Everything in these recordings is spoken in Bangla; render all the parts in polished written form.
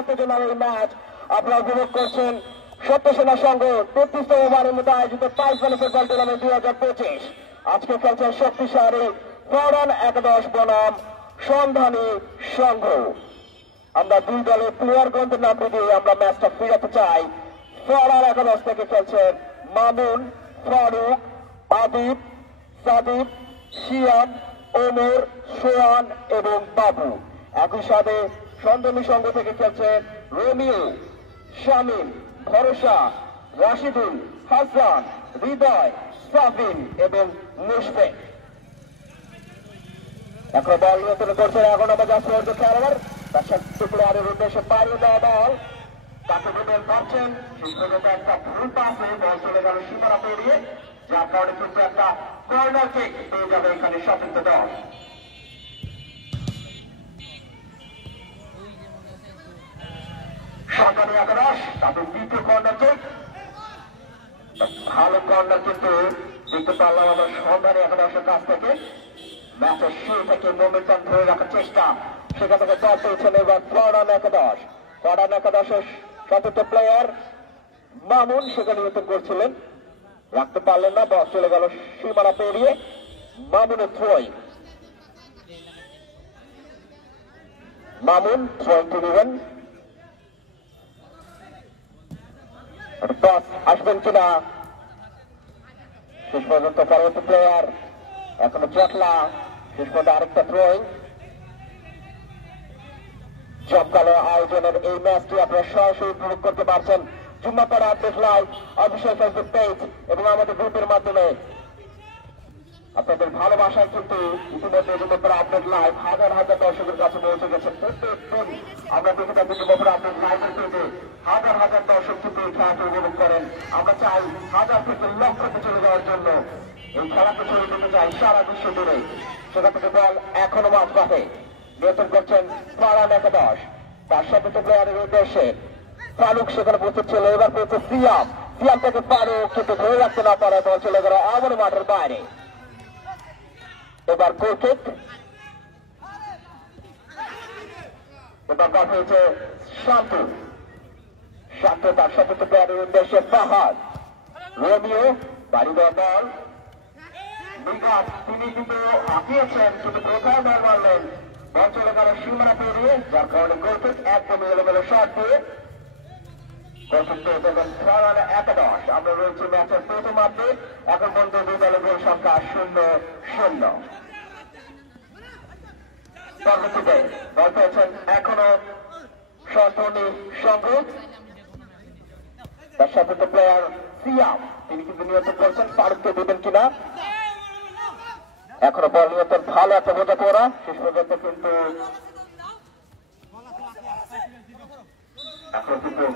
উত্তেজনার এই ম্যাচ আপনারা উপভোগ করছেন সত্য সেনা সংঘ 33তম ওভারের মধ্যে আয়োজিত প্রাইজ মানি ফুটবল টুর্নামেন্ট 2025। আজকে খেলছেন শক্তিশালী ফরওয়ার্ড একাদশ বনাম সন্ধানী সংঘ। আমরা দুই দলের প্লেয়ার গ্রন্থের নাম দিয়ে আমরা ম্যাচটা ফিরাতে চাই। ফরওয়ার্ড একাদশ থেকে খেলছেন মামুন, ফারুক, আদিব, সাদিব, শিয়াম, ওমর, সোয়ান এবং বাবু। একই সাথে সন্ধানী সংঘ থেকে খেলছেন রোমিও, শামিম, ভরসা, রাশিদুল, হাসান, হৃদয়, সাফিন এবং মুশফিক। এখন বল নিয়ন্ত্রণ করছেন এখন আমরা যাচ্ছি খেলোয়াড় তার সাথে প্লেয়ারের উদ্দেশ্যে বাড়িয়ে দেওয়া বল কাকে বল পাচ্ছেন শেষ পর্যন্ত একটা ভুল পাসে বল চলে গেল সীমানা পেরিয়ে, যার কারণে কিন্তু একটা কর্নার কিক পেয়ে যাবে এখানে সতীর্থ দল। সন্ধানী একাদশ তাদের দ্বিতীয় কর্নার কিক, ভালো কর্নার কিন্তু দেখতে পারলাম আমরা সন্ধানী একাদশের কাছ থেকে। ম্যাচের শুরু থেকে মোমেন্টাম ধরে রাখার চেষ্টা, সেখান থেকে বল পেয়েছেন এবার ফরওয়ার্ড একাদশ। ফরওয়ার্ড একাদশের চতুর্থ প্লেয়ার মামুন সেখানে নিয়ন্ত্রণ করছিলেন, রাখতে পারলেন না, বল চলে গেল সীমানা পেরিয়ে। মামুনের থ্রোয়িং, মামুন থ্রোয়িং নেবেন, টস আসবেন কিনা শেষ পর্যন্ত। পরবর্তী প্লেয়ার এখনো চটলা, শেষ পর্যন্ত আরেকটা থ্রোয়িং। জমকালো আয়োজনের এই ম্যাচটি আপনারা সরাসরি উপভোগ করতে পারছেন Jummapara update live official Facebook page এবং আমাদের গ্রুপের মাধ্যমে। আপনাদের ভালোবাসায় কিন্তু ইতিমধ্যে জুম্মাপাড়া আপডেট লাইভ হাজার হাজার দর্শকের কাছে পৌঁছে গেছে। প্রত্যেক দিন আমরা দেখে থাকি জুম্মাপাড়া আপডেট লাইভের পেজে হাজার হাজার দর্শক কিন্তু এই খেলাকে উপভোগ করেন। আমরা চাই হাজার থেকে লক্ষতে চলে যাওয়ার জন্য এই খেলাকে ছড়িয়ে দিতে চাই সারা বিশ্ব জুড়ে। সেখান থেকে বল এখনো মাঝ মাঠে নিয়ন্ত্রণ করছেন ফরওয়ার্ড একাদশ, তার সাথে প্লেয়ারের উদ্দেশ্যে ফারুক সেখানে প্রস্তুত ছিল। এবার পেয়েছে সিয়াম, সিয়াম থেকে ফারুক কিন্তু ধরে রাখতে না পারে, বল চলে গেল আবার মাঠের বাইরে। এবার গোল কিক, এবার বল হয়েছে শান্তু, শান্তু তার সাথে প্লেয়ারের উদ্দেশ্যে ফাহাদ, রোমিও বাড়ি দেওয়া বল বিকাশ তিনি কিন্তু হাঁকিয়েছেন কিন্তু কোথাও বল মারলেন, বল চলে গেল সীমানা পেরিয়ে, যার কারণে গোল কিক একদম এলোমেলো শট দিয়ে ফরওয়ার্ড একাদশ। আমরা রয়েছি ম্যাচের প্রথমার্ধে, এখন পর্যন্ত দুই দলের গোল সংখ্যা 0-0। পরবর্তীতে বল পেয়েছেন এখনো সন্ধানী সংঘ, তার সাথে প্লেয়ার সিয়াম, তিনি কিন্তু নিয়ন্ত্রণ করছেন ফারুককে দেবেন কিনা। এখনো বল নিয়ন্ত্রণ ভালো একটা বোঝাপড়া, শেষ পর্যন্ত কিন্তু এখন কিন্তু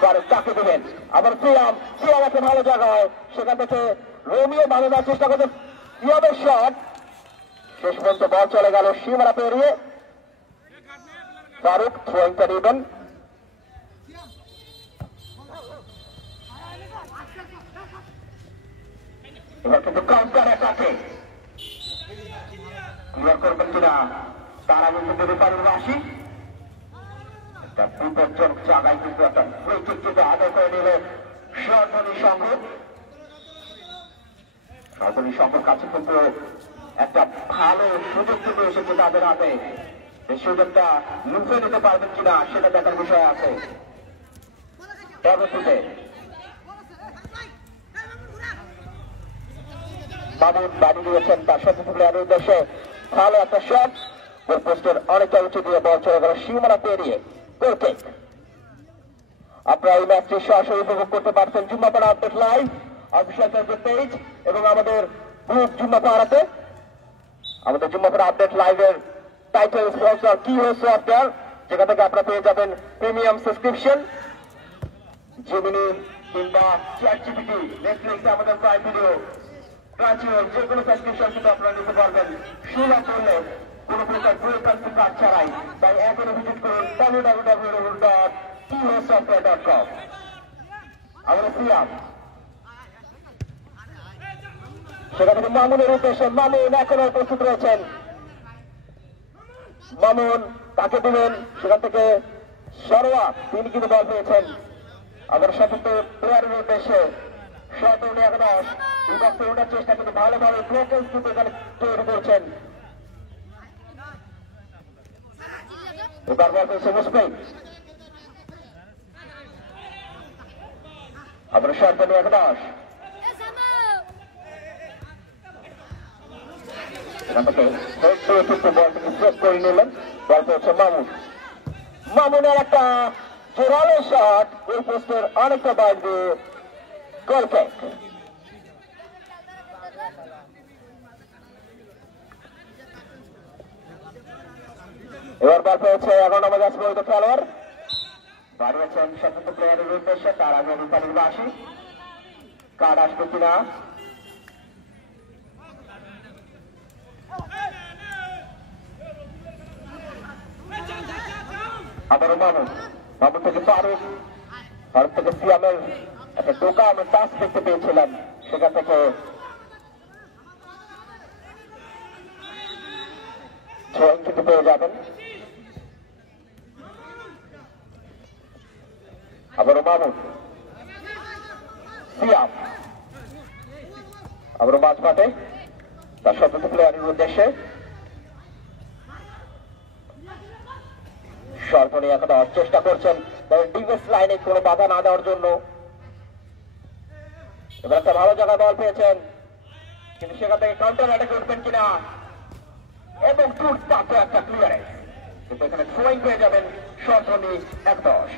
ফারুক কাকে দেবেন, আবার সিয়াম, সিয়াম আছে ভালো জায়গায়, সেখান থেকে রোমিও ভালো দেওয়ার চেষ্টা করছে, সিয়ামের শট শেষ পর্যন্ত বল চলে গেল সীমানা পেরিয়ে। ফারুক থ্রোয়িংটা নেবেন, এবার কিন্তু কাউন্টার অ্যাটাকে ক্লিয়ার করবেন কিনা তার আগে কিন্তু রেফারির বাঁশি একটা বিপজ্জনক জায়গায় কিন্তু একটা ফ্রি কিক কিন্তু আদায় করে নিল সন্ধানী সংঘ। সন্ধানী সংঘের কাছে কিন্তু একটা ভালো সুযোগ কিন্তু এসেছে তাদের হাতে, এই সুযোগটা লুফে নিতে পারবেন কিনা সেটা দেখার বিষয় আছে। পরবর্তীতে মামুন বাড়ি দিয়েছেন তার সাথে প্লেয়ারের উদ্দেশ্যে, ভালো একটা শট, গোল পোস্টের অনেকটা উঁচু দিয়ে বল চলে গেল সীমানা পেরিয়ে, গোল কিক। আপনারা এই ম্যাচটি সরাসরি উপভোগ করতে পারছেন Jummapara update live official Facebook page এবং আমাদের গ্রুপ জুম্মাপাড়াতে। আমাদের জুম্মাপাড়া আপডেট লাইভের টাইটেল স্পন্সর কি হয়েছে আপনার, যেখান থেকে আপনারা পেয়ে যাবেন প্রিমিয়াম সাবস্ক্রিপশন, জেমিনি কিংবা চ্যাটজিপিটি, নেটফ্লিক্সে আমাদের প্রাইম ভিডিও, যে কোনো সাবস্ক্রিপশন কিন্তু আপনারা নিতে পারবেন সুলভ মূল্যে, কোনো প্রকার প্রয়োজনীয় কার্ড ছাড়াই। তাই এখনো ভিজিট করুন www.tihosoftware.com। আমাদের সিয়াম সেখান থেকে মামুনের উদ্দেশ্যে, মামুন এখনো প্রস্তুত রয়েছেন, মামুন তাকে দিলেন, সেখান থেকে সরোয়া তিনি কিন্তু বল পেয়েছেন। আবার সতর্ক প্লেয়ারের উদ্দেশ্যে শট উঠে একাদশ বিভক্ত ওঠার চেষ্টা কিন্তু ভালোভাবে ব্লকেজ কিন্তু এখানে তৈরি করছেন। এবার বল পেয়েছে মুশফিক, আবার শট উঠে একাদশ এখান থেকে হেড দিয়ে কিন্তু বলটিকে সেভ করে নিলেন। বল পেয়েছে মামুন, মামুনের একটা জোরালো শট গোল পোস্টের অনেকটা বাইরে দিয়ে গোল কিক। এবার বল পেয়েছে 11 নম্বর জার্সি খেলোয়াড়, বাড়িয়েছেন সতর্ক প্লেয়ারের উদ্দেশ্যে। তার আগে রূপালীর বাসী কার্ড আসবে কিনা, আবারও মামুন, মামুন থেকে ফারুক, ফারুক থেকে সিয়ামের একটা টোকা আমি টাচ দেখতে পেয়েছিলাম, সেখান থেকে থ্রোইং কিন্তু পেয়ে যাবেন। আবারও মামুন, সিয়াম, আবারও মাঝ মাঠে তার সতর্ক প্লেয়ারের উদ্দেশ্যে সর্বনি এখন চেষ্টা করছেন ডিফেন্স লাইনে কোনো বাধা না দেওয়ার জন্য। এবার একটা ভালো জায়গায় বল পেয়েছেন, কিন্তু সেখান থেকে কাউন্টার অ্যাটাক করবেন কিনা, এবং দুর্দান্ত একটা ক্লিয়ারেন্স, কিন্তু এখানে থ্রোইং পেয়ে যাবেন সর্বনি 11।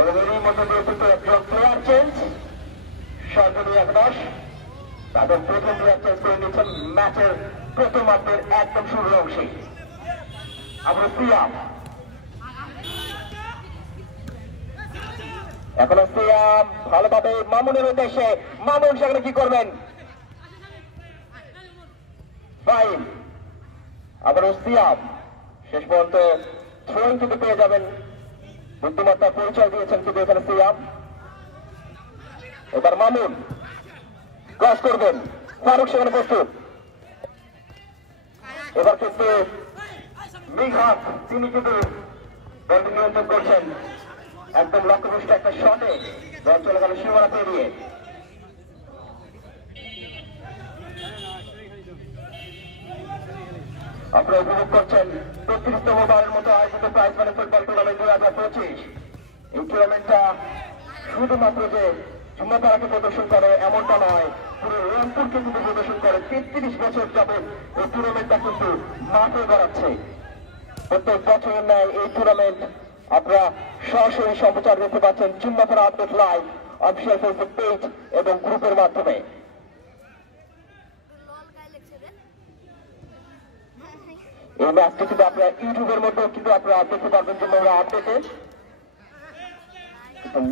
এবং এরই মধ্যে যেহেতু একজন প্লেয়ার চেঞ্জ, সর্বনি 11 তাদের প্রথম প্লেয়ার চেঞ্জ করে নিয়েছেন ম্যাচের প্রথমার্ধের একদম শুরুর অংশে। আবার সিয়াম, এখনো সিয়াম ভালোভাবে মামুনের উদ্দেশ্যে, মামুন সেখানে কি করবেন, ফাইন। আবারও সিয়াম, শেষ পর্যন্ত থ্রোইং কিন্তু পেয়ে যাবেন, বুদ্ধিমত্তার পরিচয় দিয়েছেন কিন্তু এখানে সিয়াম। এবার মামুন ক্রস করবেন, ফারুক সেখানে প্রস্তুত। এবার কিন্তু মিঘাত তিনি কিন্তু বলটি নিয়ন্ত্রণ করছেন, একদম লক্ষ্যভ্রষ্ট একটা শটে বল চলে গেল সীমানা পেরিয়ে। আপনারা উপভোগ করছেন 33তম বারের মতো আয়োজিত প্রাইজ মানি ফুটবল টুর্নামেন্ট 2025। এই টুর্নামেন্টটা শুধুমাত্র যে জুম্মাপাড়াকে প্রদর্শন করে এমনটা নয়, পুরো রংপুরকে কিন্তু প্রদর্শন করে। 33 বছর যাবত এই টুর্নামেন্টটা কিন্তু মাঠে গড়াচ্ছে। প্রত্যেক বছরের ন্যায় এই টুর্নামেন্ট আপনারা সরাসরি সম্প্রচার দেখতে পাচ্ছেন Jummapara update live official Facebook page এবং গ্রুপের মাধ্যমে। এই ম্যাচটি কিন্তু আপনারা ইউটিউবের মধ্যেও কিন্তু আপনারা দেখতে পারবেন জুম্মাপাড়া আপডেটে।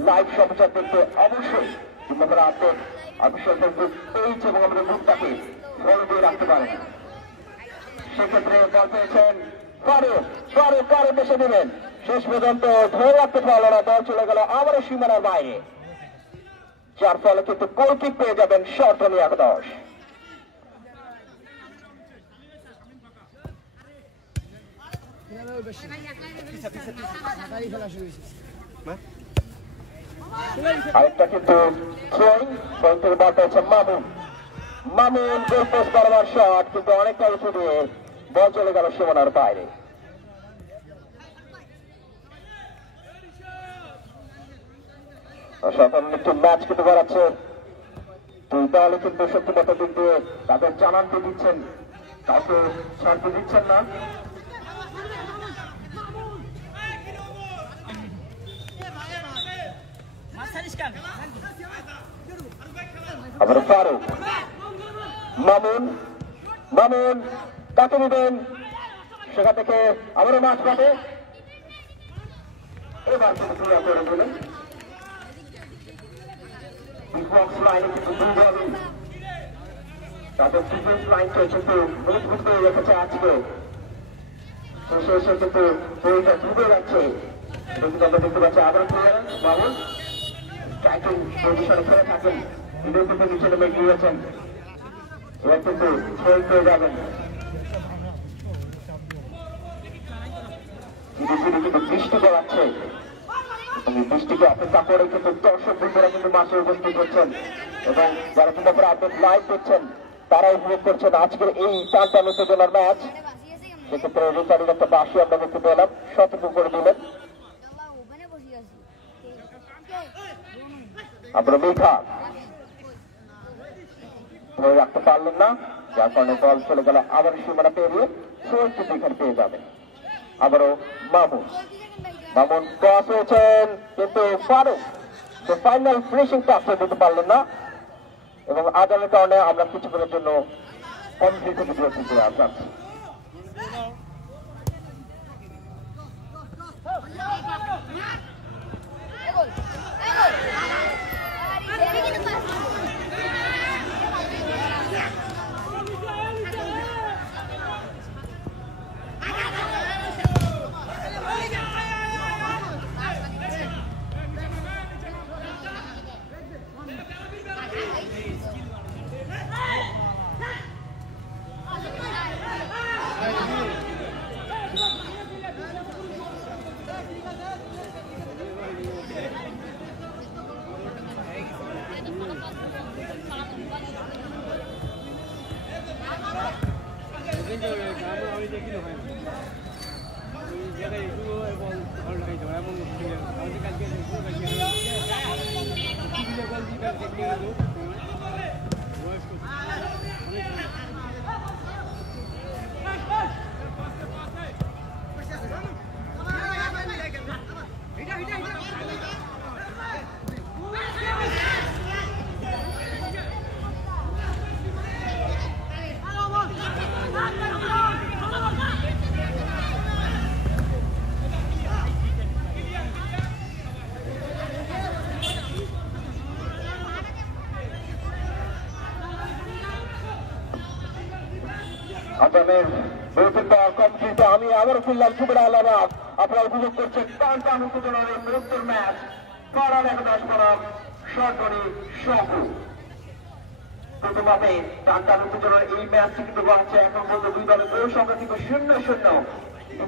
লাইভ সম্প্রচার দেখতে অবশ্যই Jummapara update official Facebook page এবং আমাদের গ্রুপটাকে ফলো দিয়ে রাখতে পারেন। সেক্ষেত্রে বল পেয়েছেন ফারুক, ফারুক কার উদ্দেশ্যে দেবেন, শেষ পর্যন্ত ধরে রাখতে পারল না, বল চলে গেল আবারও সীমানার বাইরে, যার ফলে কিন্তু গোল কিক পেয়ে যাবেন সর্বনি 11। আরেকটা কিন্তু থ্রোইং, থ্রোইং থেকে বল পেয়েছেন মামুন, মামুন গোল পোস্ট বরাবর শট, কিন্তু অনেকটা উঁচু দিয়ে বল চলে গেল সীমানার বাইরে। অসাধারণ একটু ম্যাচ কিন্তু করাচ্ছে, তাহলে কিন্তু সত্যি দিক দিয়ে তাদের জানানতে দিচ্ছেন, কাউকে ছাড়তে দিচ্ছেন না। আবার ফারুক, মামুন, মামুন কাকে দিবেন, সেখান থেকে আবারও মাছ পাবে, এবার কিন্তু ক্লিয়ার করে দিলেন। ডিফেন্স লাইনে কিন্তু দুই দল তাদের ডিফেন্স লাইনটা কিন্তু মজবুত করে রেখেছে আজকে। শেষে কিন্তু বইটা ডুবে যাচ্ছে। কিন্তু আমরা দেখতে পাচ্ছি আবার প্লেয়ার মামুন স্ট্রাইকিং পজিশনে খেলে থাকেন, কিন্তু কিন্তু নিচে নেমে গিয়েছেন। এবার কিন্তু ছয় পেয়ে যাবেন। ধীরে ধীরে কিন্তু বৃষ্টি পড়াচ্ছে, বৃষ্টিকে অপেক্ষা করে কিন্তু দর্শক বৃন্দরা কিন্তু মাঠে উপস্থিত হচ্ছেন এবং যারা কিন্তু আপডেট লাইভ দেখছেন তারা উপভোগ করছেন আজকের এই টানটান উত্তেজনার ম্যাচ। সেক্ষেত্রে রেফারির একটা বাঁশি আমরা দেখতে পেলাম, সতর্ক করে দিলেন। আমরা মেঘা ধরে রাখতে পারলেন না, যার কারণে বল চলে গেল আবার সীমানা পেরিয়ে সোয়েল কিন্তু এখানে পেয়ে যাবে। আবারও মামুন ক্রস হয়েছেন, কিন্তু ফারুক ফাইনাল ফিনিশিং টাচে দিতে পারলেন না এবং আদালের কারণে আমরা কিছুক্ষণের জন্য কমপ্লিট থেকে বিরতি করে আসলাম। আমি আবারও ফিরলাম সুবির আলাদা। আপনারা উপভোগ করছেন টানটান উত্তেজনার এই মুহূর্তের ম্যাচ। কারার 11 বনাম সরকারি শঙ্কু। প্রথমভাবে টানটান উত্তেজনার এই ম্যাচটি কিন্তু বাড়ছে এখন পর্যন্ত দুই দলের গোল সংখ্যা কিন্তু 0-0।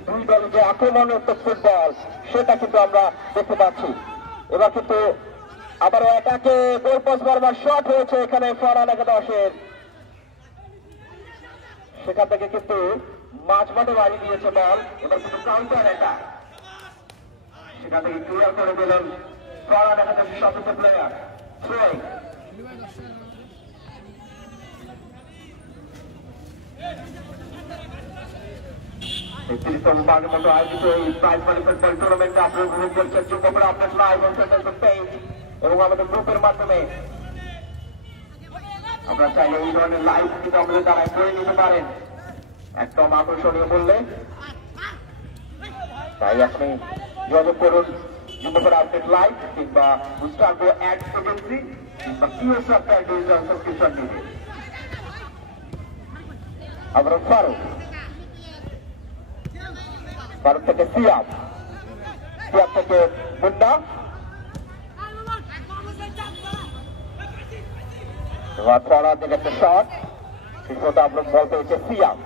দুই দলের যে আক্রমণাত্মক ফুটবল সেটা কিন্তু আমরা দেখতে পাচ্ছি। এবার কিন্তু আবারও অ্যাটাকে গোল পোস্ট বরাবর শট হয়েছে এখানে ফরান 11-এর। সেখান থেকে কিন্তু মাঝমাঠে বাড়ি দিয়েছে বল। এবার কিন্তু কাউন্টার অ্যাটাক, সেখান থেকে ক্লিয়ার করে দিলেন ফরান 11 সতর্ক প্লেয়ার থ্রোয়িং। মতো আয়োজিত এই প্রাইজ মানি ফুটবল টুর্নামেন্টে আপনারা উপভোগ করছেন যুবকরা আপনার লাইভ অন ফেসবুক পেজ এবং আমাদের গ্রুপের মাধ্যমে। আপনারা চাইলে এই ধরনের লাইভ কিন্তু আমাদের দ্বারা করে নিতে পারেন একদম আকর্ষণীয় বললে। তাই আপনি যোগাযোগ করুন যুবকরা আপডেট লাইভ কিংবা গুস্টাভো অ্যাডস এজেন্সি কিংবা কিও সফটওয়্যার ডিজিটাল সাবস্ক্রিপশন নিতে। আমরা ফারুক থেকে সিয়াব থেকে মুন্না, এবার ফরওয়ার্ড থেকে একটা শট, শেষত আমরা বল পেয়েছে সিয়াব।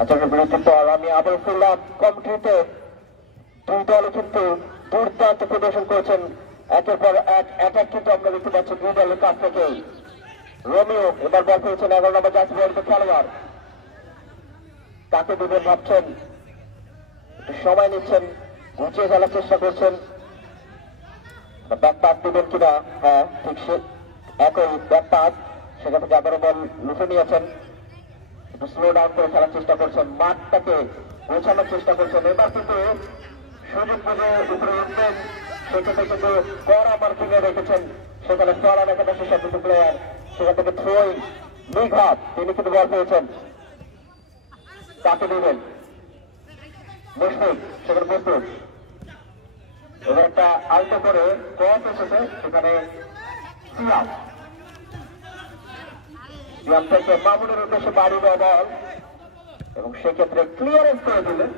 আচরণের বিরতির পর আমি আবার ফিরলাম কমিটিতে। দুই দল কিন্তু দুর্দান্ত প্রদর্শন করেছেন, একের পর এক অ্যাটাক কিন্তু আমরা দেখতে পাচ্ছি দুই দলের কাছ থেকেই। রোমিও এবার বল পেয়েছেন 11 নম্বর জার্সি পরিহিত খেলোয়াড়, তাকে দিবেন ভাবছেন, একটু সময় নিচ্ছেন, গুছিয়ে খেলার চেষ্টা করছেন, ব্যাক পাস দিবেন কিনা। হ্যাঁ ঠিক সে একই ব্যাক পাস, সেখান থেকে আবারও বল লুফে নিয়েছেন, একটু স্লো ডাউন করে খেলার চেষ্টা করছেন, মাঠটাকে গোছানোর চেষ্টা করছেন। এবার কিন্তু সুযোগ পেলে উপরে উঠবেন, সেক্ষেত্রে কিন্তু কড়া মার্কিং এ রেখেছেন, সেখানে ফরান একাদশের সব কিছু প্লেয়ার, সেখান থেকে থ্রোইং নিঘাত, তিনি কিন্তু বল পেয়েছেন, তাকে দিবেন মুশফিক, সেখানে প্রস্তুত। এবার একটা আলতো করে ক্রস এসেছে, সেখানে সিয়াম থেকে মামুনের উদ্দেশ্যে বাড়ি দেওয়া বল, এবং সেক্ষেত্রে ক্লিয়ারেন্স করে দিলেন।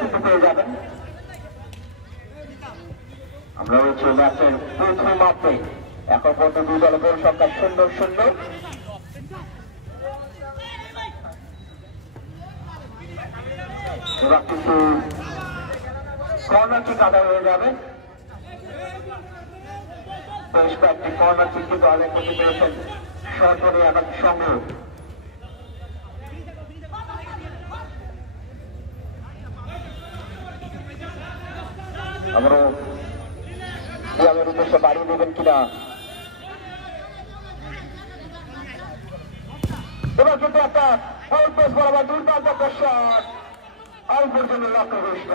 কিন্তু পেয়ে যাবেন। আমরা রয়েছি ম্যাচের প্রথম মাপে, এখন পর্যন্ত দুই দলের গোল সংখ্যা 0-0। এবার কিন্তু কর্নার কিক আদায় হয়ে যাবে। বেশ কয়েকটি কর্নার কিক কিন্তু আগে করতে পেরেছেন সরকারি একাধিক সংগ্রহ। আবারও সিয়ামের উদ্দেশ্যে বাড়িয়ে দেবেন কিনা। এবার কিন্তু একটা অল্প বরাবর দুর্দান্ত শট, অল্পের জন্য লক্ষ্যভ্রষ্ট।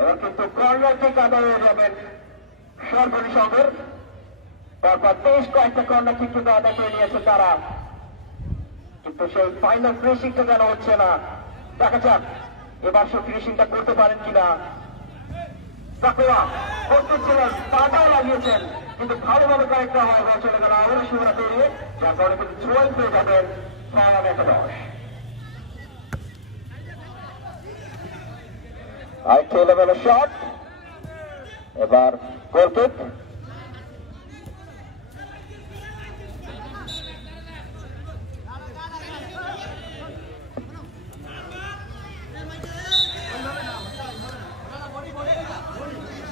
এবার কিন্তু কর্নার কিক আদায় হয়ে যাবেন সরকারি সংঘের। তারপর বেশ কয়েকটা কর্নার কিক কিন্তু আদায় করে নিয়েছে তারা, কিন্তু সেই ফাইনাল ফিনিশিংটা যেন হচ্ছে না। দেখা যাক এবার সে ফিনিশিংটা করতে পারেন কিনা। সাকুয়া প্রস্তুত ছিলেন, পাটাও লাগিয়েছেন, কিন্তু ভালোভাবে কয়েকটা হয় বল চলে গেল আবার সীমানা পেরিয়ে, যার কারণে কিন্তু থ্রোইং পেয়ে যাবেন ফারান একাদশ। আরেকটি এলোমেলো শট, এবার গোল কিক।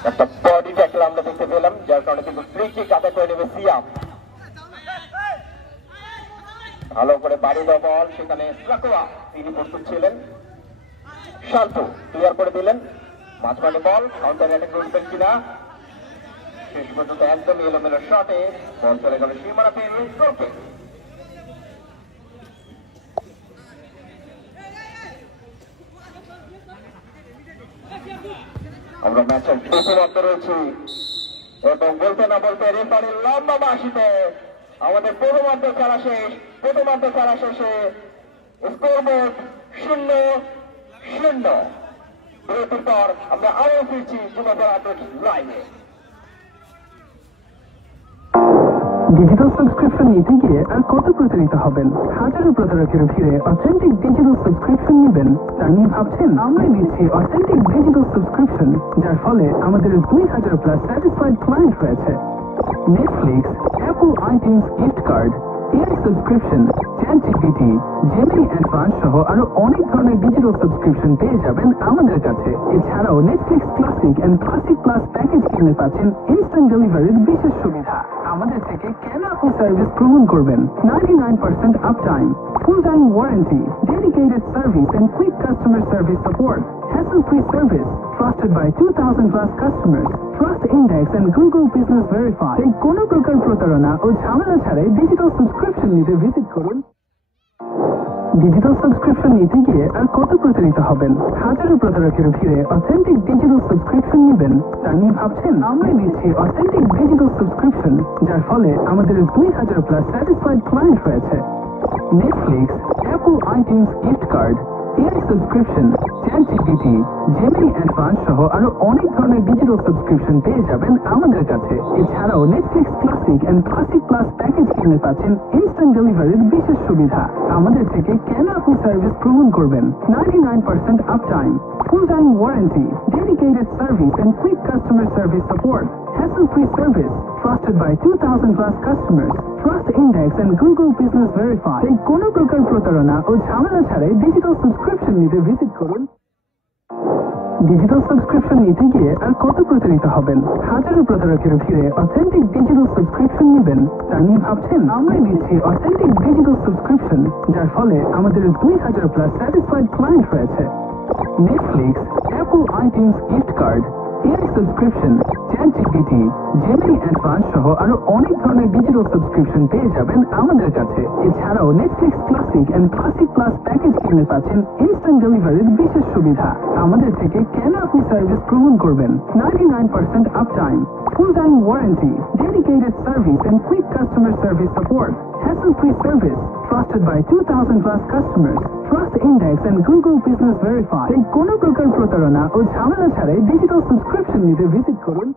একটা বডি ট্যাকল আমরা দেখতে পেলাম, যার কারণে কিন্তু ফ্রি কিক আদায় করে নেবে সিয়াম। ভালো করে বাড়ি দেওয়া বল, সেখানে সাকুয়া তিনি প্রস্তুত ছিলেন, শান্ত ক্লিয়ার করে দিলেন, মাঝখানে বল কাউন্টার অ্যাটাক করবেন কিনা। শেষ পর্যন্ত একদম এলোমেলো শটে বল চলে গেল সীমানা পেরিয়ে গোল কিক। আমরা ম্যাচের প্রথমার্ধে রয়েছি এবং বলতে না বলতে রেফারির লম্বা বাঁশিতে আমাদের প্রথমার্ধ খেলা শেষ। প্রথমার্ধ খেলা শেষে স্কোরবোর্ড 0-0। বিরতির পর আমরা আরো ফিরছি যুবদল আটলেটিক্স লাইভে। ডিজিটাল সাবস্ক্রিপশন নিতে গিয়ে আর কত প্রতারিত হবেন? হাজারো প্রতারকের ভিড়ে অথেন্টিক ডিজিটাল সাবস্ক্রিপশন নেবেন তা নিয়ে ভাবছেন? আমরাই দিচ্ছি অথেন্টিক ডিজিটাল সাবস্ক্রিপশন, যার ফলে আমাদের 2000+ স্যাটিসফাইড ক্লায়েন্ট রয়েছে। Netflix, Apple iTunes gift card, AI subscription, ChatGPT, Gemini advance সহ আরো অনেক ধরনের ডিজিটাল সাবস্ক্রিপশন পেয়ে যাবেন আমাদের কাছে। এছাড়াও Netflix classic and classic plus package কিনে পাচ্ছেন ইনস্ট্যান্ট ডেলিভারির বিশেষ সুবিধা। আমাদের থেকে কেন আপনি সার্ভিস গ্রহণ করবেন? 99% uptime, full time warranty, dedicated service and quick customer service support, hassle-free service, trusted by 2000+ customers, Trust Index and Google Business Verified। এই কোনো প্রকার প্রতারণা ও ঝামেলা ছাড়াই ডিজিটাল সাবস্ক্রিপশন নিতে ভিজিট করুন। ডিজিটাল সাবস্ক্রিপশন নিতে গিয়ে আর কত প্রতারিত হবেন? হাজারো প্রতারকের ভিড়ে অথেন্টিক ডিজিটাল সাবস্ক্রিপশন নেবেন তা নিয়ে ভাবছেন? আমরাই দিচ্ছি অথেন্টিক ডিজিটাল সাবস্ক্রিপশন, যার ফলে আমাদের 2000+ স্যাটিসফাইড ক্লায়েন্ট রয়েছে। Netflix, Apple iTunes gift card, AI subscription, ChatGPT, Gemini advance সহ আরো অনেক ধরনের ডিজিটাল সাবস্ক্রিপশন পেয়ে যাবেন আমাদের কাছে। এছাড়াও Netflix classic and classic plus package কিনে পাচ্ছেন ইনস্ট্যান্ট ডেলিভারির বিশেষ সুবিধা। আমাদের থেকে কেন আপনি সার্ভিস গ্রহণ করবেন? 99% uptime, full time warranty, dedicated service and quick customer service support, hassle-free service, trusted by 2,000 plus customers, Trust Index and Google Business Verify। তাই কোনো প্রকার প্রতারণা ও ঝামেলা ছাড়াই ডিজিটাল সাবস্ক্রিপশন নিতে ভিজিট করুন। ডিজিটাল সাবস্ক্রিপশন নিতে গিয়ে আর কত প্রতারিত হবেন? হাজারো প্রতারকের ভিড়ে অথেন্টিক ডিজিটাল সাবস্ক্রিপশন নেবেন তা নিয়ে ভাবছেন? আমরাই দিচ্ছি অথেন্টিক ডিজিটাল সাবস্ক্রিপশন, যার ফলে আমাদের 2,000 প্লাস স্যাটিসফাইড ক্লায়েন্ট রয়েছে। Netflix, Apple iTunes gift card, AI subscription, ChatGPT, Gemini advance সহ আরো অনেক ধরনের ডিজিটাল সাবস্ক্রিপশন পেয়ে যাবেন আমাদের কাছে। এছাড়াও Netflix classic and classic plus package কিনলে পাচ্ছেন ইনস্ট্যান্ট ডেলিভারির বিশেষ সুবিধা। আমাদের থেকে কেন আপনি সার্ভিস গ্রহণ করবেন? 99% uptime, full time warranty, dedicated service and quick customer service support, hassle-free service, trusted by 2,000 plus customers, Trust Index and Google Business Verify। তাই কোনো প্রকার প্রতারণা ও ঝামেলা ছাড়াই ডিজিটাল সাবস্ক্রিপশন নিতে ভিজিট করুন।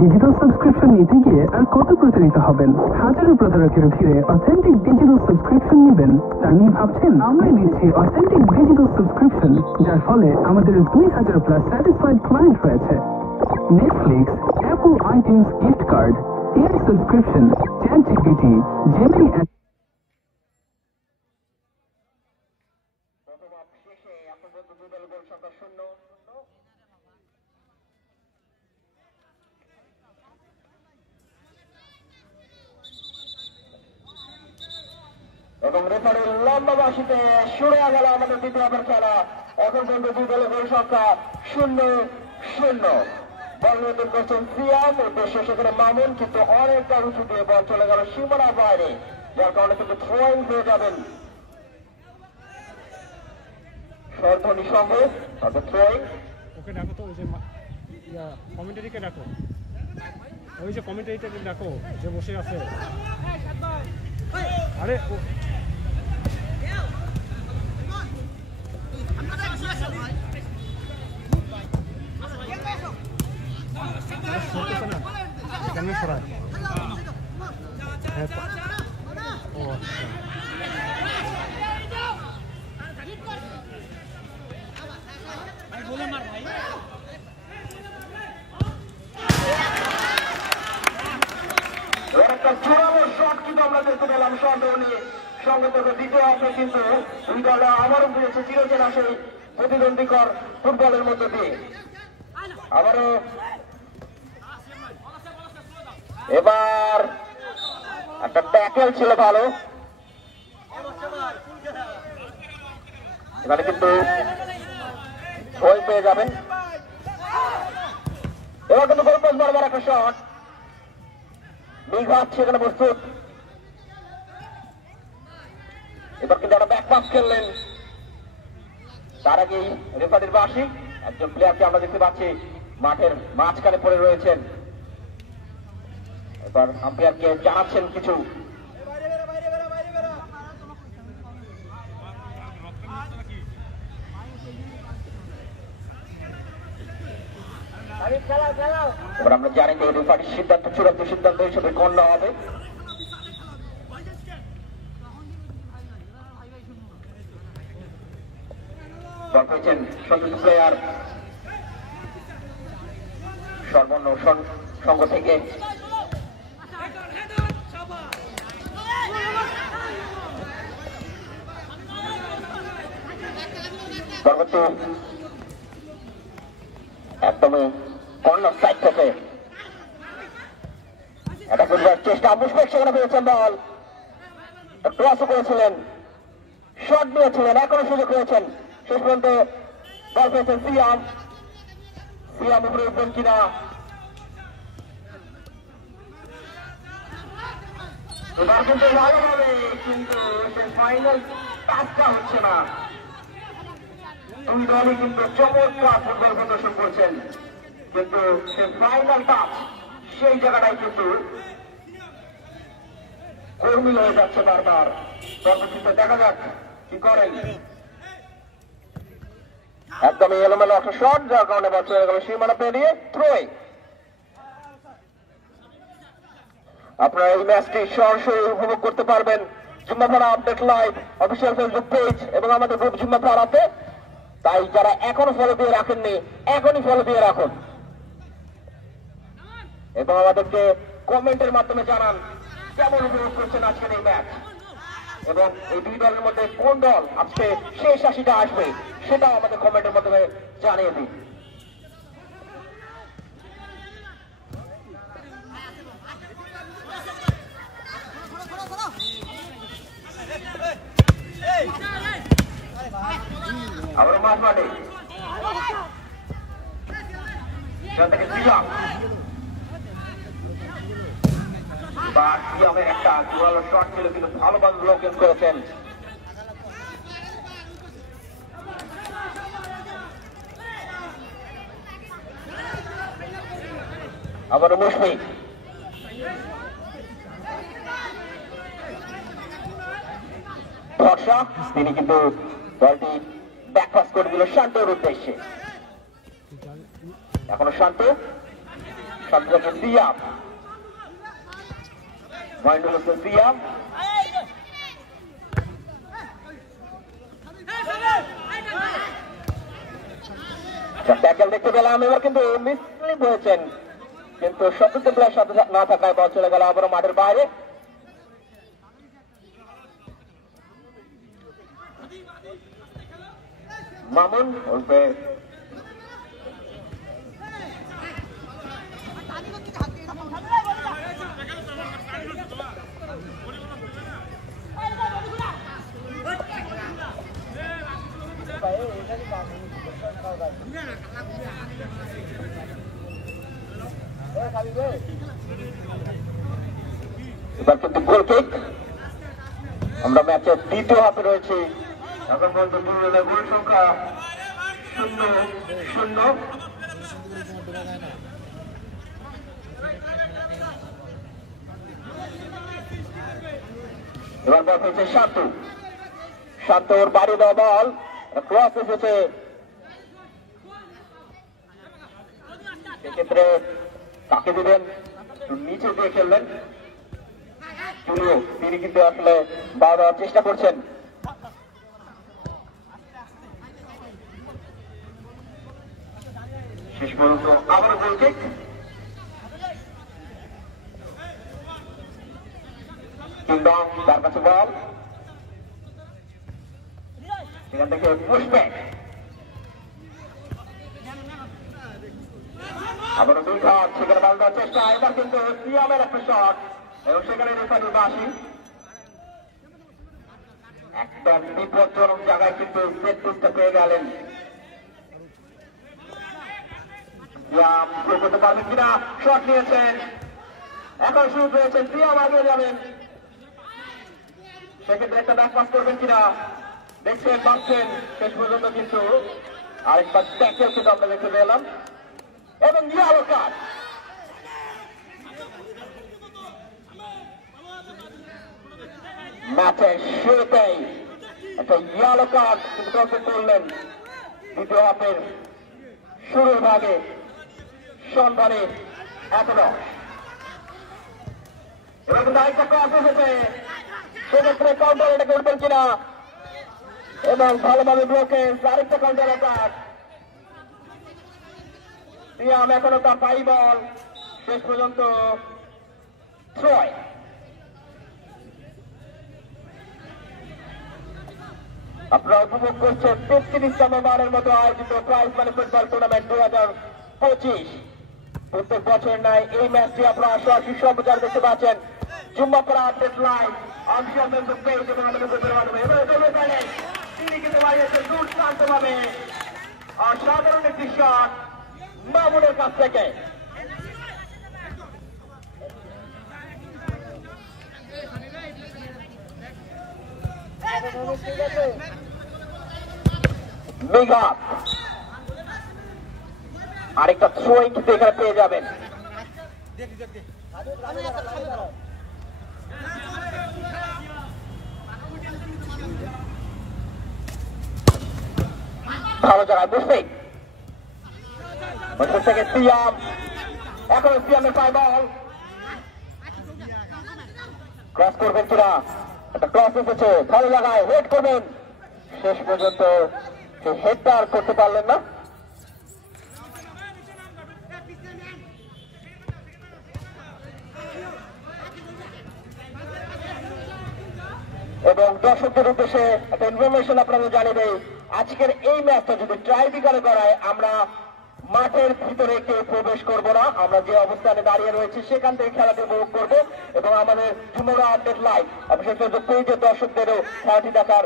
ডিজিটাল সাবস্ক্রিপশন নিতে গিয়ে আর কত প্রতারিত হবেন? হাজারো প্রতারকের ভিড়ে অথেন্টিক ডিজিটাল সাবস্ক্রিপশন নেবেন তা নিয়ে ভাবছেন? আমরাই দিচ্ছি অথেন্টিক ডিজিটাল সাবস্ক্রিপশন, যার ফলে আমাদের 2,000 প্লাস স্যাটিসফাইড ক্লায়েন্ট রয়েছে। Netflix, Apple iTunes gift card, AI subscription, ChatGPT, Gemini এবং রেফারির লম্বা বাঁশিতে শুরু হয়ে গেল আমাদের দ্বিতীয় ওভার খেলা। এখন পর্যন্ত দুই দলের গোল সংখ্যা 0-0। বল নিয়ন্ত্রণ করছেন সিয়াম, উদ্দেশ্য সেখানে মামুন, কিন্তু অনেকটা উঁচু দিয়ে বল চলে গেল সীমানার বাইরে, যার কারণে কিন্তু থ্রোয়িং পেয়ে যাবেন সর্ধনী সঙ্গে। তাদের থ্রোয়িং ওকে ডাকো তো, ওই যে কমেন্টারিকে ডাকো, ওই যে কমেন্টারিটাকে ডাকো যে বসে আছে। আরে এখানে সরাই। ও আচ্ছা, একটা জোরালো শট কিন্তু আমরা দেখতে পেলাম সর্ধনী সঙ্গে থেকে। দ্বিতীয় অংশে কিন্তু দুই দলে আবারও ফিরেছে চিরচেনা সেই প্রতিদ্বন্দ্বীকর ফুটবলের মধ্য দিয়ে। আবারও এবার একটা ট্যাকেল ছিল ভালো, এবারে কিন্তু গোল পেয়ে যাবেন। এবার কিন্তু গোল পোস্ট বরাবর একটা শট, নিঘাত সেখানে প্রস্তুত। এবার কিন্তু একটা ব্যাকপাস খেললেন, তার আগেই রেফারির বাঁশি। একজন প্লেয়ারকে আমরা দেখতে পাচ্ছি মাঠের মাঝখানে পড়ে রয়েছেন। এবার আম্পায়ারকে জানাচ্ছেন কিছু। এবার আমরা জানি যে রেফারির সিদ্ধান্ত চূড়ান্ত সিদ্ধান্ত হিসেবে গণ্য হবে। বল পেয়েছেন সতীর্থ প্লেয়ার সর্বর্ণ সঙ্গ থেকে। পরবর্তী একদমই কর্নার সাইড থেকে এটা করবার চেষ্টা, মুশফিক সেখানে পেয়েছেন বল, ক্রসও করেছিলেন, শট নিয়েছিলেন, এখনো সুযোগ রয়েছেন। শেষ পর্যন্ত বল পেয়েছেন সিয়াম। সিয়াম উপরে উঠবেন কিনা, এবার কিন্তু ভালোভাবে, কিন্তু সে ফাইনাল টাচটা হচ্ছে না। দুই দলই কিন্তু চমৎকার ফুটবল প্রদর্শন করছেন, কিন্তু সে ফাইনাল টাচ সেই জায়গাটাই কিন্তু কর্মী হয়ে যাচ্ছে বারবার। পরবর্তীতে দেখা যাক কি করেন। একদমই এলোমেলো একটা শট, যার কারণে বল চলে গেল সীমানা পেরিয়ে থ্রোয়িং। আপনারা এই ম্যাচটি সরাসরি উপভোগ করতে পারবেন Jummapara update live official Facebook page এবং আমাদের গ্রুপ জুম্মাপাড়াতে। তাই যারা এখনো ফলো দিয়ে রাখেননি, এখনই ফলো দিয়ে রাখুন। এবং আমাদেরকে কমেন্টের মাধ্যমে জানান কেমন উপভোগ করছেন আজকের এই ম্যাচ এবং এই দুই দলের মধ্যে কোন দল আজকে শেষ ৮০টা আসবে সেটাও আমাদের কমেন্টের মাধ্যমে জানিয়ে দিন। আবার মাঠ মাঠে একটা জোরালো শট ছিল কিন্তু ভালোভাবে ব্লকেজ করেছেন। আবার মুশফিক ভরসা তিনি কিন্তু বলটি ব্যাকপাস করে দিল শান্তর উদ্দেশ্যে। এখনো শান্ত থেকে সিয়াম মহিনুল হোসেন সিয়াম ট্যাকেল দেখতে পেলাম এবার কিন্তু মিসলিপ হয়েছেন কিন্তু সতীর্থ প্লেয়ার সাথে না থাকায় বল চলে গেল আবারও মাঠের বাইরে। মামুন ওরফে এবার কিন্তু গোল কিক। আমরা ম্যাচের দ্বিতীয় হাফে রয়েছি এখন পর্যন্ত দুই দলের গোল সংখ্যা 0-0। এবার বল হয়েছে শান্ত ওর বাড়ি দেওয়া বল ক্রস এসেছে সেক্ষেত্রে কাকে দিবেন নিচে দিয়ে খেলবেন তিনি কিন্তু আসলে বাড়ি দেওয়ার চেষ্টা করছেন। শেষ পর্যন্ত আবারও গোল কিক। কিংডম তার কাছে বল সেখান থেকে পুশব্যাক আবারও দুই ঘাট সেখানে বল দেওয়ার চেষ্টা এবার কিন্তু সিয়ামের একটা শট এবং সেখানে রেফারি বাসি একদম বিপজ্জনক জায়গায় কিন্তু সেট পিসটা পেয়ে গেলেন। করতে পারবেন কিনা শট নিয়েছেন এখন শুরু করেছেন সিয়াম আগে যাবেন সেক্ষেত্রে একটা ব্যাক পাস করবেন কিনা দেখছেন ভাবছেন শেষ পর্যন্ত কিন্তু আরেকবার ট্যাকেল কিন্তু আমরা দেখতে পেলাম এবং ইয়েলো কার্ড। ম্যাচের শুরুতেই একটা ইয়েলো কার্ড কিন্তু দর্শক করলেন দ্বিতীয় হাফের শুরুর ভাগে সন্ধানে 11। এবার কিন্তু আরেকটা ক্রস এসেছে সেক্ষেত্রে কাউন্টার এটা করবেন কিনা এবং ভালোভাবে ব্লকেজ আরেকটা কাউন্টার অ্যাটাক সিয়াম এখনো তার পাই বল শেষ পর্যন্ত 6। আপনারা উপভোগ করছেন 33তম বারের মতো আয়োজিত প্রাইজ মানি ফুটবল টুর্নামেন্ট 2025। প্রত্যেক বছর নাই এই ম্যাচটি আপনারা সরাসরি সম্প্রচার দেখতে পাচ্ছেন Jummapara update live official Facebook page এবং আমাদের গ্রুপের মাধ্যমে। এবারে তিনি কিন্তু বাড়িয়েছেন দুর্দান্তভাবে অসাধারণ একটি শট মামুনের কাছ থেকে। আরেকটা থ্রোইং কিন্তু এখানে পেয়ে যাবেন। ভালো জায়গায় মুশফিক থেকে সিয়াম এখন সিয়ামের পায় বল ক্রস করবেন কিনা একটা ক্রস এসেছে ভালো জায়গায় ওয়েট করবেন শেষ পর্যন্ত হেডটা আর করতে পারলেন না। এবং দর্শকদের উদ্দেশ্যে একটা ইনফরমেশন আপনাদের জানিয়ে দেই, আজকের এই ম্যাচটা যদি ট্রাইব্রেকারে করায় আমরা মাঠের ভিতরে কেউ প্রবেশ করব না, আমরা যে অবস্থানে দাঁড়িয়ে রয়েছি সেখান থেকে খেলাটি উপভোগ করব এবং আমাদের যুবরা আপডেট লাইভ অবশ্যই ফেসবুক পেজের দর্শকদেরও খেলাটি দেখার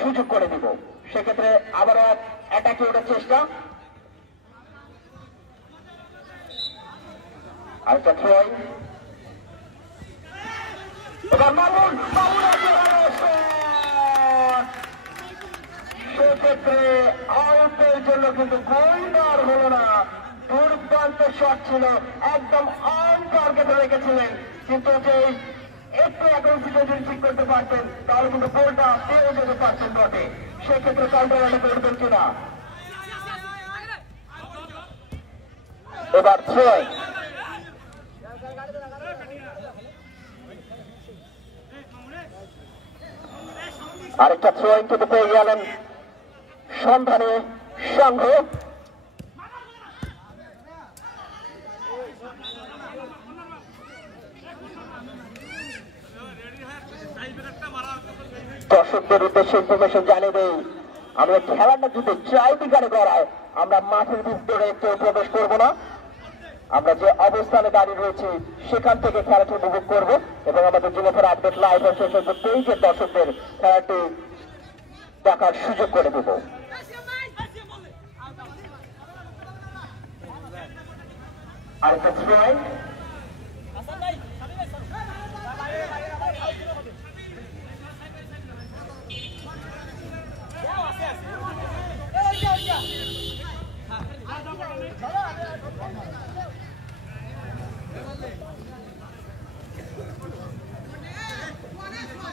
সুযোগ করে দিব। সেক্ষেত্রে আবারও অ্যাটাকে ওঠার চেষ্টা, আরেকটা থ্রোয়িং, এবার মামুন সেক্ষেত্রে আউটের জন্য কিন্তু গোলদার হলো না। দুর্দান্ত শট ছিল, একদম অন টার্গেটে রেখেছিলেন, কিন্তু যে একটু অ্যাগ্রেসিভ যদি ঠিক করতে পারতেন তাহলে কিন্তু গোলটা পেয়ে যেতে পারতেন বটে। সেক্ষেত্রে কাউন্টার রানে করবেন কিনা। এবার থ্রোয়িং, আরেকটা থ্রোয়িং কিন্তু পেয়ে গেলেন সন্ধানে সংঘ। দর্শকদের উদ্দেশ্যে ইনফরমেশন জানিয়ে দেই, আমরা খেলাটা যদি ট্রাইব্রেকারে করায় আমরা মাঠের ভিতরে কেউ প্রবেশ করব না, আমরা যে অবস্থানে দাঁড়িয়ে রয়েছি সেখান থেকে খেলাটি উপভোগ করব এবং আমাদের যুবকের আপডেট লাইভ ফেসবুক পেজের দর্শকদের খেলাটি দেখার সুযোগ করে দেব। আরেকটা থ্রোয়িং,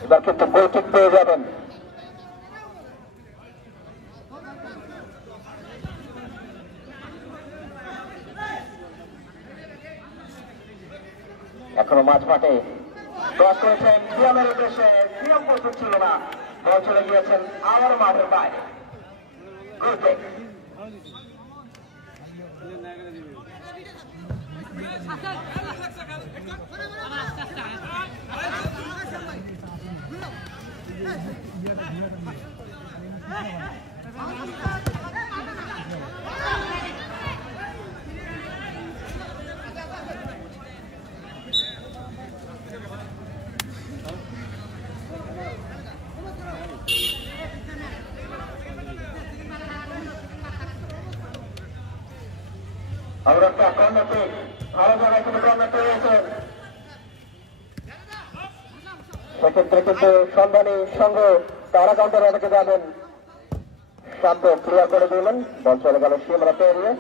এবার কিন্তু গোল কিক পেয়ে যাবেন। এখনো মাঝ মাঠে ক্রস করেছেন সিয়ামের উদ্দেশ্যে, সিয়াম প্রস্তুত ছিল না, বল চলে গিয়েছেন আবার মাঠের বাইরে। গুড কিক, আমরা একটা কর্নার পেয়ে ভালো জায়গায় কিন্তু কর্নার পেয়েছে। সেক্ষেত্রে কিন্তু সন্ধানী সংঘ তারা কাউন্টার অনেকে যাবেন, শান্ত ক্লিয়ার করে দিলেন, বল চলে গেল সিমরা পেরিয়ে,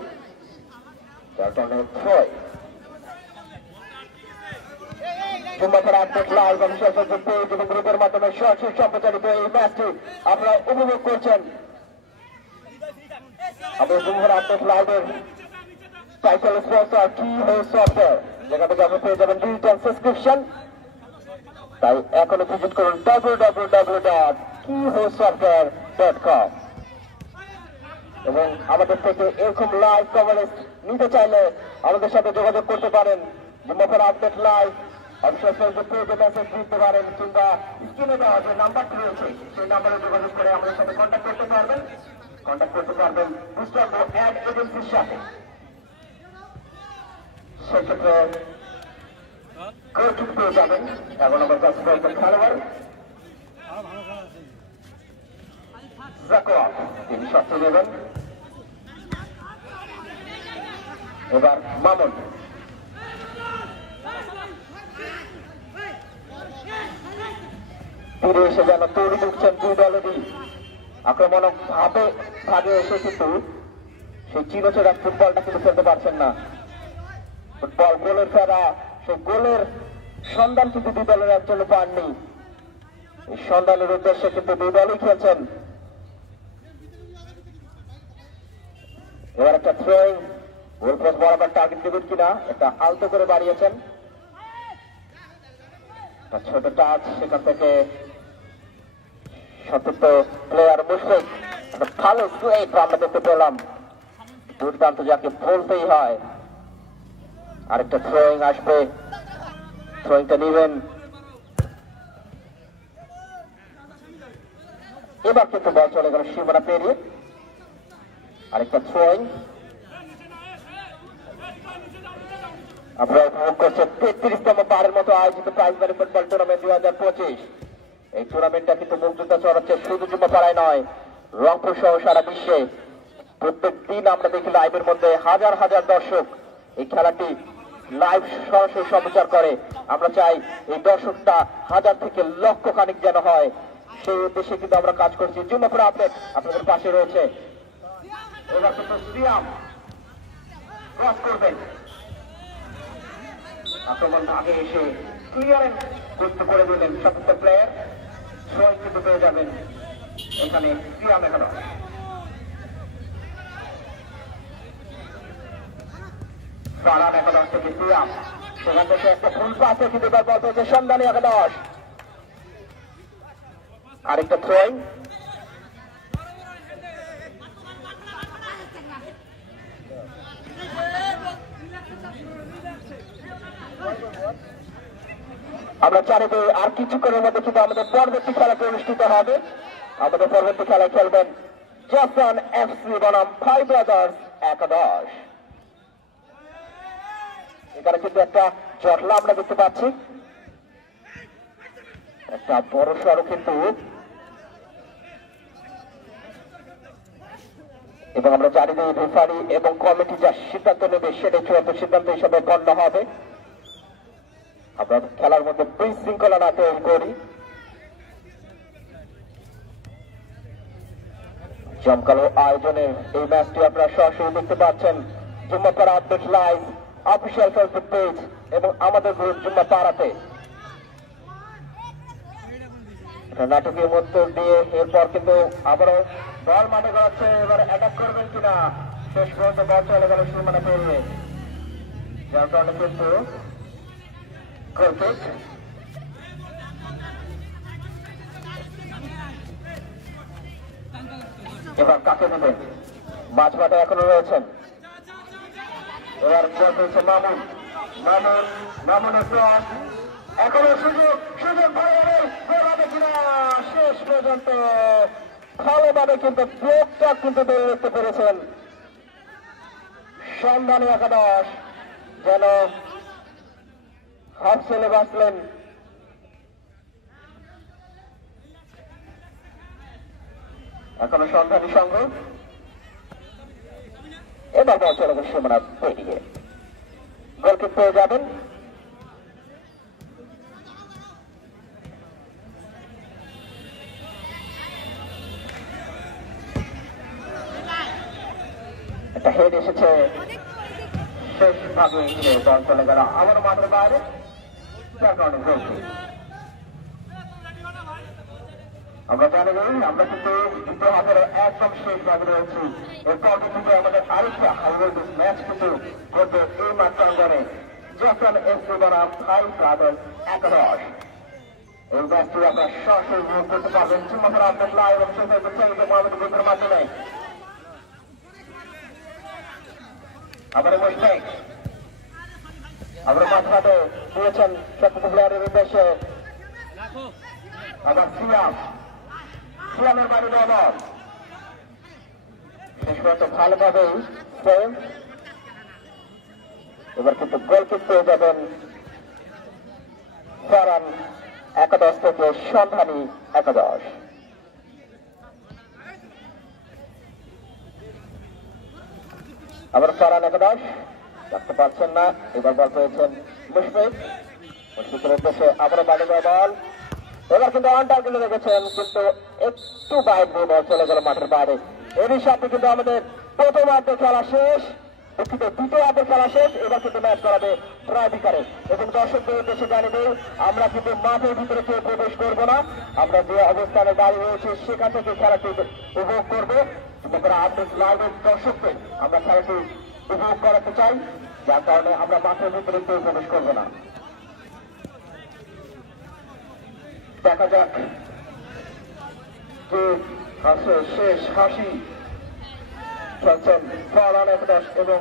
যার কারণে ছয়। চুম্বাকের update live official Facebook page এবং গ্রুপের মাধ্যমে সরাসরি সম্প্রচারিত এই ম্যাচটি আপনারা উপভোগ করছেন। আমাদের চুম্বাকের আপডেট লাইভের টাইটেল স্পন্সর কি হোস্ট সফটওয়্যার, যেখান থেকে আপনি পেয়ে যাবেন ডিজিটাল সাবস্ক্রিপশন। তাই এখনো ভিজিট করুন www.keyhostsoftware.com এবং আমাদের থেকে এরকম লাইভ কভারেজ নিতে চাইলে আমাদের সাথে যোগাযোগ করতে পারেন। যুবকের আপডেট লাইভ অবশ্যই ফেসবুক পেজে মেসেজ দিতে পারেন কিংবা স্ক্রিনে দেওয়া যে নাম্বারটি রয়েছে সেই নাম্বারে যোগাযোগ করে আমাদের সাথে কন্ট্যাক্ট করতে পারবেন বুস্টার অ্যাড এজেন্সির সাথে। সেক্ষেত্রে গোলকিক পেয়ে যাবেন। এখন আমার কাছে কয়েকজন খেলোয়াড়, তিনি শক্তি নেবেন। এবার মামুন, ফিরে এসে যেন তৈরি ঢুকছেন দুই দলেরই আক্রমণক ভাগে এসে কিন্তু সেই চিরচেরা ফুটবলটা কিন্তু খেলতে পারছেন না। ফুটবল গোলের ফেরা, সেই গোলের সন্ধান কিন্তু দুই দলের একজনও পাননি। এই সন্ধানের উদ্দেশ্যে কিন্তু দুই দলই খেলছেন। এবার একটা থ্রোয়িং, গোল পোস্ট বরাবর টার্গেট দেবেন কিনা, এটা আলতো করে বাড়িয়েছেন, ছোট টাচ, সেখান থেকে সতীর্থ প্লেয়ার মুশফিক ভালো স্ট্রেট আমরা দেখতে পেলাম, দুর্দান্ত যাকে বলতেই হয়। আরেকটা থ্রোয়িং আসবে, থ্রোয়িংটা নেবেন এবার কিন্তু বল চলে গেল সীমানা পেরিয়ে। আরেকটা থ্রোয়িং। আপনারা উপভোগ করছেন 33তম বারের মতো আয়োজিত প্রাইজ মানি ফুটবল টুর্নামেন্ট 2025। এই টুর্নামেন্টটা কিন্তু মুগ্ধতা ছড়াচ্ছে শুধু যুবপাড়ায় নয়, রংপুর সহ সারা বিশ্বে। প্রত্যেক দিন আমরা দেখি লাইভের মধ্যে হাজার হাজার দর্শক এই খেলাটি লাইভ সরাসরি সম্প্রচার করে। আমরা চাই এই দর্শকটা হাজার থেকে লক্ষ খানিক যেন হয়, সেই উদ্দেশ্যে কিন্তু আমরা কাজ করছি। যুবপাড়া আপডেট আপনাদের পাশে রয়েছে। এবার কিন্তু সিয়াম ক্রস করবেন, আক্রমণ আগে এসে ক্লিয়ারেন্স করতে করে দিলেন সমস্ত প্লেয়ার। থ্রোয়িং কিন্তু পেয়ে যাবেন এখানে সিয়াম। এখনো ফারান একাদশ থেকে সিয়াম, সেখান থেকে একটা ফুল পাসে কিন্তু বল পেয়েছে সন্ধানী একাদশ। আরেকটা থ্রোয়িং। আমরা চারিতে আর কিছুক্ষণের মধ্যে কিন্তু আমাদের পরবর্তী খেলাটি অনুষ্ঠিত হবে। আমাদের পরবর্তী খেলায় খেলবেন জাফরান এফসি বনাম ফাইভ ব্রাদার্স একাদশ। এখানে কিন্তু একটা জটলা আমরা দেখতে পাচ্ছি, একটা বড় সড়ো কিন্তু, এবং আমরা জানি যে রেফারি এবং কমিটি যা সিদ্ধান্ত নেবে সেটাই চূড়ান্ত সিদ্ধান্ত হিসাবে গণ্য হবে। আমরা খেলার মধ্যে বিশৃঙ্খলা না তৈরি করি। জমকালো আয়োজনের এই ম্যাচটি আপনারা সরাসরি দেখতে পাচ্ছেন Jummapara update live official Facebook page এবং আমাদের গ্রুপ যুম্মাপাড়াতে। নাটকীয় মধ্য দিয়ে এরপর কিন্তু আবারও বল মাঠে গড়াচ্ছে। এবার অ্যাটাক করবেন কিনা, শেষ পর্যন্ত বল চলে গেল সীমানা পেরিয়ে, যার কারণে কিন্তু এবার কাকে নেবেন, মাঝ মাঠে এখনো রয়েছেন। এবার বলছে মামুন, মামুনের ক্রস, এখনো সুযোগ ভালোভাবে কিনা, শেষ পর্যন্ত ভালোভাবে কিন্তু ব্লকটা কিন্তু ধরে রাখতে পেরেছেন সন্ধানী একাদশ। যেন হাফ ছেলে বাঁচলেন। এখনো সন্ধানী সংগ্রহ। এবার বল চলে গেল সীমানা পেরিয়ে, গোলকিক পেয়ে যাবেন। একটা হেড এসেছে শেষ ভাগে, বল চলে গেল আবার মাঠের বাইরে, যার কারণে গোলকিক। আমরা জানি আমরা কিন্তু যুদ্ধ হাতের একদম শেষ ভাগে রয়েছি। এরপর কিন্তু আমাদের আরেকটা হাইওয়ে ম্যাচ কিন্তু করবে এই মাঠ প্রাঙ্গণে, জাফরান এফসি বনাম ফাইভ ব্রাদার্স একাদশ। এই ম্যাচটি আপনারা সরাসরি উপভোগ করতে পারবেন যুম্মাপাড়া আপডেট লাইভ এবং ফেসবুক চ্যানেলে মোহাম্মদ গ্রুপের মাধ্যমে। আবার মুশফিক আবার মাঝমাঠে দিয়েছেন সকল প্লেয়ারের উদ্দেশ্যে। আবার সিয়ামের বাড়ি বল শেষ পর্যন্ত ভালোভাবেই সেভ। এবার কিন্তু গোলকিক পেয়ে যাবেন ফারান একাদশ থেকে সন্ধানী একাদশ। আবার ফারান একাদশ রাখতে পারছেন না, এবার বল পেয়েছেন মুশফিকের উদ্দেশ্যে। আবারও বাড়ি বল, এবার কিন্তু আন্টার কিন্তু রেখেছেন, কিন্তু একটু বাইরে দিয়ে বল চলে গেল মাঠের বাইরে। এরই সাথে কিন্তু আমাদের প্রথম অর্ধের খেলা শেষ, দ্বিতীয় অর্ধের খেলা শেষ। এবার কিন্তু ম্যাচ করাবে প্রাধিকারে এবং দর্শকদের উদ্দেশ্যে জানিয়ে আমরা কিন্তু মাঠের ভিতরে কেউ প্রবেশ করবো না। আমরা যে অবস্থানে দাঁড়িয়ে রয়েছি সেখান থেকে খেলাটি উপভোগ করবো। আপডেট লাইভের দর্শকদের আমরা খেলাটি উপভোগ করাতে চাই, যার কারণে আমরা মাঠের ভিতরে কেউ প্রবেশ করবো না। দেখা যাক যে আছে শেষ হাসি খেলছেন ফারান একাদশ এবং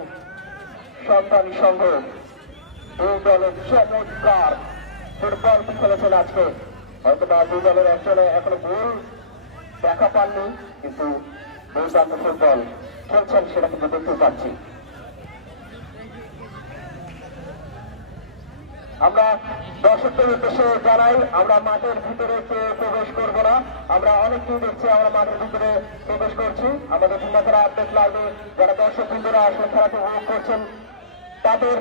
সন্ধানী সংঘ। দুই দলের চমৎকার ফুটবল খেলেছেন আজকে। হয়তো বা দুই দলের একজনে এখনো গোল দেখা পাননি, কিন্তু দুর্দান্ত ফুটবল খেলছেন সেটা কিন্তু দেখতে পাচ্ছি। আমরা দর্শকদের উদ্দেশ্যে জানাই, আমরা মাঠের ভিতরে প্রবেশ করব না। আমরা অনেককেই দেখছি আমরা মাঠের ভিতরে প্রবেশ করছি। আমাদের জুম্মাপাড়া আপডেট লাইভে যারা দর্শক বৃন্দরা আসলে খেলাটি উপভোগ করছেন, তাদের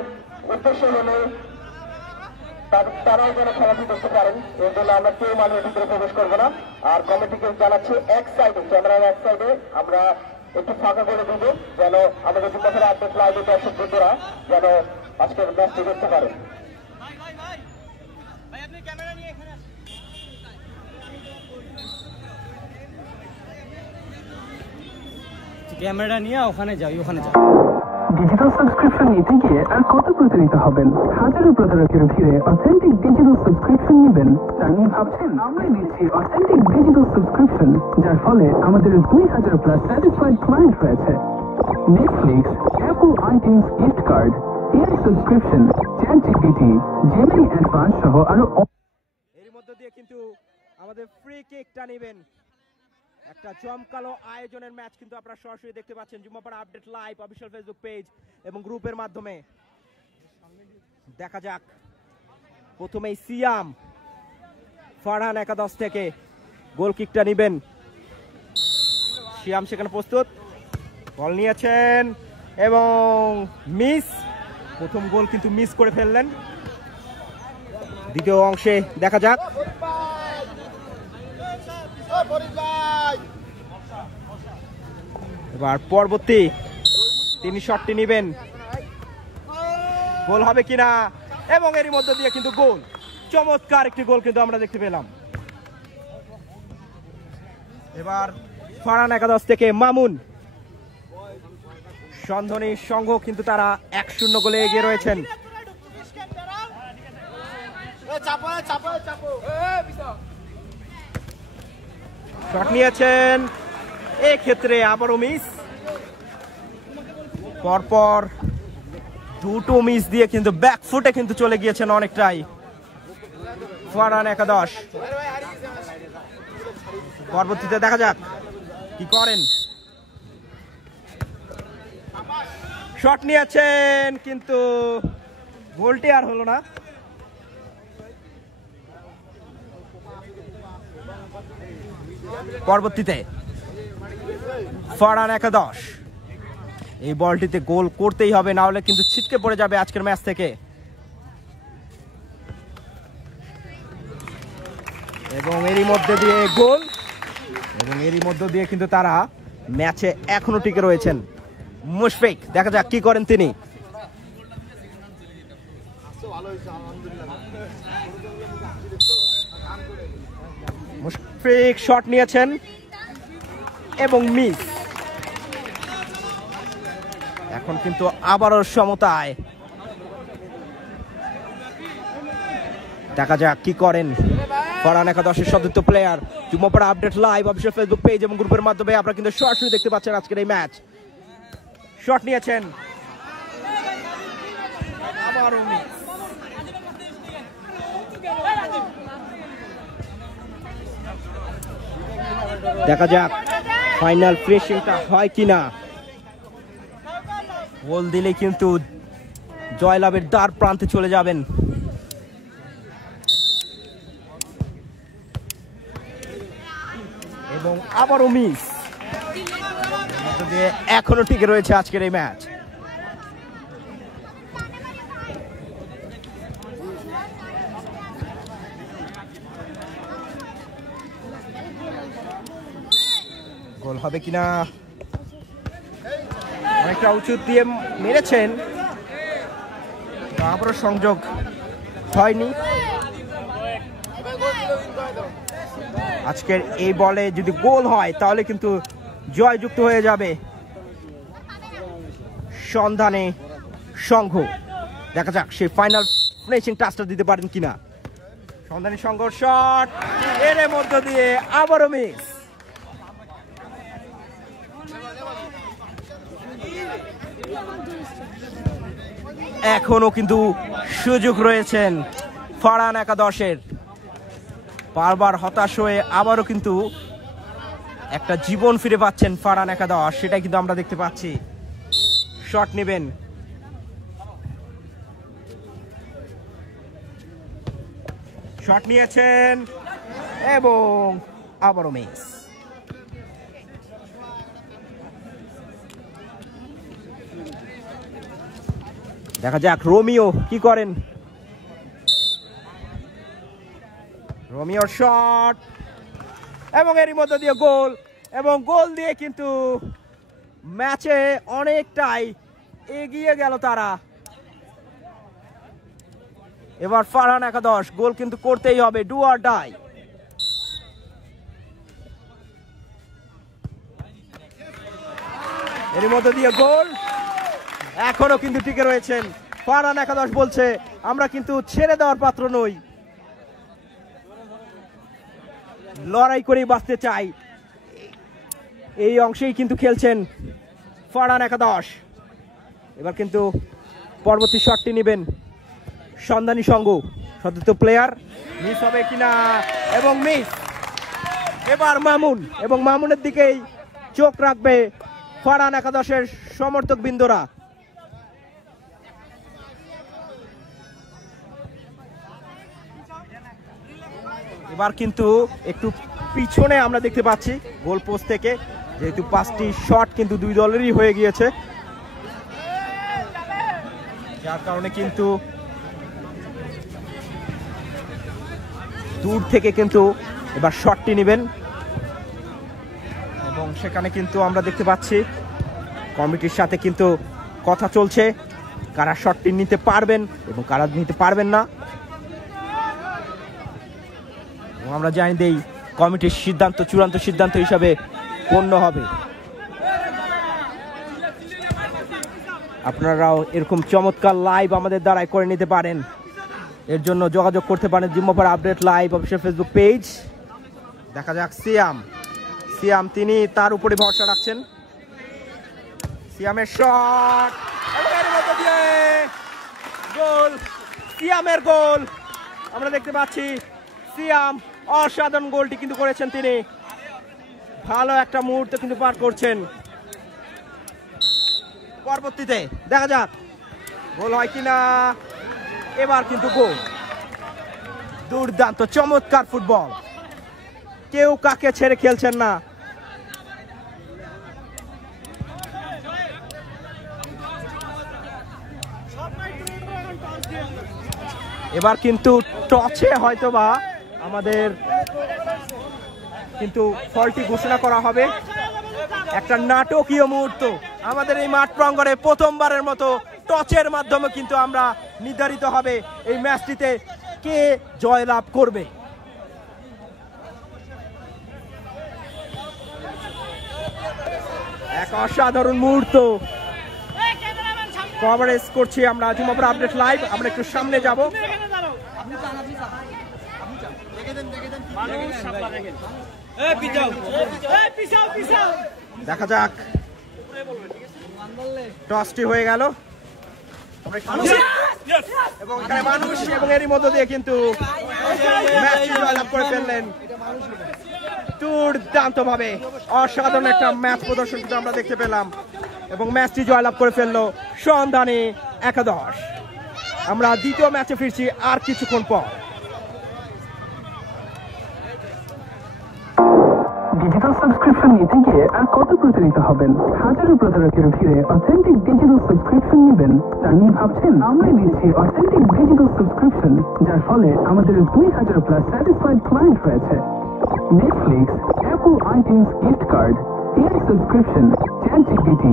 উদ্দেশ্য হলো তারাও যেন খেলাটি দেখতে পারেন। এর জন্য আমরা কেউ মাঠের ভিতরে প্রবেশ করবো না। আর কমিটিকে জানাচ্ছি এক সাইডে, ক্যামেরার এক সাইডে আমরা একটু ফাঁকা করে দিব, যেন আমাদের জুম্মাপাড়া আপডেট লাইভে দর্শক বৃন্দরা যেন আজকের ম্যাচটি দেখতে পারেন। ক্যামেরা নিয়ে ওখানে যাই। ডিজিটাল সাবস্ক্রিপশন নিতে গিয়ে আর কত প্রতারিত হবেন? হাজারো প্রতারকের ভিড়ে অথেন্টিক ডিজিটাল সাবস্ক্রিপশন নেবেন তা নিয়ে ভাবছেন? আমরাই দিচ্ছি অথেন্টিক ডিজিটাল সাবস্ক্রিপশন, যার ফলে আমাদের 2000+ স্যাটিসফাইড ক্লায়েন্ট রয়েছে। Netflix, Apple iTunes gift card, air subscription, ChatGPT, Gemini advance সহ আরো এর মধ্যে দিয়ে কিন্তু আমাদের ফ্রি কিকটা নেবেন। একটা জমকালো আয়োজনের ম্যাচ কিন্তু আপনারা সরাসরি দেখতে পাচ্ছেন Jummapara update live official Facebook page এবং গ্রুপের মাধ্যমে। দেখা যাক, প্রথমেই সিয়াম ফারহান একাদশ থেকে গোল কিকটা নেবেন। সিয়াম সেখানে প্রস্তুত, বল নিয়েছেন এবং মিস। প্রথম গোল কিন্তু মিস করে ফেললেন। দ্বিতীয় অংশে দেখা যাক। এবার পরবর্তী তিনি শটটি নেবেন, গোল হবে কিনা, এবং এরই মধ্যে দিয়ে কিন্তু গোল। চমৎকার একটি গোল কিন্তু আমরা দেখতে পেলাম। এবার ফারহান একাদশ থেকে মামুন সন্ধানী সংঘ কিন্তু তারা 1-0 গোলে এগিয়ে রয়েছেন। শট নিয়েছেন, এক্ষেত্রে আবারও মিস। পরপর দুটো মিস দিয়ে কিন্তু ব্যাকফুটে কিন্তু চলে গিয়েছেন অনেকটাই ফারহান একাদশ। পরবর্তীতে দেখা যাক কি করেন। শট নিয়েছেন কিন্তু গোলটি আর হলো না। পরবর্তীতে ফারহান একাদশ এই বলটিতে গোল করতেই হবে, না হলে কিন্তু ছিটকে পড়ে যাবে আজকের ম্যাচ থেকে। এবং এরই মধ্যে দিয়ে গোল, এবং এরই মধ্যে দিয়ে কিন্তু তারা ম্যাচে এখনো টিকে রয়েছেন। মুশফিক, দেখা যাক কি করেন তিনি। মুশফিক শট নিয়েছেন এবং মিস। এখন কিন্তু আবারও সমতায়, দেখা যাক কি করেন ফারহান একাদশের সতীর্থ player. Jummapara update live official Facebook page এবং গ্রুপের মাধ্যমে আপনারা কিন্তু সরাসরি দেখতে পাচ্ছেন আজকের এই ম্যাচ। শট নিয়েছেন, আবারও মিস। দেখা যাক ফাইনাল ফিনিশিংটা হয় কিনা। গোল দিলে কিন্তু জয়লাভের দ্বার প্রান্তে চলে যাবেন। এবং আবারও মিস। এখনো টিকে রয়েছে আজকের এই ম্যাচ। গোল হবে কিনা, অনেকটা উঁচু দিয়ে মেরেছেন, আবারও সংযোগ হয়নি। আজকের এই বলে যদি গোল হয় তাহলে কিন্তু জয়যুক্ত হয়ে যাবে সন্ধানে সংঘ। দেখা যাক সেই ফাইনাল ফিনিশিং টাচটা দিতে পারেন কিনা। সন্ধানী সংঘ শট, এর মধ্য দিয়ে আবারও মিস। এখনো কিন্তু সুযোগ রয়েছেন ফারহান একাদশের। বারবার হতাশ হয়ে আবারও কিন্তু একটা জীবন ফিরে পাচ্ছেন ফারহান একাদশ, সেটা কিন্তু আমরা দেখতে পাচ্ছি। শট নেবেন, শট নিয়েছেন এবং আবারও মিস। দেখা যাক রোমিও কি করেন। রোমিওর শট এবং এরই মধ্যে দিয়ে গোল, এবং গোল দিয়ে কিন্তু ম্যাচে অনেকটাই এগিয়ে গেল তারা। এবার ফারহান একাদশ গোল কিন্তু করতেই হবে, ডু অর ডাই। এরই মধ্যে দিয়ে গোল, এখনো কিন্তু টিকে রয়েছেন। ফারহান একাদশ বলছে আমরা কিন্তু ছেড়ে দেওয়ার পাত্র নই, লড়াই করেই বাঁচতে চাই। এই অংশেই কিন্তু খেলছেন ফারহান একাদশ। এবার কিন্তু পরবর্তী শটটি নেবেন সন্ধানী সঙ্গ, সতীর্থ প্লেয়ার। মিস হবে কিনা, এবং মিস। এবার মামুন, এবং মামুনের দিকেই চোখ রাখবে ফারহান একাদশের সমর্থক বৃন্দরা। এবার কিন্তু একটু পিছনে আমরা দেখতে পাচ্ছি গোল পোস্ট থেকে, যেহেতু 5টি শট কিন্তু দুই দলেরই হয়ে গিয়েছে, যার কারণে কিন্তু দূর থেকে কিন্তু এবার শটটি নেবেন। এবং সেখানে কিন্তু আমরা দেখতে পাচ্ছি কমিটির সাথে কিন্তু কথা চলছে, কারা শটটি নিতে পারবেন এবং কারা নিতে পারবেন না। এবং আমরা জানি দেই কমিটির সিদ্ধান্ত চূড়ান্ত সিদ্ধান্ত হিসাবে গণ্য হবে। আপনারাও এরকম চমৎকার লাইভ আমাদের দ্বারাই করে নিতে পারেন, এর জন্য যোগাযোগ করতে পারেন Jimmapara update live official Facebook page. দেখা যাক সিয়াম তিনি তার উপরে ভরসা রাখছেন। সিয়ামের শট, গোল, সিয়ামের গোল আমরা দেখতে পাচ্ছি। সিয়াম অসাধারণ গোলটি কিন্তু করেছেন তিনি, ভালো একটা মুহূর্ত কিন্তু পার করছেন। পরবর্তীতে দেখা যাক গোল হয় কিনা। এবার কিন্তু গোল, দুর্দান্ত চমৎকার ফুটবল, কেউ কাকে ছেড়ে খেলছেন না। এবার কিন্তু টচে হয়তোবা আমাদের কিন্তু ফলটি ঘোষণা করা হবে। একটা নাটকীয় মুহূর্ত আমাদের এই মাঠ প্রাঙ্গণে প্রথমবারের মতো টচের মাধ্যমে কিন্তু আমরা নির্ধারিত হবে এই ম্যাচটিতে কে জয়লাভ করবে। এক অসাধারণ মুহূর্ত কভারেজ করছি আমরা জিম্মাপাড়া আপডেট লাইভ। আমরা একটু সামনে যাব, দেখা যাক। টসটি হয়ে গেল এবং এখানে মানুষ, এবং এরই মধ্য দিয়ে কিন্তু ম্যাচটি জয়লাভ করে ফেললেন দুর্দান্ত ভাবে। অসাধারণ একটা ম্যাচ প্রদর্শন কিন্তু আমরা দেখতে পেলাম এবং ম্যাচটি জয়লাভ করে ফেললো সন্ধানী একাদশ। আমরা দ্বিতীয় ম্যাচে ফিরছি আর কিছুক্ষণ পর। ডিজিটাল সাবস্ক্রিপশন নিতে গিয়ে আর কত প্রতারিত হবেন? হাজারো প্রতারকের ভিড়ে অথেন্টিক ডিজিটাল সাবস্ক্রিপশন নেবেন তা নিয়ে ভাবছেন? আমরাই দিচ্ছি অথেন্টিক ডিজিটাল সাবস্ক্রিপশন, যার ফলে আমাদের 2000+ স্যাটিসফাইড ক্লায়েন্ট রয়েছে। Netflix, Apple iTunes gift card, AI subscription, ChatGPT,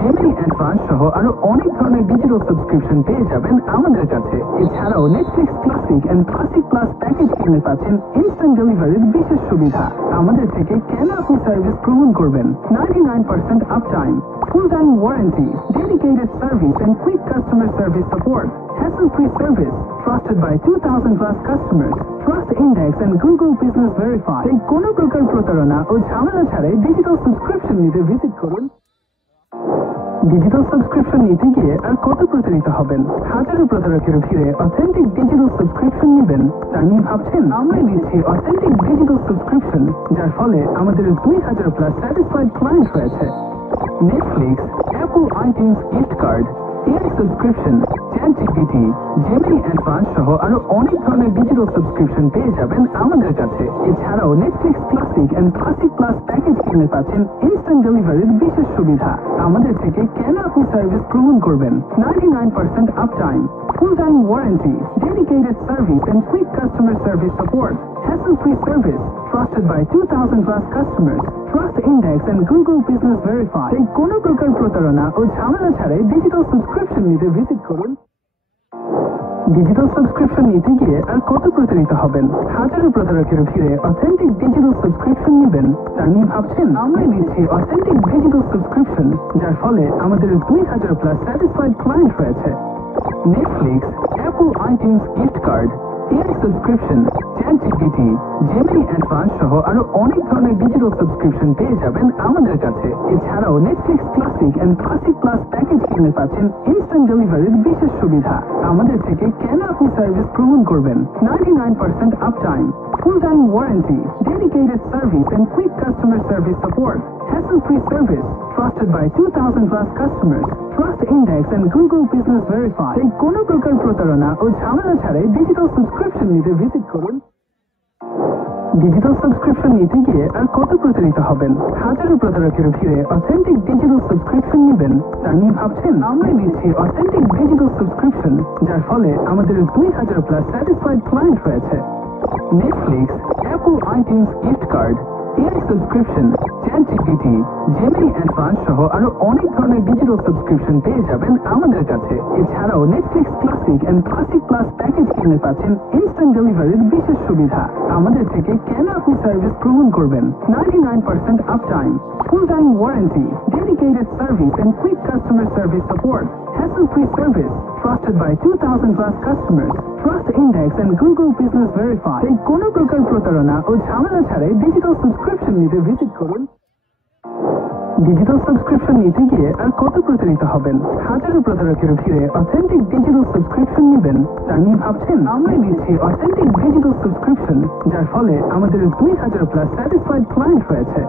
Gemini advance সহ আরো অনেক ধরনের ডিজিটাল সাবস্ক্রিপশন পেয়ে যাবেন আমাদের কাছে। এছাড়াও Netflix classic and classic plus package কিনে পাচ্ছেন ইনস্ট্যান্ট ডেলিভারির বিশেষ সুবিধা। আমাদের থেকে কেন আপনি সার্ভিস গ্রহণ করবেন? 99% uptime, full time warranty, dedicated service and quick customer service support, hassle-free service, trusted by 2000+ customers, Trust Index and Google Business Verify। তাই কোনো প্রকার প্রতারণা ও ঝামেলা ছাড়াই ডিজিটাল সাবস্ক্রিপশন নিতে ভিজিট করুন ডিজিটাল সাবস্ক্রিপশন নিতে গিয়ে আর কত প্রতারিত হবেন? হাজারো প্রতারকের ভিড়ে অথেন্টিক ডিজিটাল সাবস্ক্রিপশন নেবেন তা নিয়ে ভাবছেন? আমরাই দিচ্ছি অথেন্টিক ডিজিটাল সাবস্ক্রিপশন, যার ফলে আমাদের 2000 প্লাস স্যাটিসফাইড ক্লায়েন্ট রয়েছে। Netflix, Apple iTunes gift card, AI subscription, ChatGPT, Gemini advance সহ আরো অনেক ধরনের ডিজিটাল সাবস্ক্রিপশন পেয়ে যাবেন আমাদের কাছে। এছাড়াও Netflix classic and classic plus package কিনে পাচ্ছেন ইনস্ট্যান্ট ডেলিভারির বিশেষ সুবিধা। আমাদের থেকে কেন আপনি সার্ভিস গ্রহণ করবেন? 99% uptime, full time warranty, dedicated service and quick customer service support, hassle-free service, trusted by 2000 plus customers, Trust Index and Google Business Verify। তাই কোনো প্রকার প্রতারণা ও ঝামেলা ছাড়াই ডিজিটাল সাবস্ক্রিপশন নিতে ভিজিট করুন। ডিজিটাল সাবস্ক্রিপশন নিতে গিয়ে আর কত প্রতারিত হবেন? হাজারো প্রতারকের ভিড়ে অথেন্টিক ডিজিটাল সাবস্ক্রিপশন নেবেন তা নিয়ে ভাবছেন? আমরাই দিচ্ছি অথেন্টিক ডিজিটাল সাবস্ক্রিপশন, যার ফলে আমাদের 2000 প্লাস স্যাটিসফাইড ক্লায়েন্ট রয়েছে। Netflix, Apple iTunes gift card, AI subscription, ChatGPT, Gemini advance সহ আরো অনেক ধরনের ডিজিটাল সাবস্ক্রিপশন পেয়ে যাবেন আমাদের কাছে। এছাড়াও Netflix classic and classic plus package কিনে পাচ্ছেন ইনস্ট্যান্ট ডেলিভারির বিশেষ সুবিধা। আমাদের থেকে কেন আপনি সার্ভিস গ্রহণ করবেন? 99% uptime, full time warranty, dedicated service and quick customer service support, hassle-free service, trusted by 2000 plus customers, Trust Index and Google Business Verify। তাই কোনো প্রকার প্রতারণা ও ঝামেলা ছাড়াই ডিজিটাল সাবস্ক্রিপশন নিতে ভিজিট করুন। ডিজিটাল সাবস্ক্রিপশন নিতে গিয়ে আর কত প্রতারিত হবেন? হাজারো প্রতারকের ভিড়ে অথেন্টিক ডিজিটাল সাবস্ক্রিপশন নেবেন তা নিয়ে ভাবছেন? আমরাই দিচ্ছি অথেন্টিক ডিজিটাল সাবস্ক্রিপশন, যার ফলে আমাদের 2000 প্লাস স্যাটিসফাইড ক্লায়েন্ট রয়েছে। Netflix, Apple iTunes gift card, AI subscription, ChatGPT, Gemini advance সহ আরো অনেক ধরনের ডিজিটাল সাবস্ক্রিপশন পেয়ে যাবেন আমাদের কাছে। এছাড়াও Netflix classic and classic plus package কিনে পাচ্ছেন ইনস্ট্যান্ট ডেলিভারির বিশেষ সুবিধা। আমাদের থেকে কেন আপনি সার্ভিস গ্রহণ করবেন? 99% uptime, full time warranty, dedicated service and quick customer service support, hassle-free service, trusted by 2000 plus customers, Trust Index and Google Business Verify। তাই কোনো প্রকার প্রতারণা ও ঝামেলা ছাড়াই ডিজিটাল সাবস্ক্রিপশন নিতে ভিজিট করুন। ডিজিটাল সাবস্ক্রিপশন নিতে গিয়ে আর কত প্রতারিত হবেন? হাজারো প্রতারকের ভিড়ে অথেন্টিক ডিজিটাল সাবস্ক্রিপশন নেবেন তা নিয়ে ভাবছেন? আমরাই দিচ্ছি অথেন্টিক ডিজিটাল সাবস্ক্রিপশন, যার ফলে আমাদের 2000 প্লাস স্যাটিসফাইড ক্লায়েন্ট রয়েছে।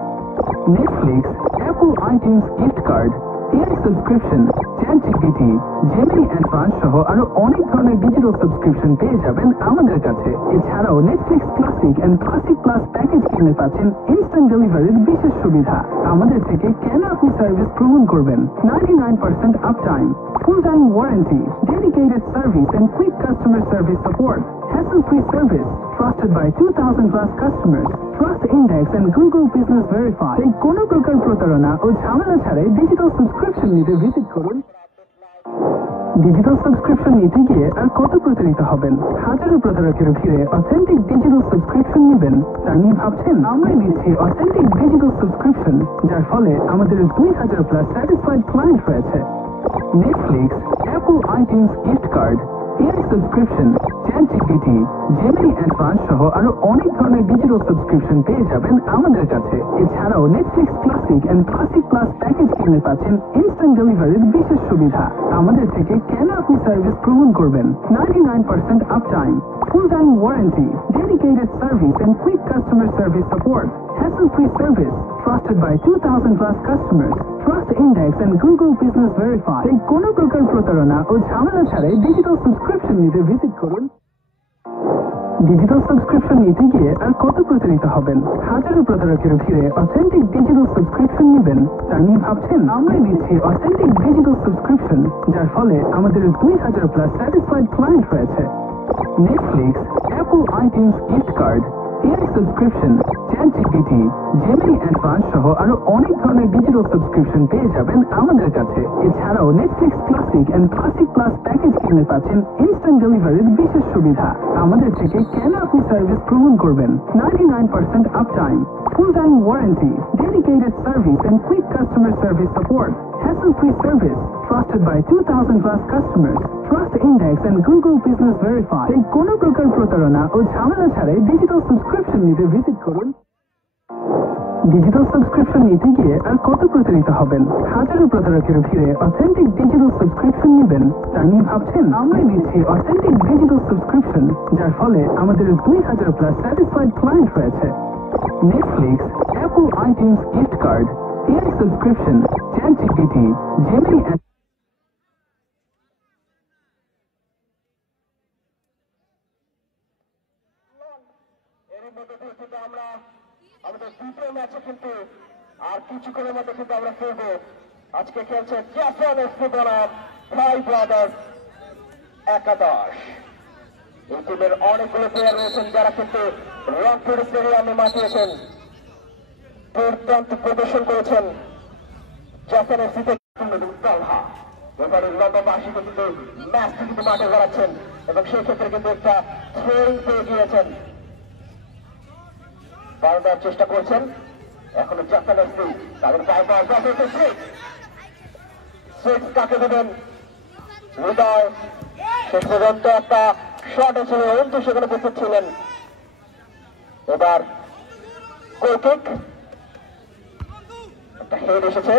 Netflix, Apple iTunes gift card, AI subscription, ChatGPT, Gemini advance সহ আরো অনেক ধরনের ডিজিটাল সাবস্ক্রিপশন পেয়ে যাবেন আমাদের কাছে। এছাড়াও Netflix classic and classic plus package কিনে পাচ্ছেন ইনস্ট্যান্ট ডেলিভারির বিশেষ সুবিধা। আমাদের থেকে কেন আপনি সার্ভিস গ্রহণ করবেন? 99% uptime, full time warranty, dedicated service and quick customer service support, hassle-free service, trusted by 2000 plus customers, Trust Index and Google Business Verify। তাই কোনো প্রকার প্রতারণা ও ঝামেলা ছাড়াই ডিজিটাল সাবস্ক্রিপশন নিতে ভিজিট করুন। ডিজিটাল সাবস্ক্রিপশন নিতে গিয়ে আর কত প্রতারিত হবেন? হাজারো প্রতারকের ভিড়ে অথেন্টিক ডিজিটাল সাবস্ক্রিপশন নেবেন তা নিয়ে ভাবছেন? আমরাই দিচ্ছি অথেন্টিক ডিজিটাল সাবস্ক্রিপশন, যার ফলে আমাদের 2000 প্লাস স্যাটিসফাইড ক্লায়েন্ট রয়েছে। Netflix, Apple iTunes gift card, AI subscription, ChatGPT, Gemini advance সহ আরো অনেক ধরনের ডিজিটাল সাবস্ক্রিপশন পেয়ে যাবেন আমাদের কাছে। এছাড়াও Netflix classic and classic plus package কিনে পাচ্ছেন ইনস্ট্যান্ট ডেলিভারির বিশেষ সুবিধা। আমাদের থেকে কেন আপনি সার্ভিস গ্রহণ করবেন? 99% uptime, full time warranty, dedicated service and quick customer service support, hassle-free service, trusted by 2000 plus customers, Trust Index and Google Business Verify। তাই কোনো প্রকার প্রতারণা ও ঝামেলা ছাড়াই ডিজিটাল সাবস্ক্রিপশন নিতে ভিজিট করুন। ডিজিটাল সাবস্ক্রিপশন নিতে গিয়ে আর কত প্রতারিত হবেন? হাজারো প্রতারকের ভিড়ে অথেন্টিক ডিজিটাল সাবস্ক্রিপশন নেবেন তা নিয়ে ভাবছেন? আমরাই দিচ্ছি অথেন্টিক ডিজিটাল সাবস্ক্রিপশন, যার ফলে আমাদের 2000 প্লাস স্যাটিসফাইড ক্লায়েন্ট রয়েছে। Netflix, Apple iTunes gift card, AI subscription, ChatGPT, Gemini advance সহ আরো অনেক ধরনের ডিজিটাল সাবস্ক্রিপশন পেয়ে যাবেন আমাদের কাছে। এছাড়াও Netflix classic and classic plus package কিনে পাচ্ছেন ইনস্ট্যান্ট ডেলিভারির বিশেষ সুবিধা। আমাদের থেকে কেন আপনি সার্ভিস গ্রহণ করবেন? 99% uptime, full time warranty, dedicated service and quick customer service support, hassle-free service, trusted by 2000 plus customers, Trust Index and Google Business Verify। তাই কোনো প্রকার প্রতারণা ও ঝামেলা ছাড়াই ডিজিটাল সাবস্ক্রিপশন নিতে ভিজিট করুন। ডিজিটাল সাবস্ক্রিপশন নিতে গিয়ে আর কত প্রতারিত হবেন? হাজারো প্রতারকের ভিড়ে অথেন্টিক ডিজিটাল সাবস্ক্রিপশন নেবেন তা নিয়ে ভাবছেন? আমরাই দিচ্ছি অথেন্টিক ডিজিটাল সাবস্ক্রিপশন, যার ফলে আমাদের 2000+ স্যাটিসফাইড ক্লায়েন্ট রয়েছে। Netflix, Apple iTunes gift card, AI subscription, ChatGPT, Gemini এর মধ্যে দিয়ে কিন্তু আমরা আমাদের দ্বিতীয় ম্যাচে কিন্তু আর কিছুক্ষণের মধ্যে কিন্তু আমরা খেলবো। আজকে খেলছে জ্যাসন এফসি বনাম ভাই ব্রাদার্স একাদশ। এই টিমের অনেকগুলো প্লেয়ার রয়েছেন যারা কিন্তু রংপুর স্টেডিয়ামে মাতিয়েছেন, দুর্দান্ত প্রদর্শন করেছেন। জ্যাসন এফসি থেকে তলহা এবারে লম্বাবাসী কিন্তু ম্যাচটি কিন্তু মাঠে গড়াচ্ছেন এবং সেই ক্ষেত্রে কিন্তু একটা থ্রোইং পেয়ে গিয়েছেন, পার দেওয়ার চেষ্টা করছেন। এখনো জ্যাসন এফসি তাদের পায়ে পাওয়া যাচ্ছে। সিক্স কাকে দেবেন? হৃদয় শেষ পর্যন্ত একটা শট এসে অন্তু সেখানে উপস্থিত ছিলেন। এবার গোল কিক, একটা হেড এসেছে।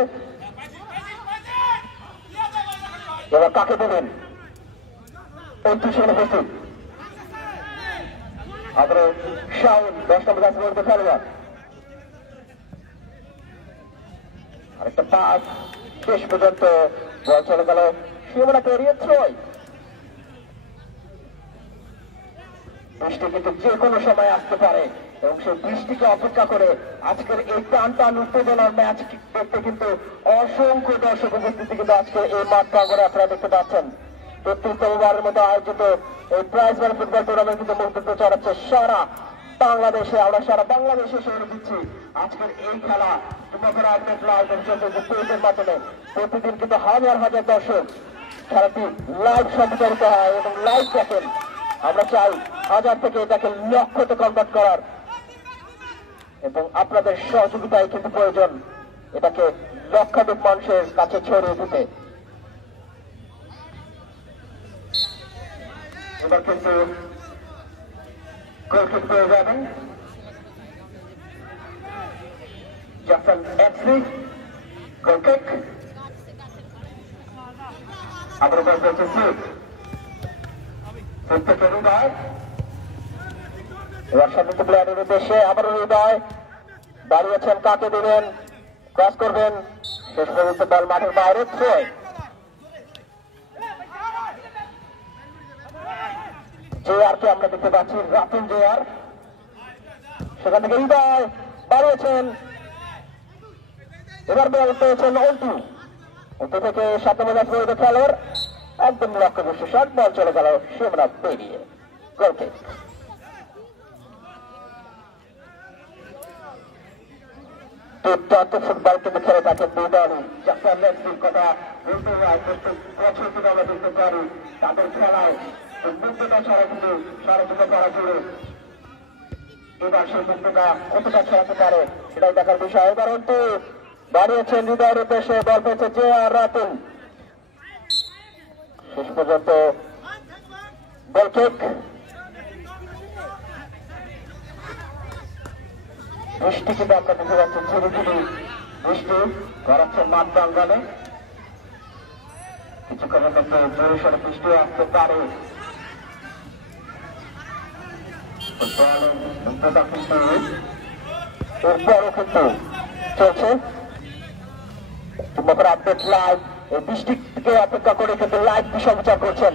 এবার কাকে দেবেন? অন্তু সেখানে উপস্থিত। আবারও শাওন 10 নম্বর গাছ পর্যন্ত খেলোয়াড়। আরেকটা পাস, শেষ পর্যন্ত বল চলে গেল সীমানাকে এড়িয়ে থ্রোয়। বৃষ্টি কিন্তু যে কোনো সময় আসতে পারে এবং সেই বৃষ্টিকে অপেক্ষা করে আজকের এই টান টান উত্তেজনার ম্যাচ দেখতে কিন্তু অসংখ্য দর্শক উপস্থিতি কিন্তু আজকের এই মাঠ প্রাঙ্গণে আপনারা দেখতে পাচ্ছেন। 33তমবারের মতো আয়োজিত এই প্রাইজ মানি ফুটবল টুর্নামেন্ট কিন্তু মুগ্ধ ছড়াচ্ছে সারা বাংলাদেশে। আমরা সারা বাংলাদেশে শহরে দিচ্ছি আজকের এই খেলা পেজের মাধ্যমে। প্রতিদিন কিন্তু হাজার হাজার দর্শক খেলাটি লাইভ সম্প্রচারিত হয় এবং লাইভ দেখেন। আমরা চাই 1000 থেকে এটাকে লক্ষতে কনভার্ট করার এবং আপনাদের সহযোগিতায় কিন্তু প্রয়োজন এটাকে লক্ষাধিক মানুষের কাছে ছড়িয়ে দিতে। এবার কিন্তু গোল কিক পেয়ে যাবেন জ্যাসন এফসি। গোল কিক আবার বল পেয়েছে সিক্স থেকে হৃদয়। এবার সামনে প্লেয়ারের উদ্দেশ্যে আবারও হৃদয় দাঁড়িয়েছেন, কাকে দেবেন? ক্রস করবেন, শেষ পর্যন্ত বল মাঠের বাইরে। থ্রোয় জেআরকে আমরা দেখতে পাচ্ছি, রাতুল জেআর। সেখান থেকে হৃদয় বাড়িয়েছেন, এবার বল পেয়েছেন অন্তু। অন্তু থেকে 7 নম্বর গাছ পর্যন্ত খেলোয়াড় একদম লক্ষ্যবস্তু শট, বল চলে গেল সীমানা পেরিয়ে। গোল কিক। দুর্দান্ত ফুটবল কিন্তু খেলে থাকেন দুই দলই। জ্যাসন এফসির কথা বলতে হয়, প্রত্যেক বছর কিন্তু আমরা দেখতে পারি তাদের খেলায় মুক্ততা ছাড়া কিন্তু সারাদিনে করা জুড়ে। এবার সেই মুক্ততা কতটা ছড়াতে পারে সেটাই দেখার বিষয়। এবার অন্তু দাঁড়িয়েছেন হৃদয়ের উদ্দেশ্যে, বল পেয়েছে জেআর রাতুল। শেষ পর্যন্ত গোল কিক। বৃষ্টি কিন্তু আমরা দেখতে পাচ্ছি, ঝিরি ঝিরি বৃষ্টি গড়াচ্ছেন মাঠ প্রাঙ্গণে। কিছুক্ষণের মধ্যে জোরে সোরে বৃষ্টি আসতে পারে। এরপরও কিন্তু চলছে চুম্বকের আপডেট লাইভ। এই বৃষ্টিকে অপেক্ষা করে কিন্তু লাইভ সম্প্রচার করছেন।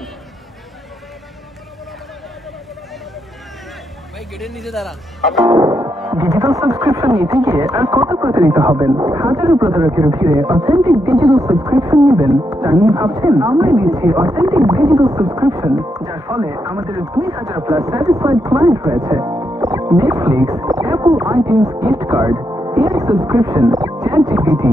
ডিজিটাল সাবস্ক্রিপশন নিতে গিয়ে আর কত প্রতারিত হবেন? হাজারো প্রতারকের ভিড়ে অথেন্টিক ডিজিটাল সাবস্ক্রিপশন নেবেন তা নিয়ে ভাবছেন? আমরাই দিচ্ছি অথেন্টিক ডিজিটাল সাবস্ক্রিপশন, যার ফলে আমাদের 2000+ স্যাটিসফাইড ক্লায়েন্ট রয়েছে। Netflix, Apple iTunes gift card, AI subscription, ChatGPT,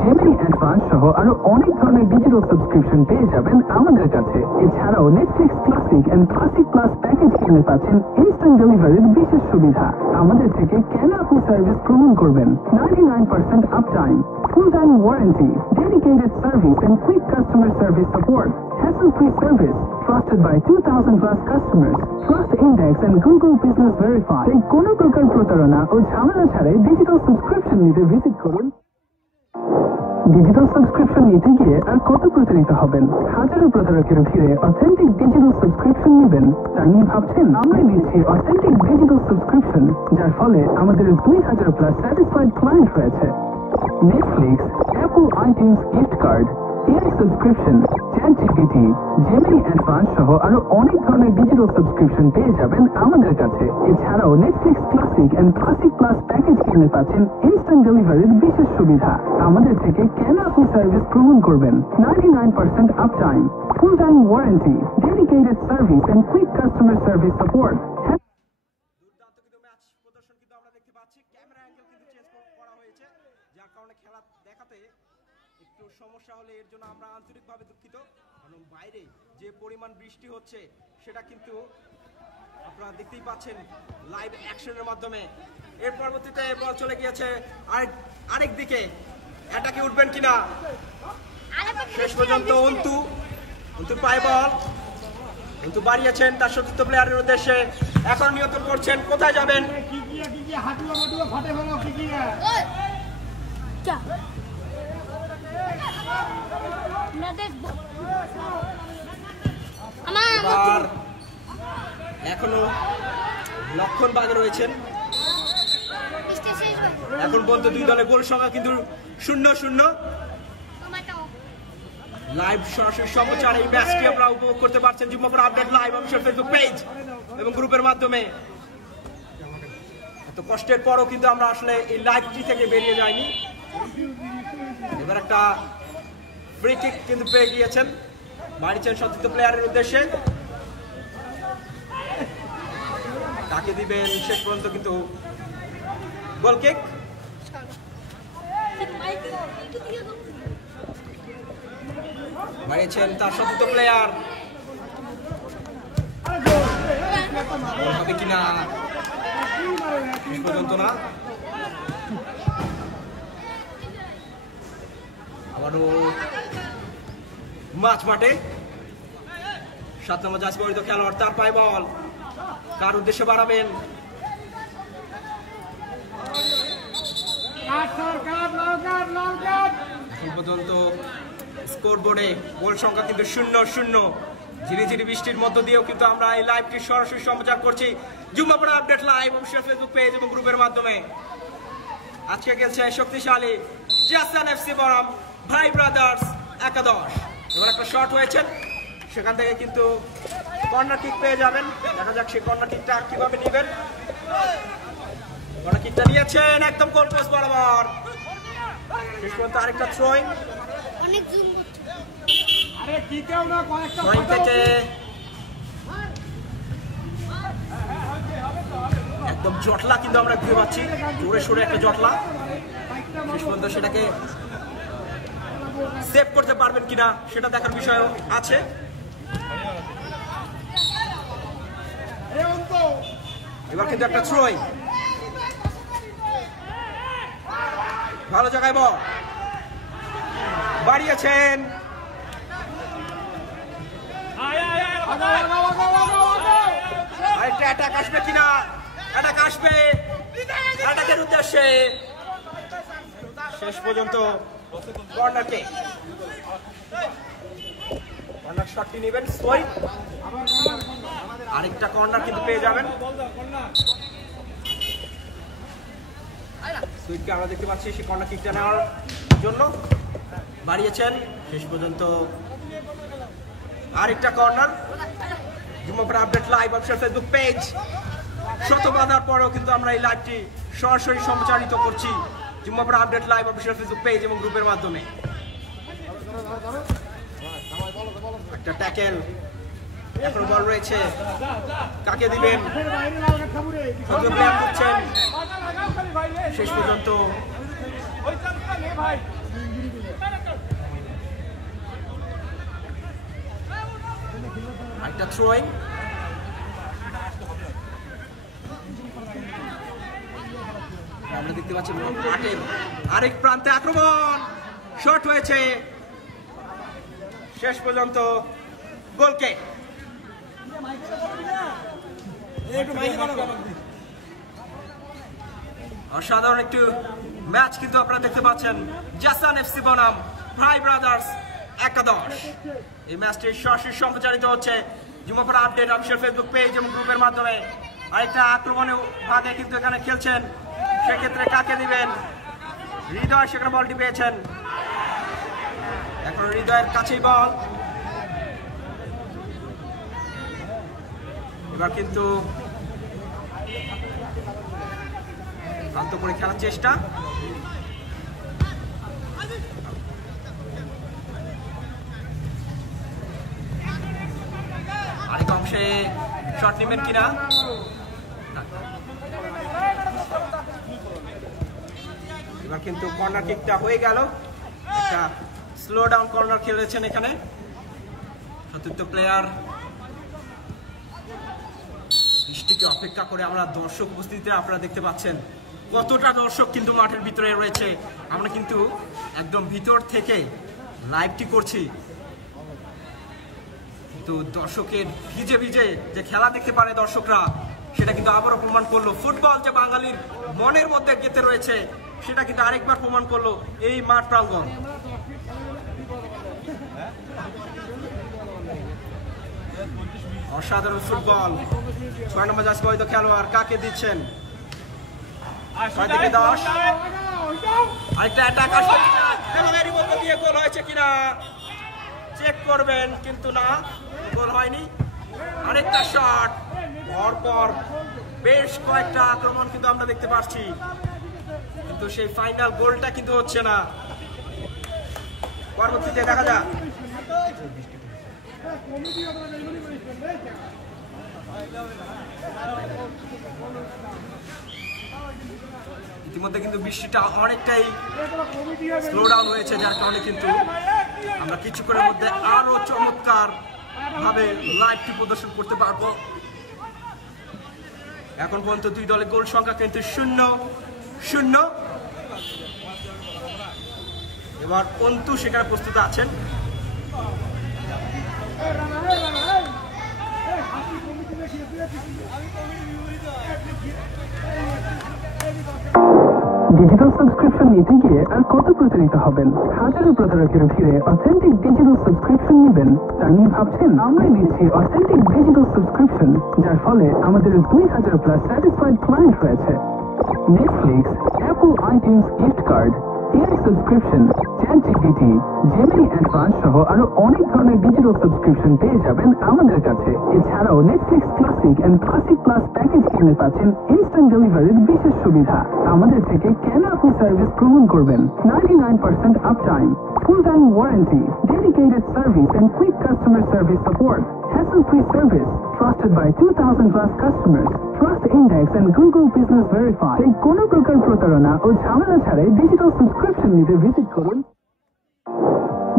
Gemini advance সহ আরো অনেক ধরনের ডিজিটাল সাবস্ক্রিপশন পেয়ে যাবেন আমাদের কাছে। এছাড়াও Netflix classic and classic plus package কিনে পাচ্ছেন ইনস্ট্যান্ট ডেলিভারির বিশেষ সুবিধা। আমাদের থেকে কেন আপনি সার্ভিস গ্রহণ করবেন? 99% uptime, full-time warranty, dedicated service and quick customer service support, hassle-free service, trusted by 2,000 plus customers, Trust Index and Google Business Verified. তাই কোনো প্রকার প্রতারণা ও ঝামেলা ছাড়াই ডিজিটাল সাবস্ক্রিপশন নিতে ভিজিট করুন। ডিজিটাল সাবস্ক্রিপশন নিতে গিয়ে আর কত প্রতারিত হবেন? হাজারো প্রতারকের ভিড়ে অথেন্টিক ডিজিটাল সাবস্ক্রিপশন নেবেন তা নিয়ে ভাবছেন? আমরা দিচ্ছি অথেন্টিক ডিজিটাল সাবস্ক্রিপশন, যার ফলে আমাদের 2,000 প্লাস স্যাটিসফাইড ক্লায়েন্ট রয়েছে। Netflix, Apple iTunes gift card, AI subscription, ChatGPT, Gemini advance সহ আরো অনেক ধরনের ডিজিটাল সাবস্ক্রিপশন পেয়ে যাবেন আমাদের কাছে। এছাড়াও Netflix classic and classic plus package কিনে পাচ্ছেন ইনস্ট্যান্ট ডেলিভারির বিশেষ সুবিধা। আমাদের থেকে কেন আপনি সার্ভিস গ্রহণ করবেন? 99% uptime, full time warranty, dedicated service and quick customer service support. দুর্দান্ত কিন্তু ম্যাচ প্রদর্শন কিন্তু আমরা দেখতে পাচ্ছি। ক্যামেরা অ্যাঙ্গেল কিন্তু চেঞ্জ করা হয়েছে, যার কারণে খেলা দেখাতে একটু সমস্যা হলে এর জন্য আমরা আন্তরিকভাবে দুঃখিত। কারণ বাইরে যে পরিমাণ বৃষ্টি হচ্ছে সেটা কিন্তু আপনারা দেখতেই পাচ্ছেন লাইভ অ্যাকশনের মাধ্যমে। এর পরবর্তীতে বল চলে গিয়েছে আরেক দিকে, অ্যাটাকে উঠবেন কিনা শেষ পর্যন্ত অন্তুর পায়ে বল, কিন্তু বাড়িয়েছেন তার সতীর্থ প্লেয়ারের উদ্দেশ্যে। এখন নিয়ন্ত্রণ করছেন, কোথায় যাবেন? এখনো লক্ষণ বাগে রয়েছেন। এখন পর্যন্ত দুই দলের গোল সংখ্যা কিন্তু 0-0। লাইভ সরাসরি সম্প্রচার এই ম্যাচটি আপনারা উপভোগ করতে পারছেন Jugmapur update live official Facebook page এবং গ্রুপের মাধ্যমে। এত কষ্টের পরও কিন্তু আমরা আসলে এই লাইভটি থেকে বেরিয়ে যাইনি। এবার একটা ফ্রি কিক কিন্তু পেয়ে গিয়েছেন, মারিছেন সতীর্থ প্লেয়ারের উদ্দেশ্যে। তাকে দিবেন শেষ পর্যন্ত কিন্তু গোল কিক। মারিয়েছেন তার সতীর্থ প্লেয়ার, হবে কিনা পর্যন্ত না। আবারও মাঝ মাঠে 7 নম্বর জার্সি পরিহিত খেলোয়াড়, তার পায়ে বল, কার উদ্দেশ্যে বাড়াবেন? এখন পর্যন্ত স্কোর বোর্ডে গোল সংখ্যা কিন্তু 0-0। ঝিরিঝিরি বৃষ্টির মধ্য দিয়েও কিন্তু আমরা এই লাইভটি সরাসরি সম্প্রচার করছি Jugmapur update live official Facebook page এবং গ্রুপের মাধ্যমে। আজকে খেলছে শক্তিশালী জিয়াসান এফসি বনাম ভাই ব্রাদার্স একাদশ। এবার একটা শট হয়েছে, সেখান থেকে কিন্তু কর্নার কিক পেয়ে যাবেন। দেখা যাক সেই কর্নার কিকটা কিভাবে নেবেন। কর্নার কিকটা নিয়েছেন একদম গোল পোস্ট বরাবর। শেষ পর্যন্ত আরেকটা থ্রোইং, অনেক জুম করছে। আরে কিকেও না কয়েকটা থ্রোইং থেকে একদম জটলা কিন্তু আমরা দেখতে পাচ্ছি, জোরে সোরে একটা জটলা। শেষ পর্যন্ত সেটাকে সেভ করতে পারবেন কিনা সেটা দেখার বিষয় আছে। এবার কিন্তু একটা থ্রোইং, ভালো জায়গায় বল বাড়িয়েছেন। আরেকটা অ্যাটাক আসবে কিনা? অ্যাটাক আসবে, অ্যাটাকের উদ্দেশ্যে শেষ পর্যন্ত কর্নার কিক। কর্নার শটটি নেবেন সোয়াইপ, আরেকটা কর্নার কিন্তু পেয়ে যাবেন। সুইটকে আমরা দেখতে পাচ্ছি সেই কর্নার কিকটা নেওয়ার জন্য বাড়িয়েছেন। শেষ পর্যন্ত আরেকটা corner. Jugmapur update live official Facebook page. শত বাধার পরেও কিন্তু আমরা এই লাইভটি সরাসরি সম্প্রচারিত করছি Jugmapur update live official Facebook page এবং গ্রুপের মাধ্যমে। একটা ট্যাকেল, এখনো বল রয়েছে, কাকে দিবেন? শেষ পর্যন্ত একটা থ্রোইং, দেখতে পাচ্ছেন মাঠের আরেক প্রান্তে আক্রমণ, শট হয়েছে, শেষ পর্যন্ত গোলকে। অসাধারণ একটু ম্যাচ কিন্তু আপনারা দেখতে পাচ্ছেন। জাসান এফসি বনাম ভাই ব্রাদার্স একাদশ। এই ম্যাচটি সরাসরি সম্প্রচারিত হচ্ছে জুমাপাড়া আপডেট অফিসিয়াল ফেসবুক পেজ এবং গ্রুপের মাধ্যমে। আরেকটা আক্রমণের ভাগে কিন্তু এখানে খেলছেন, সেক্ষেত্রে কাকে দিবেন? হৃদয় সেখানে বলটি পেয়েছেন, এখন হৃদয়ের কাছেই বল। এবার কিন্তু শান্ত করে খেলার চেষ্টা, আরেক অংশে শট নেবেন কিনা? এবার কিন্তু কর্নার কিকটা হয়ে গেল, একটা স্লো ডাউন কর্নার খেলেছেন এখানে চতুর্থ প্লেয়ার। বৃষ্টিকে অপেক্ষা করে আমরা দর্শক উপস্থিতিতে আপনারা দেখতে পাচ্ছেন কতটা দর্শক কিন্তু মাঠের ভিতরে রয়েছে। আমরা কিন্তু একদম ভিতর থেকে লাইভটি করছি, কিন্তু দর্শকের ভিজে ভিজে যে খেলা দেখতে পারে দর্শকরা, সেটা কিন্তু আবারও প্রমাণ করলো ফুটবল যে বাঙালির মনের মধ্যে গেঁথে রয়েছে, সেটা কিন্তু আরেকবার প্রমাণ করলো এই মাঠ প্রাঙ্গণ। অসাধারণ ফুটবল। 6 নম্বর জার্সি পরিহিত খেলোয়াড় কাকে দিচ্ছেন? 6 থেকে 10, আরেকটা অ্যাটাক আসছে কিনা, এর মধ্যে দিয়ে গোল হয়েছে কিনা চেক করবেন, কিন্তু না, গোল হয়নি। আরেকটা শট, পরপর বেশ কয়েকটা আক্রমণ কিন্তু আমরা দেখতে পাচ্ছি, কিন্তু সেই ফাইনাল গোলটা কিন্তু হচ্ছে না। পরবর্তীতে দেখা যাক। ইতিমধ্যে কিন্তু বৃষ্টিটা অনেকটাই স্লো ডাউন হয়েছে, যার কারণে কিন্তু আমরা কিছুক্ষণের মধ্যে আরো চমৎকার ভাবে লাইভটি প্রদর্শন করতে পারবো। এখন পর্যন্ত দুই দলের গোল সংখ্যা কিন্তু 0-0। এবার অন্তু সেখানে প্রস্তুত আছেন। ডিজিটাল সাবস্ক্রিপশন নিতে গিয়ে আর কত প্রতারিত হবেন? হাজারো প্রতারকের ভিড়ে অথেন্টিক ডিজিটাল সাবস্ক্রিপশন নেবেন তা নিয়ে ভাবছেন? আমরাই দিচ্ছি অথেন্টিক ডিজিটাল সাবস্ক্রিপশন, যার ফলে আমাদের 2000+ স্যাটিসফাইড ক্লায়েন্ট রয়েছে। Netflix, Apple iTunes gift card, AI subscription, ChatGPT, Gemini advance সহ আরো অনেক ধরনের ডিজিটাল সাবস্ক্রিপশন পেয়ে যাবেন আমাদের কাছে। এছাড়াও Netflix classic and classic plus package কিনে পাচ্ছেন ইনস্ট্যান্ট ডেলিভারির বিশেষ সুবিধা। আমাদের থেকে কেন আপনি সার্ভিস গ্রহণ করবেন? 99% uptime, full time warranty, dedicated service and quick customer service support, hassle-free service, trusted by 2000+ customers, Trust Index and Google Business Verified। তাই কোনো প্রকার প্রতারণা ও ঝামেলা ছাড়াই ডিজিটাল সাবস্ক্রিপশন নিতে ভিজিট করুন।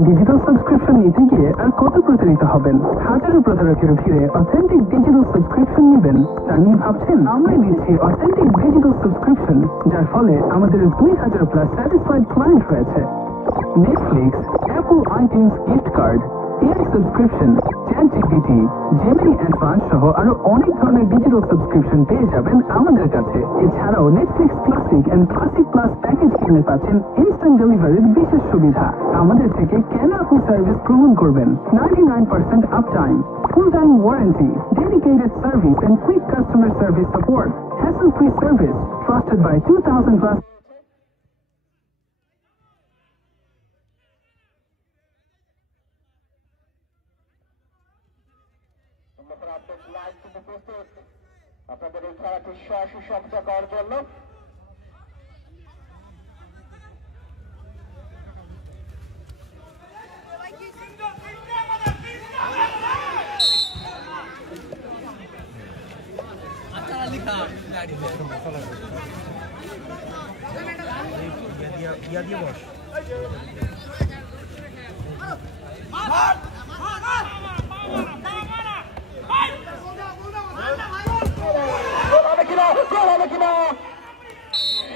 ডিজিটাল সাবস্ক্রিপশন নিতে গিয়ে আর কত প্রতারিত হবেন? হাজারো প্রতারকের ভিড়ে অথেন্টিক ডিজিটাল সাবস্ক্রিপশন নেবেন তা নিয়ে ভাবছেন? আমরাই দিচ্ছি অথেন্টিক ডিজিটাল সাবস্ক্রিপশন, যার ফলে আমাদের 2000+ স্যাটিসফাইড ক্লায়েন্ট রয়েছে। Netflix, Apple iTunes gift card, AI subscription, ChatGPT, Gemini advance সহ আরো অনেক ধরনের ডিজিটাল সাবস্ক্রিপশন পেয়ে যাবেন আমাদের কাছে। এছাড়াও Netflix classic and classic plus package কিনে পাচ্ছেন ইনস্ট্যান্ট ডেলিভারির বিশেষ সুবিধা। আমাদের থেকে কেন আপনি সার্ভিস গ্রহণ করবেন? 99% uptime, full time warranty, dedicated service and quick customer service support, hassle-free service, trusted by 2000+। আপনাদের এই খেলাটি সরাসরি সম্প্রচার করার জন্য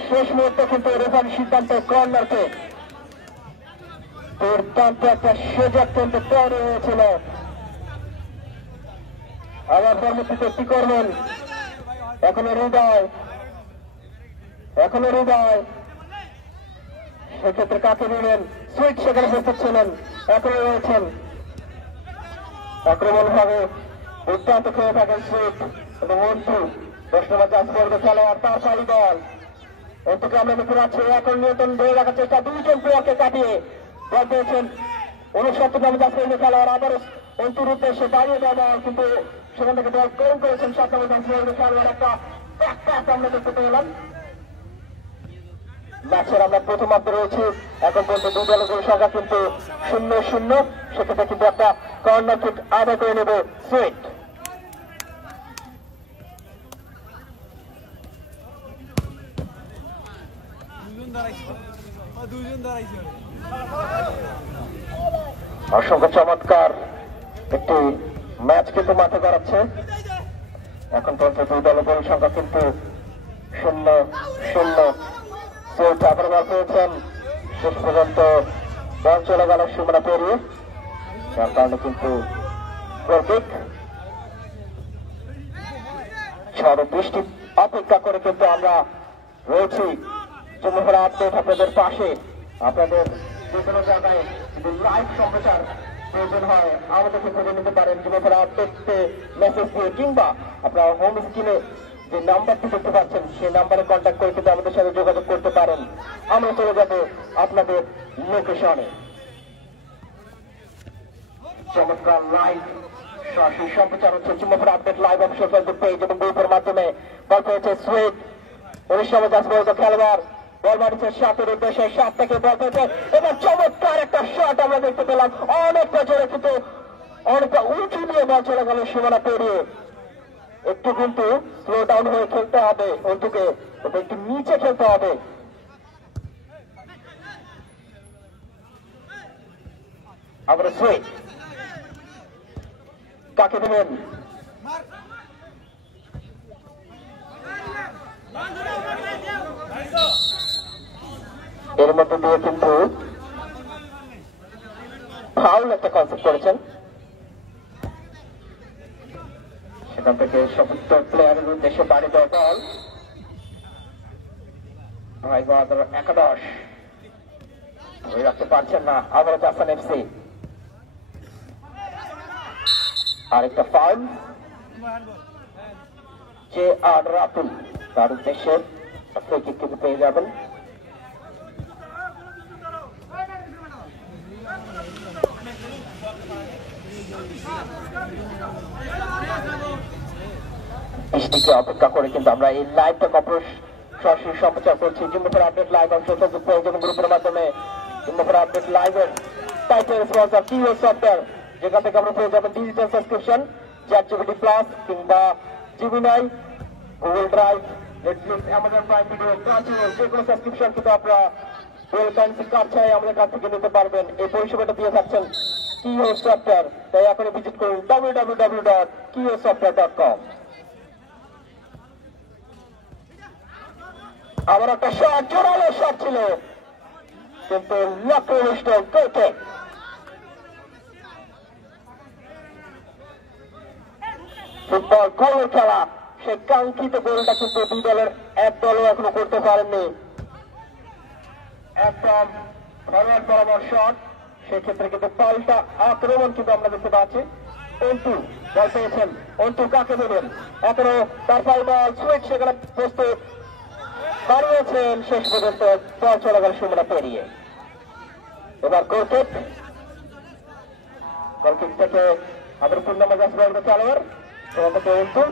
শেষ মুহূর্তে কিন্তু রেফারির সিদ্ধান্ত কর্নার কিক। দুর্দান্ত একটা সুযোগ কিন্তু তৈরি হয়েছিল। আবার পরবর্তীতে কি করবেন? এখনো হৃদয় সেক্ষেত্রে কাকে দিলেন? সুইট সেখানে প্রস্তুত ছিলেন, এখনো রয়েছেন। আক্রমণ ভাবে দুর্দান্ত খেয়ে থাকেন সুইট এবং অন্তু 10 নম্বর জার্সি পরিহিত খেলোয়াড়, তার পাই বল। অন্তুকে আমরা দেখতে পাচ্ছি এখন নিয়ন্ত্রণ ধরে রাখার চেষ্টা, দুইজন প্লেয়ারকে কাটিয়ে বল পেয়েছেন 69 নম্বর জার্সি পরিহিত খেলোয়াড়। আবার অন্তুর উদ্দেশ্যে বাড়িয়ে দেওয়া বল, কিন্তু সেখান থেকে বল কম করেছেন 7 নম্বর জার্সি পরিহিত খেলোয়াড়। একটা ব্যাক আমরা দেখতে পেলাম। ম্যাচের আমরা প্রথমার্ধে রয়েছি, এখন পর্যন্ত দুই দলের গোল সংখ্যা কিন্তু 0-0। সেক্ষেত্রে কিন্তু একটা কর্নার কিক আদায় করে নেবে সুইট। অসংখ্য চমৎকার একটি ম্যাচ কিন্তু মাঠে গড়াচ্ছে। এখন পর্যন্ত দুই দলের গোল সংখ্যা কিন্তু 0-0। সুইট আবার বল পেয়েছেন, শেষ পর্যন্ত বল চলে গেল সীমানা পেরিয়ে, যার কারণে কিন্তু গোল কিক। ঝড় বৃষ্টি অপেক্ষা করে কিন্তু আমরা রয়েছি যুবকরা আপডেট আপনাদের পাশে। আপনাদের যে কোনো জায়গায় যদি লাইভ সম্প্রচার প্রয়োজন হয় আমাদেরকে খুঁজে নিতে পারেন যুবকরা আপডেটে মেসেজ দিয়ে, কিংবা আপনারা হোম স্ক্রিনে যে নাম্বারটি দেখতে পাচ্ছেন সেই নাম্বারে কন্ট্যাক্ট করে কিন্তু আমাদের সাথে যোগাযোগ করতে পারেন। আমরা চলে যাব আপনাদের লোকেশনে। চমৎকার লাইভ সরাসরি সম্প্রচার হচ্ছে যুবকরা update live official Facebook page এবং গ্রুপের মাধ্যমে। বল পেয়েছে সুইট, 19 নম্বর জার্সি পরিহিত খেলোয়াড়, বল মারিছে 7-এর উদ্দেশ্যে, 7 থেকে বল পেয়েছে। এবার চমৎকার একটা শট আমরা দেখতে পেলাম, অনেকটা জোরে কিন্তু অনেকটা উঁচু দিয়ে বল চলে গেল সীমানা পেরিয়ে। একটু কিন্তু স্লো ডাউন হয়ে খেলতে হবে অন্তুকে, একটু নিচে খেলতে হবে। আমরা সুইট কাকে দেবেন? এর মধ্যে দিয়ে কিন্তু ফাউল একটা কনসেপ্ট করেছেন, সেখান থেকে সমস্ত প্লেয়ারের উদ্দেশ্যে বাড়ি দেওয়া বল। একাদশ ধরে রাখতে পারছেন না আবার জাফান এফসি। আরেকটা ফাউল যে আর রাতুল, তার উদ্দেশ্যে ফ্রি কিক কিন্তু পেয়ে যাবেন। বৃষ্টিকে অপেক্ষা করে কিন্তু আমরা এই লাইভটা সরাসরি সম্প্রচার করছি যুবকরা আপডেট লাইভ ফেসবুক পেজ এবং গ্রুপের মাধ্যমে। যুবকরা আপডেট লাইভের টাইটেল স্পন্সর কিও সফটওয়্যার, যেখান থেকে আমরা পেয়ে যাবেন ডিজিটাল সাবস্ক্রিপশন, চ্যাটজিপিটি প্লাস কিংবা Gemini, Google drive, Netflix, Amazon prime video, Crunchyroll, যে কোনো সাবস্ক্রিপশন কিন্তু আপনারা ওয়েল কারেন্সি কার্ড ছাড়াই আমাদের কাছ থেকে নিতে পারবেন। এই পরিষেবাটা দিয়ে থাকছেন কিও সফটওয়্যার, তাই এখনই ভিজিট করুন www.kiosoftware.com। আবার একটা শট, জোরালো শট ছিল কিন্তু লক্ষ্যনিষ্ঠ গোল কিক। ফুটবল গোলের খেলা, সেই কাঙ্ক্ষিত গোলটা কিন্তু দুই দলের এক দলও এখনো করতে পারেননি। একদম ফরওয়ার্ড বরাবর শট, সেক্ষেত্রে কিন্তু পাল্টা আক্রমণ কিন্তু আমরা দেখতে পাচ্ছি। অন্তু বল পেয়েছেন, অন্তু কাকে দেবেন? এখনো তার পাই বল, সুইট সেখানে প্রস্তুত বাড়িয়েছেন, শেষ পর্যন্ত বল চলে গেল সীমানা পেরিয়ে। এবার গোলকিক, গোলকিক থেকে আবার 3 নম্বর জার্সি পরিহিত খেলোয়াড়, সেখান থেকে অন্তু,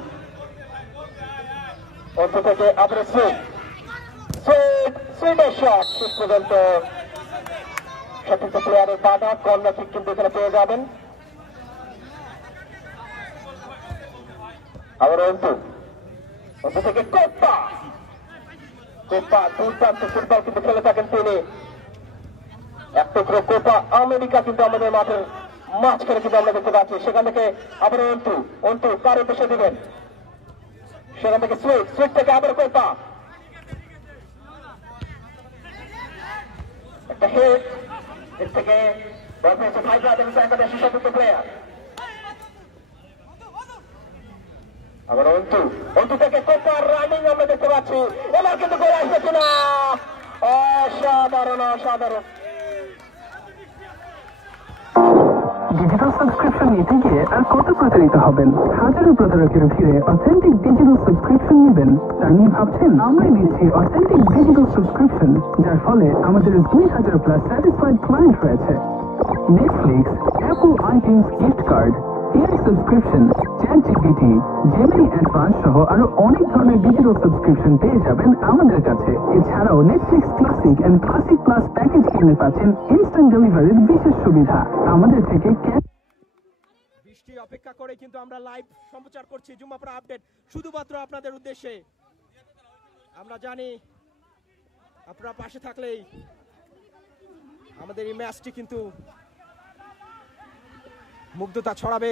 অন্তু থেকে আবার সুইটের শট, শেষ পর্যন্ত সতীর্থ প্লেয়ারের বাধা, কর্নার কিক কিন্তু এখানে পেয়ে যাবেন। আবার অন্তু, অন্তু থেকে কোপ্পা, কোপা দুর্দান্ত ফুটবল কিন্তু খেলে থাকেন তিনি। এক টুকরো কোপা আমেরিকা কিন্তু আমাদের মাঠের মাঝখানে কিন্তু আমরা দেখতে পাচ্ছি। সেখান থেকে আবার অন্তু, অন্তু কার উদ্দেশ্যে দিবেন? সেখান থেকে সুইট, সুইট থেকে আবার কোপা, একটা হিট এর থেকে বল পেয়েছে হায়দ্রাবাদ এবং একাদশের সতীর্থ প্লেয়ার। আবার অন্তু থেকে কোপার রানিং আমরা দেখতে পাচ্ছি। এবার কিন্তু গোল আসবে কিনা? অসাধারণ অসাধারণ। ডিজিটাল সাবস্ক্রিপশন নিতে গিয়ে আর কত প্রতারিত হবেন? হাজারো প্রতারকের ভিড়ে অথেন্টিক ডিজিটাল সাবস্ক্রিপশন নেবেন তা নিয়ে ভাবছেন? আমরাই দিচ্ছি অথেন্টিক ডিজিটাল সাবস্ক্রিপশন, যার ফলে আমাদের 2000+ স্যাটিসফাইড ক্লায়েন্ট রয়েছে। Netflix, Apple iTunes gift card, AI subscription, ChatGPT, Gemini advance সহ আরো অনেক ধরনের ডিজিটাল সাবস্ক্রিপশন পেয়ে যাবেন আমাদের কাছে। এছাড়াও Netflix classic and classic plus package কিনে পাচ্ছেন ইনস্ট্যান্ট ডেলিভারির বিশেষ সুবিধা। আমাদের থেকে বৃষ্টি অপেক্ষা করে কিন্তু আমরা লাইভ সম্প্রচার করছি জুম্মাপাড়া আপডেট শুধুমাত্র আপনাদের উদ্দেশ্যে। আমরা জানি আপনারা পাশে থাকলেই আমাদের এই ম্যাচটি কিন্তু মুগ্ধতা ছড়াবে।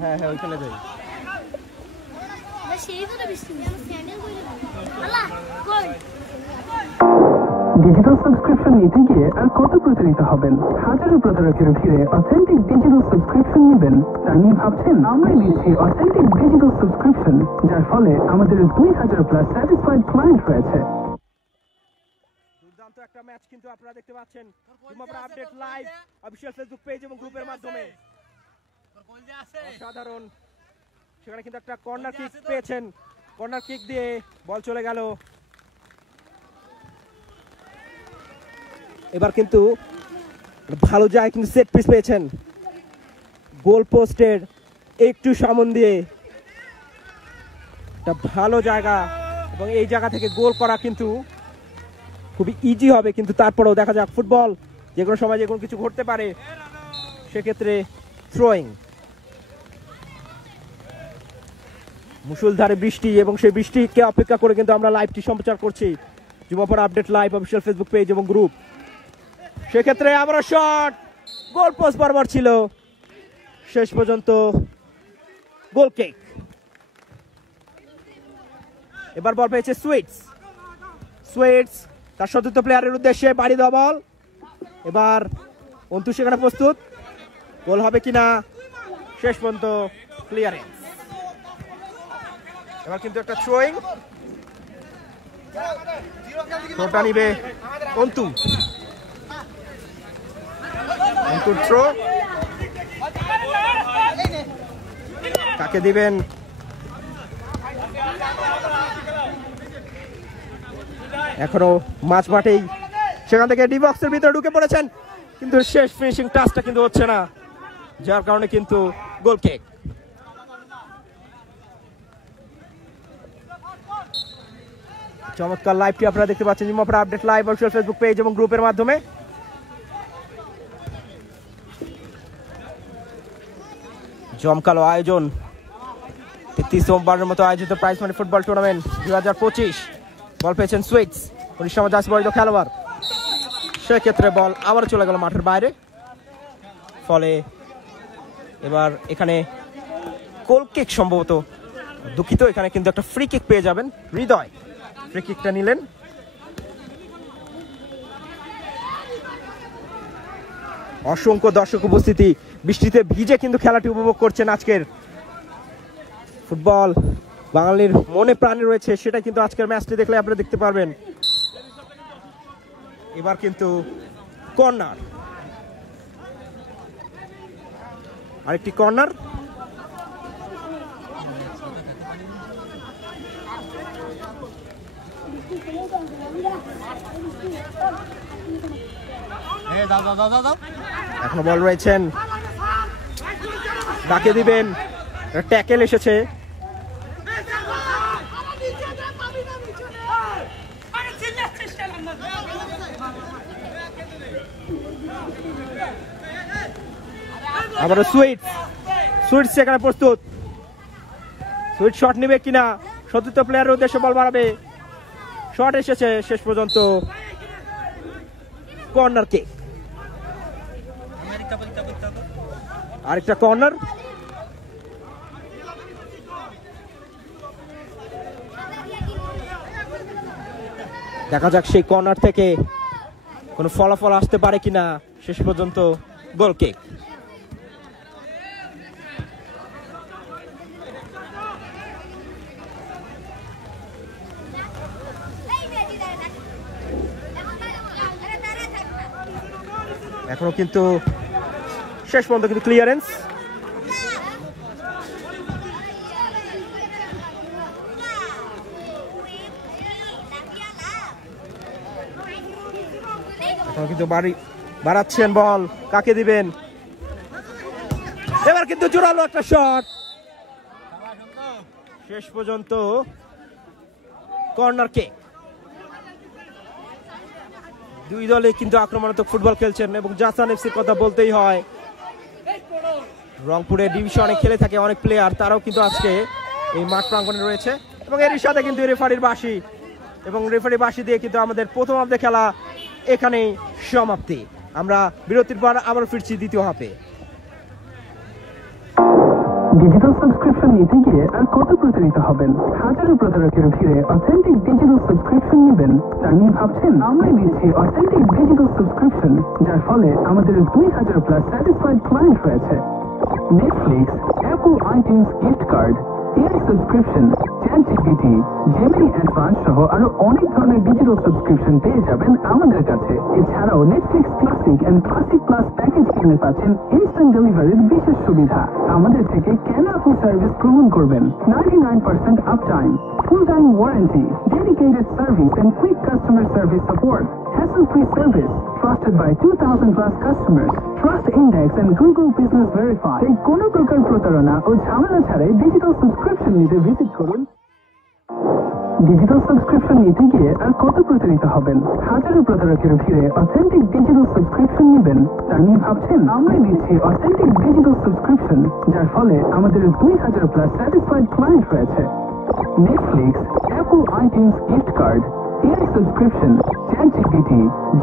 হ্যাঁ হ্যাঁ ওইখানে যাই। ডিজিটাল সাবস্ক্রিপশন নিতে গিয়ে আর কত প্রতারিত হবেন? হাজারো প্রতারকের ভিড়ে অথেন্টিক ডিজিটাল সাবস্ক্রিপশন নেবেন তা নিয়ে ভাবছেন? আমরাই দিচ্ছি অথেন্টিক ডিজিটাল সাবস্ক্রিপশন, যার ফলে আমাদের 2000+ স্যাটিসফাইড ক্লায়েন্ট রয়েছে। দুর্দান্ত একটা ম্যাচ কিন্তু আপনারা দেখতে পাচ্ছেন Jummapara update live official Facebook page এবং গ্রুপের মাধ্যমে। অসাধারণ, সেখানে কিন্তু একটা কর্নার কিক পেয়েছেন, কর্নার কিক দিয়ে বল চলে গেল। এবার কিন্তু ভালো যায় কিন্তু সেট পিস পেয়েছেন গোল পোস্টের একটু সামন দিয়ে, একটা ভালো জায়গা এবং এই জায়গা থেকে গোল করা কিন্তু খুবই ইজি হবে। কিন্তু তারপরেও দেখা যাক, ফুটবল যে কোনো সময় যে কোনো কিছু ঘটতে পারে, সেক্ষেত্রে থ্রোয়িং। মুষলধারে বৃষ্টি এবং সেই বৃষ্টিকে অপেক্ষা করে কিন্তু আমরা লাইভটি সম্প্রচার করছি Jummapara update live official Facebook page এবং গ্রুপ। সেক্ষেত্রে আমরা শট, গোল পোস্ট বরাবর ছিল, শেষ পর্যন্ত গোল কিক। এবার বল পেয়েছে সুইটস তার সতীর্থ প্লেয়ারের উদ্দেশ্যে বাড়ি দেওয়া বল। এবার অন্তু সেখানে প্রস্তুত, গোল হবে কিনা? শেষ পর্যন্ত ক্লিয়ারেন্স। এবার কিন্তু একটা থ্রোয়িং, থ্রোটা নিবে অন্তুর থ্রো, কাকে দিবেন? এখনো মাঝ মাঠেই, সেখান থেকে ডি বক্সের ভিতরে ঢুকে পড়েছেন, কিন্তু শেষ ফিনিশিং টাচটা কিন্তু হচ্ছে না, যার কারণে কিন্তু গোল কিক। চমৎকার লাইভটি আপনারা দেখতে পাচ্ছেন Jummapara update live official Facebook page এবং গ্রুপের মাধ্যমে। জমকালো আয়োজন, 33বার মতো আয়োজিত প্রাইজ মানি ফুটবল টুর্নামেন্ট 2025। বল পেয়েছেন সুইটস, 19 নম্বর জার্সি পরিহিত খেলোয়াড়। সেক্ষেত্রে বল আবার চলে গেল মাঠের বাইরে, ফলে এবার এখানে গোল কিক সম্ভবত, দুঃখিত, এখানে কিন্তু একটা ফ্রি কিক পেয়ে যাবেন। হৃদয় ফ্রি কিকটা নিলেন। অসংখ্য দর্শক উপস্থিতি, বৃষ্টিতে ভিজে কিন্তু খেলাটি উপভোগ করছেন। আজকের ফুটবল বাঙালির মনে প্রাণে রয়েছে, সেটা কিন্তু আজকের ম্যাচটি দেখলে আপনারা দেখতে পারবেন। এবার কিন্তু কর্নার, আরেকটি কর্নার, এখনো বল রয়েছেন, কাকে দিবেন? ট্যাকেল এসেছে, আবারও সুইটস সেখানে প্রস্তুত, সুইট শট নিবে কিনা? সতীর্থ প্লেয়ারের উদ্দেশ্যে বল বাড়াবে, শট এসেছে, শেষ পর্যন্ত কর্নার কিক। আরেকটা কর্নার, দেখা যাক সেই কর্নার থেকে কোনো ফলাফল আসতে পারে কিনা। শেষ পর্যন্ত গোল কিক। এখনো কিন্তু শেষ পর্যন্ত কিন্তু ক্লিয়ারেন্স। এখন কিন্তু বাড়াচ্ছেন বল, কাকে দিবেন? এবার কিন্তু জোরালো একটা শট, শেষ পর্যন্ত কর্নার কিক। দুই দলে কিন্তু আক্রমণাত্মক ফুটবল খেলছেন এবং জাসান এফসির কথা বলতেই হয়। রংপুরে ডিভিশনে খেলে থাকে অনেক প্লেয়ার, তারাও কিন্তু আজকে এই মাঠ প্রাঙ্গণে রয়েছে এবং এর সাথে কিন্তু রেফারির বাঁশি এবং রেফারির বাঁশি দিয়ে কিন্তু আমাদের প্রথম হাফে খেলা এখানেই সমাপ্তি। আমরা বিরতির পর আবার ফিরছি দ্বিতীয় হাফে। ডিজিটাল সাবস্ক্রিপশন নিতে গিয়ে আর কত প্রতারিত হবেন? হাজারো প্রতারকের ভিড়ে অথেন্টিক ডিজিটাল সাবস্ক্রিপশন নেবেন তা নিয়ে ভাবছেন? আমরাই দিচ্ছি অথেন্টিক ডিজিটাল সাবস্ক্রিপশন, যার ফলে আমাদের 2000+ স্যাটিসফাইড ক্লায়েন্ট রয়েছে। Netflix, Apple iTunes gift card, AI subscription, ChatGPT, Gemini advance সহ আরো অনেক ধরনের ডিজিটাল সাবস্ক্রিপশন পেয়ে যাবেন আমাদের কাছে। এছাড়াও Netflix classic and classic plus package কিনে পাচ্ছেন ইনস্ট্যান্ট ডেলিভারির বিশেষ সুবিধা। আমাদের থেকে কেন আপনি সার্ভিস গ্রহণ করবেন? 99% uptime, full time warranty, dedicated service and quick customer service support, hassle-free service, trusted by 2000+ customers, Trust Index and Google Business Verify। এই কোনো প্রকার প্রতারণা ও ঝামেলা ছাড়াই ডিজিটাল সাবস্ক্রিপশন নিতে ভিজিট করুন। ডিজিটাল সাবস্ক্রিপশন নিতে গিয়ে আর কত প্রতারিত হবেন? হাজারো প্রতারকের ভিড়ে অথেন্টিক ডিজিটাল সাবস্ক্রিপশন নেবেন তা নিয়ে ভাবছেন? আমরাই দিচ্ছি অথেন্টিক ডিজিটাল সাবস্ক্রিপশন, যার ফলে আমাদের 2000+ স্যাটিসফাইড ক্লায়েন্ট রয়েছে। Netflix, Apple iTunes gift card, AI subscription, ChatGPT,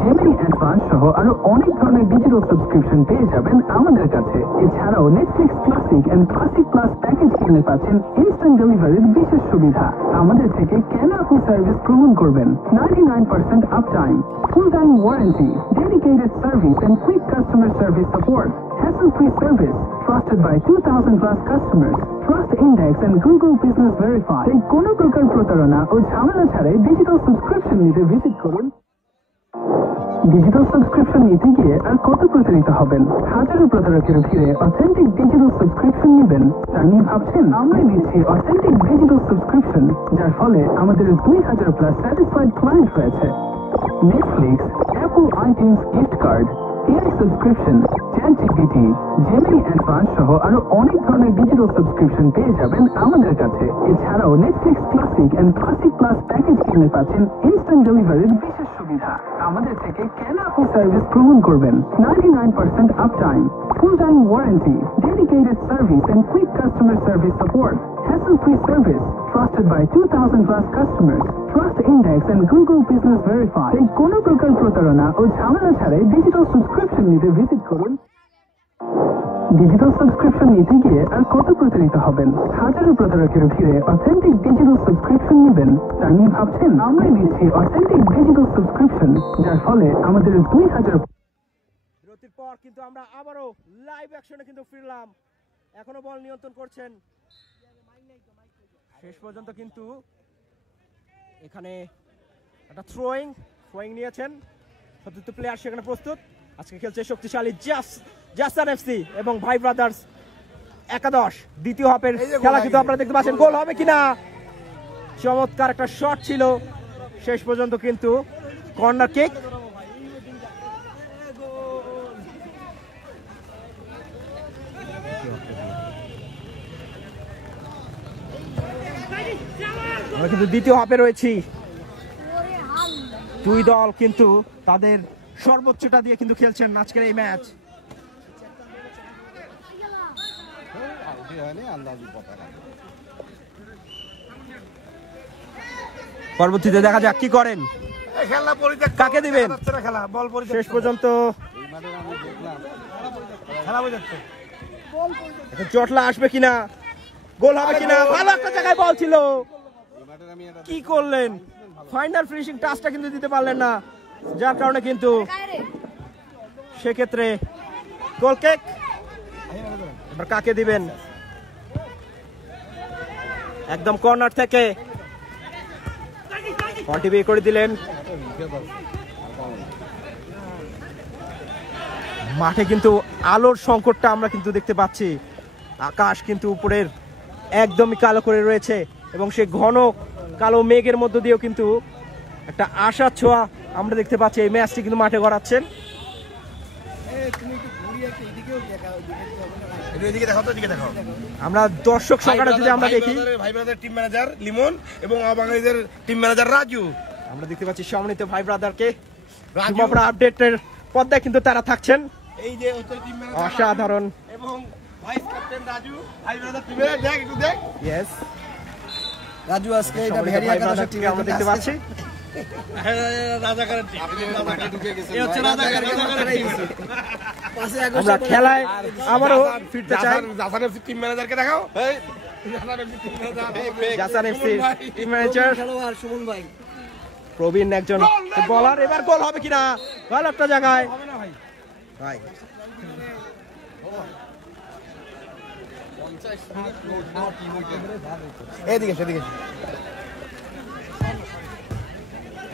Gemini advance সহ আরো অনেক ধরনের ডিজিটাল সাবস্ক্রিপশন পেয়ে যাবেন আমাদের কাছে। এছাড়াও Netflix classic and classic plus package কিনে পাচ্ছেন ইনস্ট্যান্ট ডেলিভারির বিশেষ সুবিধা। আমাদের থেকে কেন আপনি সার্ভিস গ্রহণ করবেন? 99% uptime, full time warranty, dedicated service and quick customer service support, hassle-free service, trusted by 2000+ customers, Trust Index and Google Business Verify। এই কোনো প্রকার প্রতারণা ও ঝামেলা ছাড়াই ডিজিটাল সাবস্ক্রিপশন নিতে ভিজিট করুন। ডিজিটাল সাবস্ক্রিপশন নিতে গিয়ে আর কত প্রতারিত হবেন? হাজারো প্রতারকের ভিড়ে অথেন্টিক ডিজিটাল সাবস্ক্রিপশন নেবেন তা নিয়ে ভাবছেন? আমরাই দিচ্ছি অথেন্টিক ডিজিটাল সাবস্ক্রিপশন, যার ফলে আমাদের 2000+ স্যাটিসফাইড ক্লায়েন্ট রয়েছে। Netflix, Apple iTunes gift card, AI subscription, ChatGPT, Gemini advance সহ আরো অনেক ধরনের ডিজিটাল সাবস্ক্রিপশন পেয়ে যাবেন আমাদের কাছে। এছাড়াও Netflix classic and classic plus package কিনে পাচ্ছেন ইনস্ট্যান্ট ডেলিভারির বিশেষ সুবিধা। আমাদের থেকে কেন আপনি সার্ভিস গ্রহণ করবেন? 99% uptime, full time warranty, dedicated service and quick customer service support, hassle-free service, trusted by 2000+ customers, Trust Index and Google Business Verify। এই কোনো প্রকার প্রতারণা ও ঝামেলা ছাড়াই ডিজিটাল সাবস্ক্রিপশন নিতে ভিজিট করুন। ডিজিটাল সাবস্ক্রিপশন নিতে গিয়ে আর কত প্রতারিত হবেন? হাজারো প্রতারকের ভিড়ে অথেন্টিক ডিজিটাল সাবস্ক্রিপশন নেবেন তা নিয়ে ভাবছেন? আমরাই দিচ্ছি অথেন্টিক ডিজিটাল সাবস্ক্রিপশন, যার ফলে আমাদের 2000। বিরতির পর কিন্তু আমরা আবারও লাইভ অ্যাকশনে কিন্তু ফিরলাম। এখনো বল নিয়ন্ত্রণ করছেন শেষ পর্যন্ত, কিন্তু এখানে একটা থ্রোয়িং নিয়েছেন। সতীর্থ প্লেয়ার সেখানে প্রস্তুত। আজকে খেলছে শক্তিশালী জাসান এফসি এবং ভাই ব্রাদার্স একাদশ। দ্বিতীয় হাফের খেলা কিন্তু আপনারা দেখতে পাচ্ছেন। গোল হবে কিনা? চমৎকার একটা শট ছিল, শেষ পর্যন্ত কিন্তু কর্নার কিক। আমরা কিন্তু দ্বিতীয় হাফে রয়েছি। দুই দল কিন্তু তাদের সর্বোচ্চটা দিয়ে কিন্তু খেলছেন আজকের এই ম্যাচ। পরবর্তীতে দেখা যাক কি করেন, কাকে দিবেন। শেষ পর্যন্ত চটলা আসবে কিনা, গোল হবে কিনা। ভালো একটা জায়গায় বল ছিল, কি করলেন, ফাইনাল ফিনিশিং টাচটা কিন্তু দিতে পারলেন না, যার কারণে কিন্তু সেক্ষেত্রে গোল কিক। এবার কাকে দিবেন? একদম কর্নার থেকে বলটি বের করে দিলেন। মাঠে কিন্তু আলোর সংকটটা আমরা কিন্তু দেখতে পাচ্ছি। আকাশ কিন্তু উপরের একদমই কালো করে রয়েছে এবং সেই ঘন কালো মেঘের মধ্য দিয়েও কিন্তু একটা আশার ছোঁয়া আমরা দেখতে পাচ্ছি। এই ম্যাচটি কিন্তু মাঠে গড়াচ্ছেন। আমরা দর্শক সংখ্যাটা যদি আমরা দেখি, ভাই ব্রাদার টিম ম্যানেজার লিমন এবং বাংলাদেশের টিম ম্যানেজার রাজু, আমরা দেখতে পাচ্ছি সম্মানিত ভাই ব্রাদারকে জুমাপাড়া আপডেটের পর্দায় কিন্তু তারা থাকছেন। এই যে হচ্ছে টিম ম্যানেজার অসাধারণ এবং ভাইস ক্যাপ্টেন রাজু, ভাই ব্রাদার টিম ম্যানেজার। দেখ একটু দেখ, ইয়েস রাজু আজকে এটা সম্মানিত ভাই ব্রাদারকে আমরা দেখতে পাচ্ছি। রাজাকারের টিম, এই হচ্ছে রাজাকারের টিম। আমরা খেলায় আবারও ফিরতে চাই। জাসান এফসি টিম ম্যানেজারকে দেখাও। এই জাসান এফসি টিম ম্যানেজার খেলোয়াড় সুমন ভাই। প্রবীণ একজন বলার। এবার গোল হবে কিনা? ভালো একটা জায়গায় ভাই, এইদিকে সেদিকে।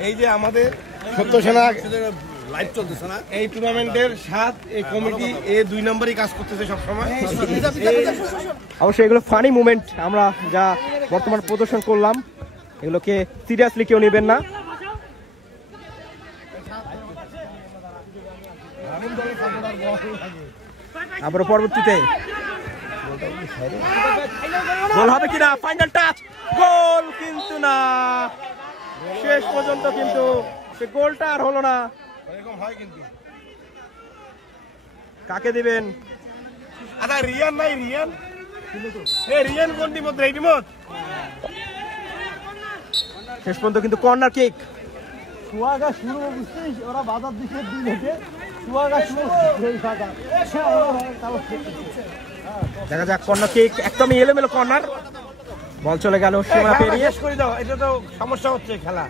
এই যে আমাদের সত্যসেনা লাইভ চলতেছে না, এই টুর্নামেন্টের সাথ এই কমিটি এ 2 নম্বরই কাজ করতেছে সবসময়। অবশ্যই এগুলো ফানি মুভমেন্ট আমরা যা বর্তমান প্রদর্শন করলাম, এগুলোকে সিরিয়াসলি কেউ নেবেন না। আবার পরবর্তীতে গোল হবে কিনা? ফাইনাল টাচ, গোল কিন্তু না, শেষ পর্যন্ত কিন্তু সে গোলটা আর হলো না। এরকম হয় কিন্তু। কাকে দিবেন? আচ্ছা রিয়ান নাই, রিয়ান এই রিয়ান কোন টিম মধ্যে? এই টিম শেষ পর্যন্ত কিন্তু কর্নার কিক। সুয়াগা শুরু বুঝছিস, ওরা বাজার দিকে দুই হেঁটে সুয়াগা শুরু দেখা যাক কর্নার কিক, একদমই এলোমেলো কর্নার, বল চলে গেল সীমানা পেরিয়ে। শেষ করে দাও, এটা তো সমস্যা হচ্ছে খেলা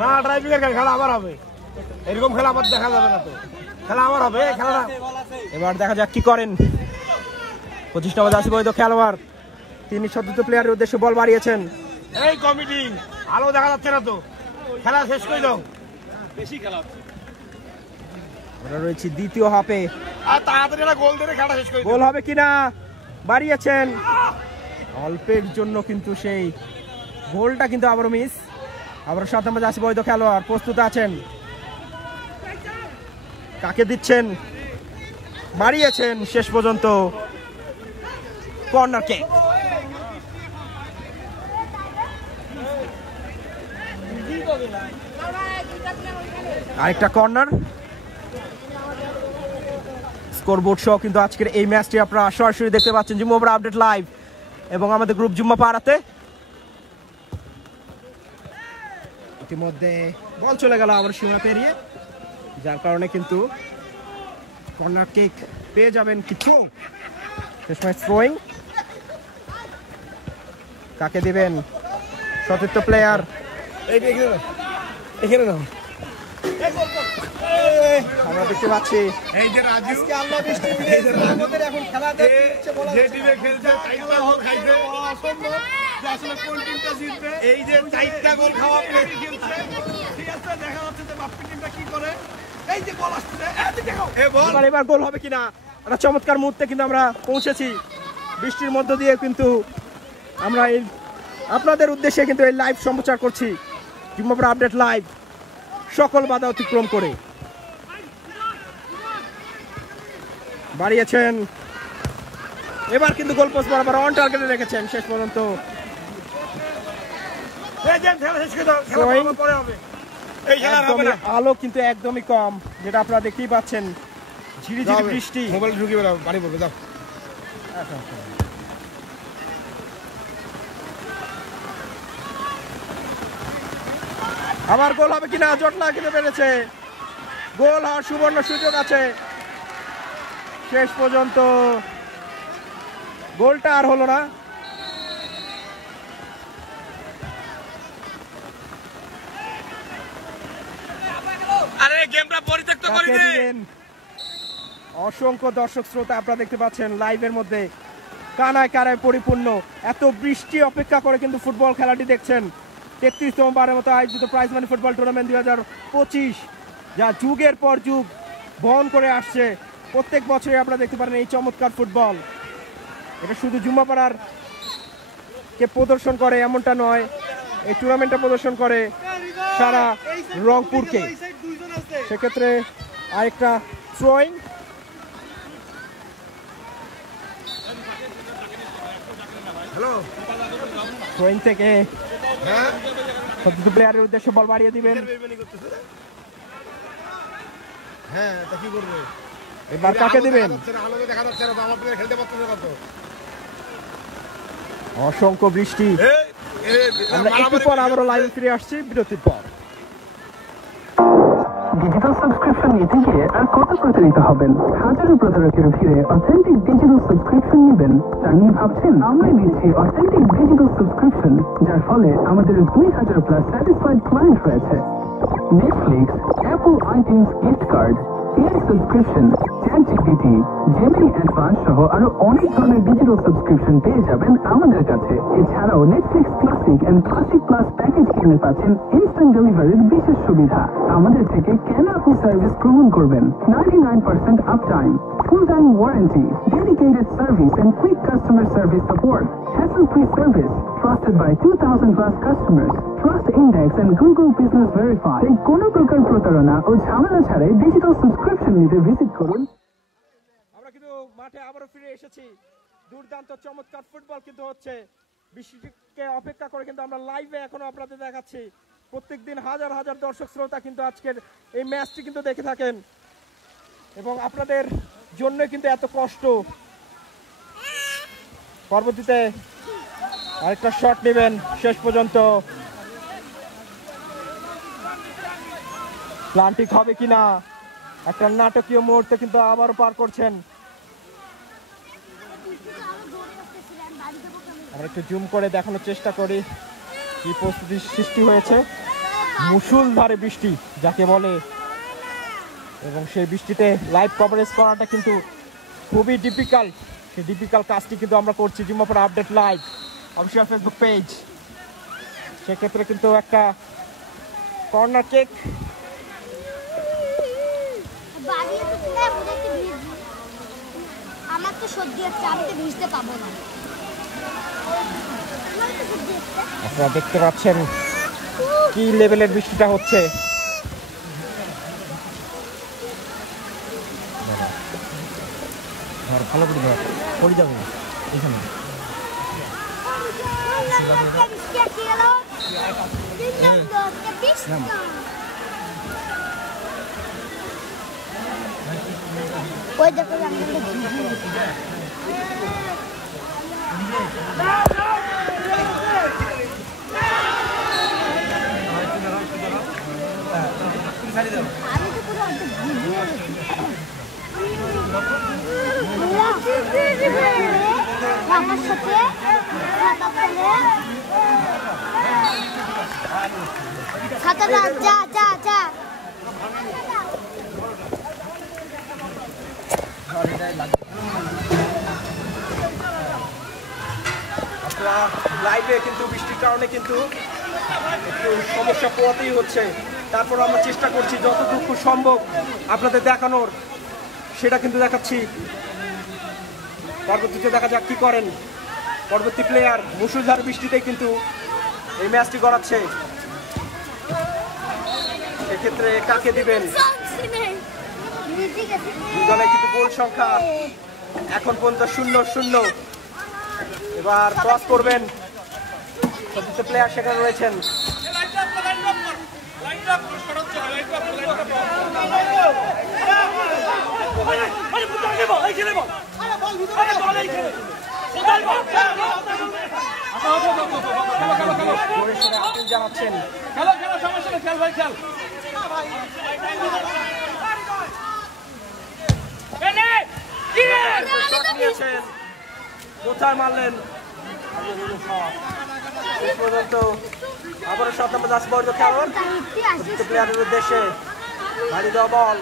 না। ড্রাইভিং এর খেলা আবার হবে, এরকম খেলা আবার দেখা যাবে না তো। খেলা আবার হবে খেলাটা। এবার দেখা যাক কি করেন 25 নম্বর জার্সি পরিহিত খেলোয়াড়, তিনি সতীর্থ প্লেয়ারের উদ্দেশ্যে বল বাড়িয়েছেন। এই কমিটি আলো দেখা যাচ্ছে না তো, খেলা শেষ করে দাও। আমরা রয়েছি দ্বিতীয় হাফে, আর তাড়াতাড়ি একটা গোল দিয়ে খেলা শেষ করে দাও। গোল হবে কিনা? বাড়িয়েছেন অল্পের জন্য, কিন্তু সেই গোলটা কিন্তু আবারও মিস। আবার 7 নম্বর জার্সি পরিহিত খেলোয়াড় প্রস্তুত আছেন, কাকে দিচ্ছেন? বাড়িয়েছেন, শেষ পর্যন্ত কর্নার কিক। আরেকটা কর্নার। স্কোরবোর্ড সহ কিন্তু আজকের এই ম্যাচটি আপনারা সরাসরি দেখতে পাচ্ছেন জুম্মাপাড়া আপডেট লাইভ এবং আমাদের গ্রুপ জুম্মাপাড়াতে। ইতিমধ্যে বল চলে গেল আবার সীমানা পেরিয়ে, যার কারণে কিন্তু কর্নার কিক পেয়ে যাবেন কিছু। থ্রোয়িং, কাকে দিবেন? সতীর্থ প্লেয়ার এখানে নাও। আমরা দেখতে পাচ্ছি এই যে রাজু আল্লাহ বৃষ্টি আমাদের এখন খেলা যে টিমে খেলছে 4টা গোল খাইছে, অসম্ভব যে আসলে কোন টিমটা জিতবে। এই যে 4টা গোল খাওয়া প্লেয়ার খেলছে, ঠিক আছে। দেখা যাচ্ছে যে বাপ্পি টিমটা কি করে। এই যে গোল আসছে, এই দেখো এই বল। এবার গোল হবে কিনা? একটা চমৎকার মুহূর্তে কিন্তু আমরা পৌঁছেছি, বৃষ্টির মধ্য দিয়ে কিন্তু আমরা এই আপনাদের উদ্দেশ্যে কিন্তু এই লাইভ সম্প্রচার করছি জুম্মাপাড়া আপডেট লাইভ, সকল বাধা অতিক্রম করে। বাড়িয়েছেন, এবার কিন্তু গোল পোস্ট বরাবর অন টার্গেটে রেখেছেন শেষ পর্যন্ত। এই যে খেলা শেষ করে দাও, খেলা পরে হবে। এই খেলা হবে না। আলো কিন্তু একদমই কম, যেটা আপনারা দেখতেই পাচ্ছেন, ঝিরিঝিরি বৃষ্টি। মোবাইল ঢুকিয়ে বেরাও, পানি পড়বে, যাও। আবার গোল হবে কিনা? জটলা কিন্তু পেরেছে, গোল হওয়ার সুবর্ণ সুযোগ আছে, শেষ পর্যন্ত গোলটা আর হলো না। করি কাকে দে দিবেন? অসংখ্য দর্শক শ্রোতা আপনারা দেখতে পাচ্ছেন লাইভের মধ্যে কানায় কানায় পরিপূর্ণ। এত বৃষ্টি অপেক্ষা করে কিন্তু ফুটবল খেলাটি দেখছেন। 33তম বারের মতো আয়োজিত প্রাইজ মানি ফুটবল টুর্নামেন্ট 2025, যা যুগের পর যুগ বহন করে আসছে। প্রত্যেক বছরই আপনারা দেখতে পারেন এই চমৎকার ফুটবল। এটা শুধু জুম্মাপাড়ার কে প্রদর্শন করে এমনটা নয়, এই টুর্নামেন্টটা প্রদর্শন করে সারা রংপুরকে। সেক্ষেত্রে আরেকটা থ্রোয়িং, থ্রোয়িং থেকে প্লেয়ারের উদ্দেশ্যে বল বাড়িয়ে দিবেন। হ্যাঁ তা কি করবে? এবার কাকে দিবেন? আলোতে দেখা যাচ্ছে না, আমার প্লেয়ার খেলতে পারতেছে না তো। অসংখ্য বৃষ্টি। আমরা একটু পর আবারও লাইভে ফিরে আসছি বিরতির পর। ডিজিটাল সাবস্ক্রিপশন নিতে গিয়ে আর কত প্রতারিত হবেন? হাজারো প্রতারকের ভিড়ে অথেন্টিক ডিজিটাল সাবস্ক্রিপশন নেবেন তা নিয়ে ভাবছেন? আমরাই দিচ্ছি অথেন্টিক ডিজিটাল সাবস্ক্রিপশন, যার ফলে আমাদের 2000 প্লাস স্যাটিসফাইড ক্লায়েন্ট রয়েছে। Netflix, Apple iTunes gift card, air subscription, ChatGPT, Gemini advance সহ আরো অনেক ধরনের ডিজিটাল সাবস্ক্রিপশন পেয়ে যাবেন আমাদের কাছে। এছাড়াও Netflix classic and classic plus package কিনে পাচ্ছেন ইনস্ট্যান্ট ডেলিভারির বিশেষ সুবিধা। আমাদের থেকে কেন আপনি সার্ভিস গ্রহণ করবেন? 99% uptime, full time warranty, dedicated service and quick customer service support, hassle-free service, trusted by 2000 plus customers, Trust Index and Google Business Verify। তাই কোনো প্রকার প্রতারণা ও ঝামেলা ছাড়াই ডিজিটাল সাবস্ক্রিপশন নিতে ভিজিট করুন। আমরা কিন্তু মাঠে আবারও ফিরে এসেছি। দুর্দান্ত চমৎকার ফুটবল কিন্তু হচ্ছে। বৃষ্টিকে অপেক্ষা করে কিন্তু আমরা লাইভে এখনো আপনাদের দেখাচ্ছি। প্রত্যেকদিন হাজার হাজার দর্শক শ্রোতা কিন্তু আজকের এই ম্যাচটি কিন্তু দেখে থাকেন এবং আপনাদের জন্য কিন্তু এত কষ্ট। পরবর্তীতে আরেকটা শট নেবেন শেষ পর্যন্ত। প্লান্টিক হবে কিনা, একটা নাটকীয় মুহূর্তে কিন্তু আবারও পার করছেন। আমরা একটু জুম করে দেখানোর চেষ্টা করি কি পরিস্থিতির সৃষ্টি হয়েছে। মুষলধারে বৃষ্টি যাকে বলে, এবং সেই বৃষ্টিতে লাইভ কভারেজ করাটা কিন্তু খুবই ডিফিকাল্ট। সেই ডিফিকাল্ট কাজটি কিন্তু আমরা করছি Jummapara update live official Facebook page. সেক্ষেত্রে কিন্তু একটা কর্নার কেক, আমার তো সর্দি হচ্ছে, আমি তো ভিজতে পাবো না। আপনারা দেখতে পাচ্ছেন কি লেভেলের বৃষ্টিটা হচ্ছে। ভালো করে পড়ে যাবে এখানে। ওই দেখো আমি তো পুরো আমার সাথে খাতাটা যা যা যা আপনারা লাইভে কিন্তু বৃষ্টির কারণে কিন্তু একটু সমস্যা পোয়াতেই হচ্ছে। তারপর আমরা চেষ্টা করছি যতটুকু সম্ভব আপনাদের দেখানোর, সেটা কিন্তু দেখাচ্ছি। পরবর্তীতে দেখা যাক কি করেন পরবর্তী প্লেয়ার। মুষলধারে বৃষ্টিতে কিন্তু এই ম্যাচটি গড়াচ্ছে। সেক্ষেত্রে কাকে দিবেন? দুই দলে কিন্তু গোল সংখ্যা এখন পর্যন্ত 0-0। এবার ক্রস করবেন, প্রতিটি প্লেয়ার সেখানে রয়েছেন। আপিল জানাচ্ছেন কোথায় মারলেন পর্যন্ত। আবারও 7 নম্বর 10 বর্গ খেলোয়াড় প্লেয়ারের উদ্দেশ্যে বাড়ি দেওয়া বল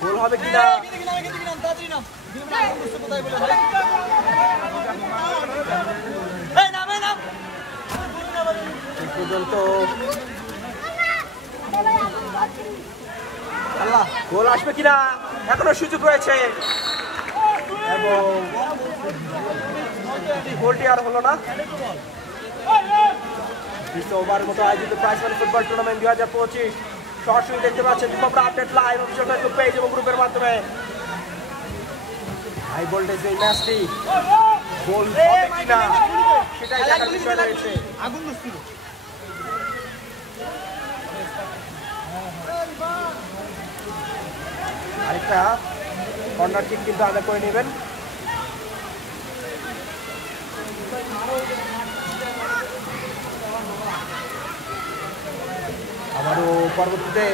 গোল হবে কিনা এই পর্যন্ত আল্লাহ গোল আসবে কিনা এখনো সুযোগ রয়েছে এবং গোলটি আর হলো না। ওভারের মতো আয়োজিত প্রাইজ মানি ফুটবল টুর্নামেন্ট 2025 সরাসরি দেখতে পাচ্ছেন তোমরা update live official Facebook page এবং গ্রুপের মাধ্যমে। হাই ভোল্টেজ এই ম্যাচটি গোল হবে কিনা সেটাই দেখার বিষয় রয়েছে। আরেকটা কর্নার কিক কিন্তু আদায় করে নেবেন। আবারও পরবর্তীতে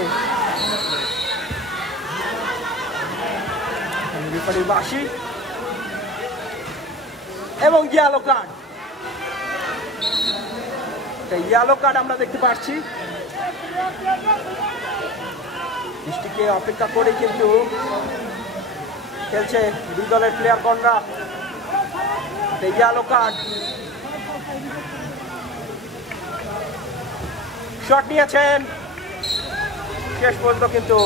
বাসি এবং ইয়েলো কার্ড, ইয়েলো কার্ড আমরা দেখতে পাচ্ছি। বৃষ্টিকে অপেক্ষা করে কিন্তু খেলছে দুই দলের প্লেয়ার গণরা। ইয়েলো কার্ড, শট নিয়েছেন শেষ পর্যন্ত কিন্তু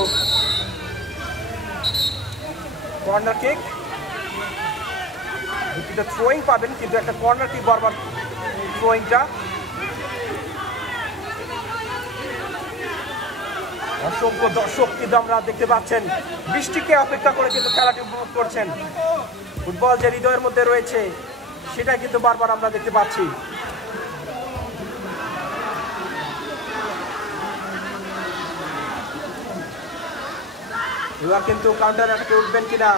কর্নার কিক। দুটিতে থ্রোয়িং পাবেন কিন্তু একটা কর্নার কিক বারবার থ্রোয়িংটা। অসংখ্য দর্শক কিন্তু আমরা দেখতে পাচ্ছেন বৃষ্টিকে অপেক্ষা করে কিন্তু খেলাটি উপভোগ করছেন। ফুটবল যে হৃদয়ের মধ্যে রয়েছে সেটা কিন্তু বারবার আমরা দেখতে পাচ্ছি। এবার কিন্তু কাউন্টার অ্যাটাকে উঠবেন কিনা,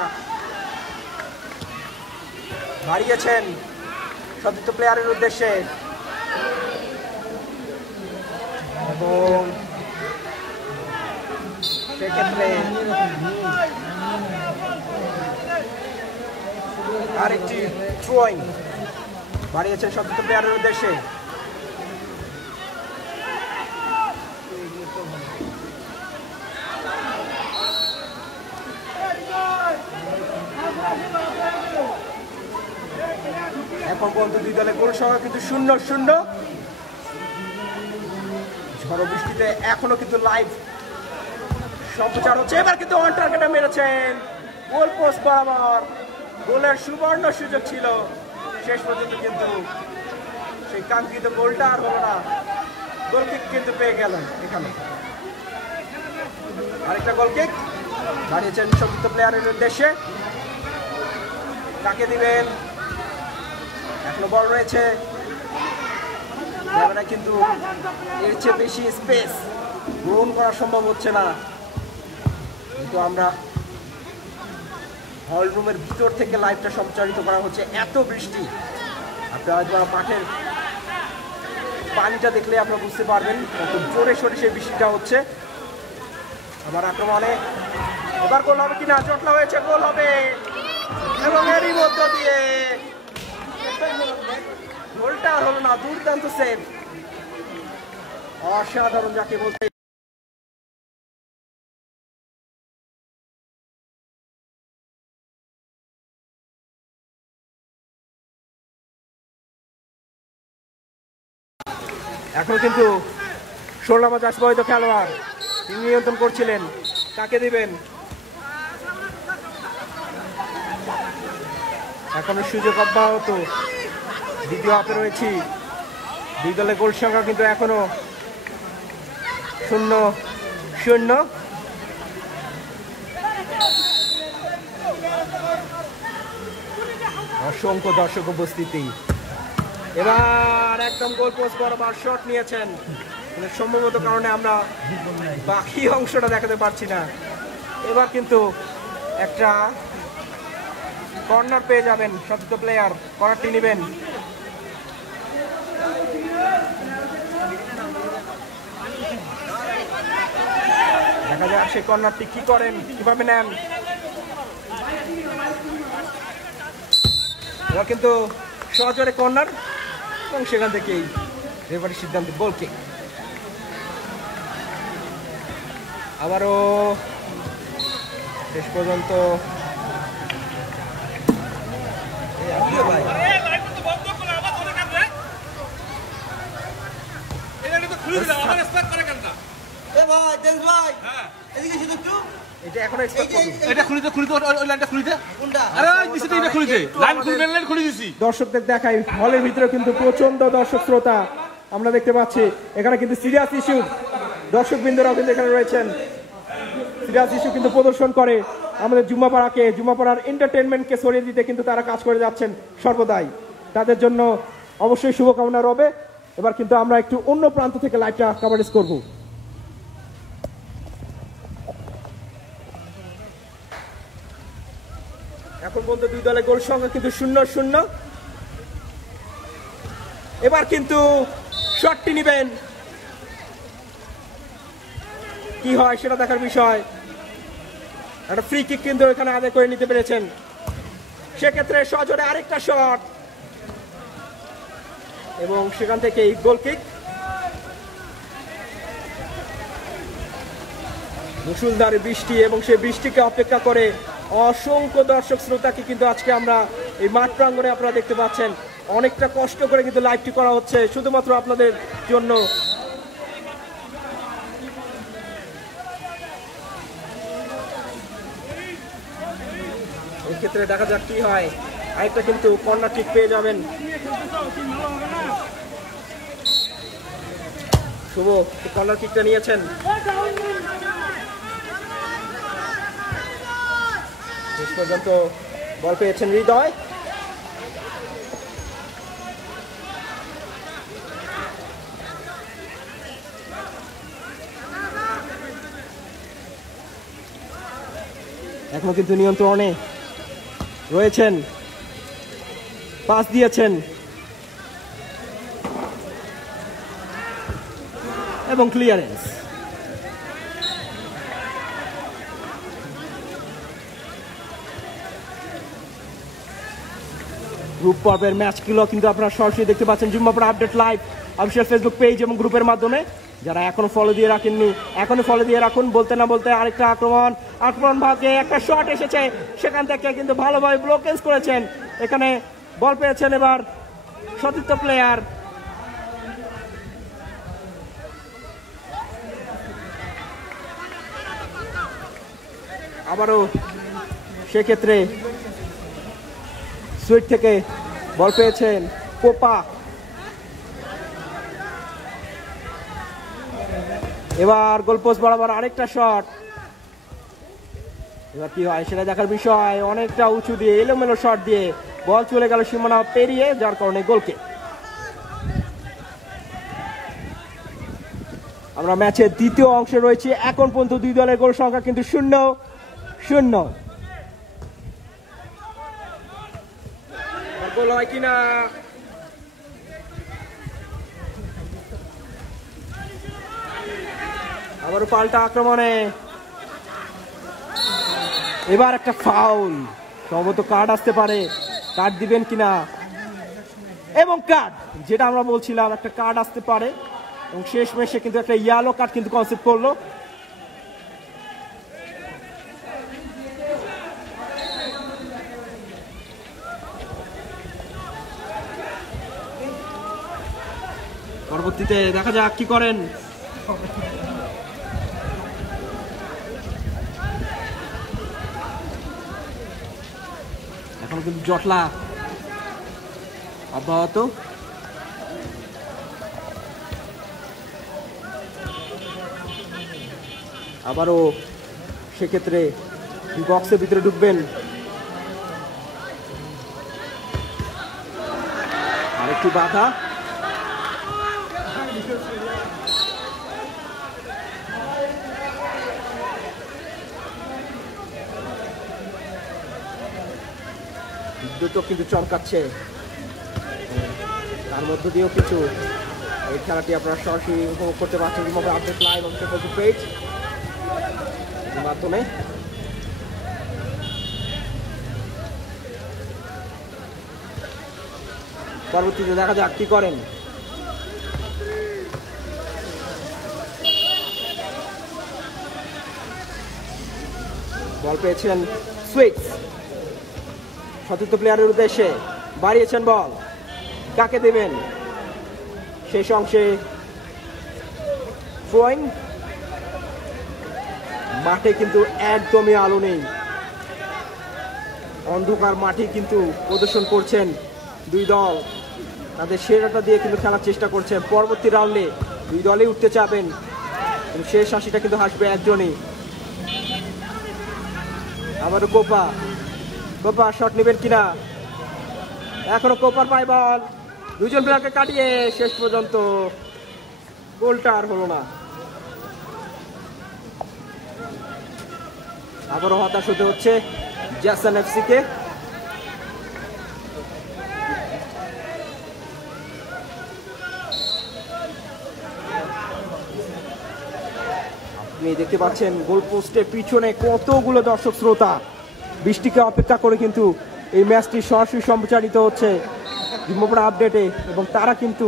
বাড়িয়েছেন সতীর্থ প্লেয়ারের উদ্দেশ্যে এবং সেক্ষেত্রে আরেকটি থ্রোয়িং বাড়িয়েছেন সতীর্থ প্লেয়ারের উদ্দেশ্যে। এখন পর্যন্ত দুই দলের গোল সংখ্যা কিন্তু 0-0। ঝড়ো বৃষ্টিতে এখনো কিন্তু লাইভ সম্প্রচার হচ্ছে। এবার কিন্তু অন টার্গেটে মেরেছেন গোল পোস্ট বরাবর। গোলের সুবর্ণ সুযোগ ছিল, শেষ পর্যন্ত কিন্তু সেই কাঙ্ক্ষিত গোলটা আর হলো না। গোল কিক কিন্তু পেয়ে গেলেন এখানে। আরেকটা গোল কিক বাড়িয়েছেন সতীর্থ প্লেয়ারের উদ্দেশ্যে। কাকে দিবেন, এখনো বল রয়েছে, কিন্তু এর চেয়ে বেশি স্পেস গ্রহণ করা সম্ভব হচ্ছে না। কিন্তু আমরা হল রুমের ভিতর থেকে লাইভটা সম্প্রচারিত করা হচ্ছে। এত বৃষ্টি, আপনারা হয়তো মাঠের পানিটা দেখলে আপনারা বুঝতে পারবেন কত জোরে সোরে সেই বৃষ্টিটা হচ্ছে। আবার আক্রমণে এবার গোল হবে কিনা, চটলা হয়েছে, গোল হবে এবং এরই মধ্য দিয়ে গোলটা আর হলো না। দুর্দান্ত সেভ, অসাধারণ যাকে বলতে। এখন কিন্তু 16 নম্বর জার্সি পরিহিত খেলোয়াড় তিনি নিয়ন্ত্রণ করছিলেন। কাকে দিবেন, এখনো সুযোগ অব্যাহত। দ্বিতীয় হাফে রয়েছি, দুই দলের গোল সংখ্যা কিন্তু এখনো 0-0। অসংখ্য দর্শক উপস্থিতি। এবার একদম গোল পোস্ট বরাবর শট নিয়েছেন, সম্ভবত কারণে আমরা বাকি অংশটা দেখাতে পারছি না। এবার কিন্তু একটা কর্নার পেয়ে যাবেন সতীর্থ প্লেয়ার, কর্নারটি নেবেন। দেখা যাক সেই কর্নারটি কি করেন, কিভাবে নেন। এবার কিন্তু সহজরে কর্নার এবং সেখান থেকেই রেফারির সিদ্ধান্ত গোল কিক। আবারও শেষ পর্যন্ত এটা এখন দর্শকদের দেখাই হলের ভিতরে কিন্তু প্রচন্ড দর্শক শ্রোতা আমরা দেখতে পাচ্ছি। এখানে কিন্তু সিরিয়াস ইস্যু দর্শক বৃন্দরাও কিন্তু এখানে রয়েছেন, সিরিয়াস ইস্যু কিন্তু প্রদর্শন করে আমাদের জুম্মাপাড়ার এন্টারটেনমেন্টকে ছড়িয়ে দিতে কিন্তু তারা কাজ করে যাচ্ছেন সর্বদাই। তাদের জন্য অবশ্যই শুভকামনা রবে। এবার কিন্তু আমরা একটু অন্য প্রান্ত থেকে লাইভটা কভারেজ করব। এখন পর্যন্ত দুই দলের গোল সংখ্যা কিন্তু 0-0। এবার কিন্তু শটটি নেবেন, কি হয় সেটা দেখার বিষয়। একটা ফ্রি কিক কিন্তু এখানে আদায় করে নিতে পেরেছেন, সেক্ষেত্রে সজোরে আরেকটা শট এবং সেখান থেকে গোল কিক। মুষলধারে বৃষ্টি এবং সেই বৃষ্টিকে অপেক্ষা করে অসংখ্য দর্শক শ্রোতাকে কিন্তু আজকে আমরা এই মাঠ প্রাঙ্গণে আপনারা দেখতে পাচ্ছেন। অনেকটা কষ্ট করে কিন্তু লাইভটি করা হচ্ছে শুধুমাত্র আপনাদের জন্য। এক্ষেত্রে দেখা যাক কি হয়। আরেকটা কিন্তু কর্নার কিক পেয়ে যাবেন শুভ, কর্নার কিকটা নিয়েছেন। শেষ পর্যন্ত বল পেয়েছেন হৃদয়। এখনো কিন্তু নিয়ন্ত্রণে রয়েছেন, পাস দিয়েছেন এবং ক্লিয়ারেন্স। গ্রুপ পর্বের ম্যাচগুলো কিন্তু আপনারা সরাসরি দেখতে পাচ্ছেন Jummapara update live official Facebook page এবং গ্রুপের মাধ্যমে। যারা এখনো ফলো দিয়ে রাখেননি এখনো ফলো দিয়ে রাখুন। বলতে না বলতে আরেকটা আক্রমণ ভাগে একটা শট এসেছে, সেখান থেকে কিন্তু ভালোভাবে ব্লকেজ করেছেন। এখানে বল পেয়েছেন এবার সতীর্থ প্লেয়ার। আবারও সেক্ষেত্রে সুইট থেকে বল পেয়েছেন কোপা। এবার গোলপোস্ট বরাবর আরেকটা শট। এবার কি হয় সেটা দেখার বিষয়। অনেকটা উঁচু দিয়ে এলোমেলো শট দিয়ে বল চলে গেল সীমানা পেরিয়ে, যার কারণে গোলকে। আমরা ম্যাচের দ্বিতীয় অংশে রয়েছে। এখন পর্যন্ত দুই দলের গোল সংখ্যা কিন্তু 0-0। গোল হয় কিনা, আবারও পাল্টা আক্রমণে। এবার একটা ফাউল, সম্ভবত কার্ড আসতে পারে। কার্ড দিবেন কিনা, এবং কার্ড, যেটা আমরা বলছিলাম একটা কার্ড আসতে পারে। এবং শেষ ম্যাচে কিন্তু একটা ইয়েলো কার্ড কিন্তু কনসেপ্ট করলো। পরবর্তীতে দেখা যাক কি করেন। এখন কিন্তু জটলা অব্যাহত। আবারও সেক্ষেত্রে বক্সের ভিতরে ঢুকবেন। আরেকটু বাধা, বিদ্যুৎ কিন্তু চমকাচ্ছে। তার মধ্য দিয়েও কিছু এই খেলাটি আপনারা সরাসরি উপভোগ করতে পারছেন আপডেট লাইভ এবং ফেসবুক পেজ মাধ্যমে। পরবর্তীতে দেখা যাক কি করেন। বল পেয়েছেন সুইটস, সতীর্থ প্লেয়ারের উদ্দেশ্যে বাড়িয়েছেন বল, কাকে দেবেন? শেষ অংশে থ্রোয়িং, মাঠে কিন্তু একদমই আলো নেই, অন্ধকার মাঠে কিন্তু প্রদর্শন করছেন দুই দল, তাদের সেরাটা দিয়ে কিন্তু খেলার চেষ্টা করছেন। পরবর্তী রাউন্ডে দুই দলই উঠতে চাবেন, শেষ হাসিটা কিন্তু হাসবে একজনই। আবারও কোপা শট নেবেন কিনা, এখনো কোপার পায় বল, দুজন প্লেয়ারকে কাটিয়ে শেষ পর্যন্ত গোলটা আর হলো না। আবারও হতাশ হতে হচ্ছে জ্যাকসন এফসি কে। আপনি দেখতে পাচ্ছেন গোল পোস্টের পিছনে কতগুলো দর্শক শ্রোতা বৃষ্টিকে অপেক্ষা করে কিন্তু এই ম্যাচটি সরাসরি সম্প্রচারিত হচ্ছে জিম্বাবুয়ে আপডেটে, এবং তারা কিন্তু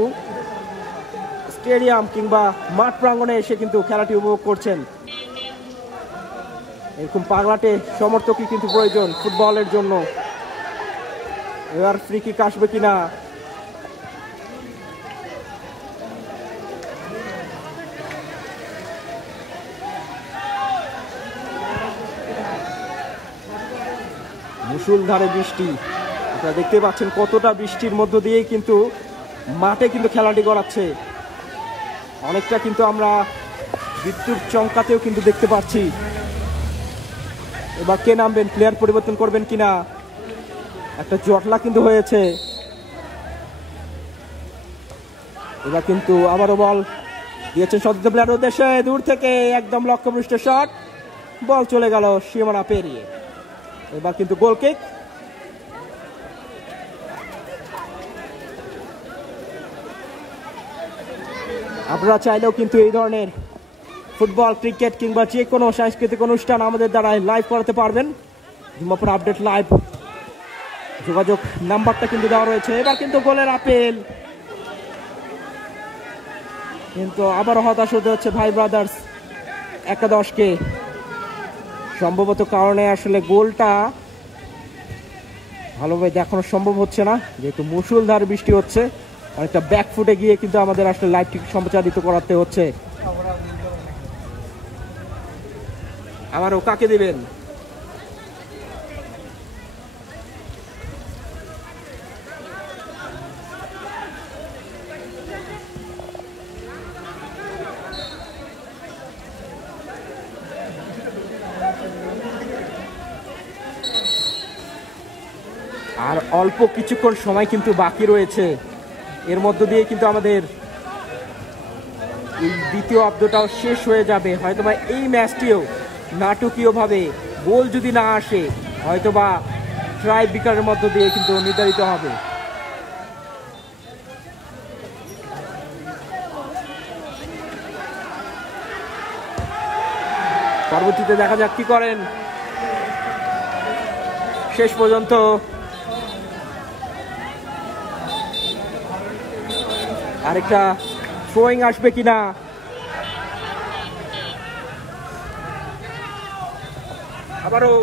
স্টেডিয়াম কিংবা মাঠ প্রাঙ্গণে এসে কিন্তু খেলাটি উপভোগ করছেন। এরকম পাগলাটে সমর্থকই কিন্তু প্রয়োজন ফুটবলের জন্য। এবার ফ্রি কিক আসবে কিনা, মুষলধারে বৃষ্টি, আপনারা দেখতে পাচ্ছেন কতটা বৃষ্টির মধ্য দিয়েই কিন্তু মাঠে কিন্তু খেলাটি গড়াচ্ছে। অনেকটা কিন্তু আমরা বিদ্যুৎ চমকাতেও কিন্তু দেখতে পাচ্ছি। এবার কে নামবেন, প্লেয়ার পরিবর্তন করবেন কিনা, একটা জটলা কিন্তু হয়েছে। এবার কিন্তু আবারও বল দিয়েছেন সতীর্থ প্লেয়ারের উদ্দেশ্যে, দূর থেকে একদম লক্ষ্যভ্রষ্ট শট, বল চলে গেল সীমানা পেরিয়ে। এবার কিন্তু গোল কিক, আপনারা চাইলেও কিন্তু এই ধরনের ফুটবল, ক্রিকেট কিংবা যে কোনো সাংস্কৃতিক অনুষ্ঠান আমাদের দ্বারা লাইভ করাতে পারবেন। জিম্বাবুয়ে আপডেট লাইভ যোগাযোগ নাম্বারটা কিন্তু দেওয়া রয়েছে। এবার কিন্তু গোলের আপেল, কিন্তু আবারও হতাশ হতে হচ্ছে ভাই ব্রাদার্স একাদশকে। সম্ভবত কারণে আসলে গোলটা ভালোভাবে দেখানো সম্ভব হচ্ছে না, যেহেতু মুষলধারে বৃষ্টি হচ্ছে, অনেকটা ব্যাকফুটে গিয়ে কিন্তু আমাদের আসলে লাইভটি সম্প্রচারিত করাতে হচ্ছে। আবারও কাকে দিবেন, আর অল্প কিছুক্ষণ সময় কিন্তু বাকি রয়েছে, এর মধ্য দিয়ে কিন্তু আমাদের এই দ্বিতীয় অর্ধটাও শেষ হয়ে যাবে। হয়তোবা এই ম্যাচটিও নাটকীয়ভাবে গোল যদি না আসে, হয়তোবা ট্রাই ব্রেকারের মধ্য দিয়ে কিন্তু নির্ধারিত হবে। পরবর্তীতে দেখা যাক কি করেন। শেষ পর্যন্ত আরেকটা থ্রোয়িং আসবে কিনা, আবারও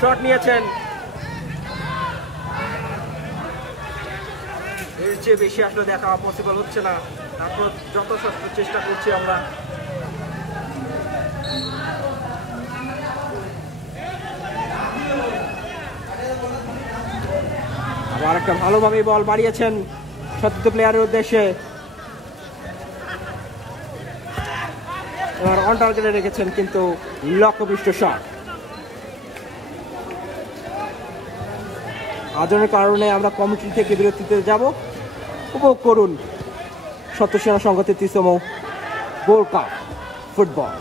শট নিয়েছেন, এর চেয়ে বেশি আসলে দেখা পসিবল হচ্ছে না, তারপর যথাসাধ্য চেষ্টা করছি আমরা। আবার একটা ভালোভাবে বল বাড়িয়েছেন সতীর্থ প্লেয়ারের উদ্দেশ্যে, এবার অন টার্গেটে রেখেছেন কিন্তু লক্ষ্যভ্রষ্ট শট। আয়োজনের কারণে আমরা কমিটি থেকে বিরতিতে যাব। উপভোগ করুন সত্যসেনা সংঘ 33তম গোল্ড কাপ ফুটবল।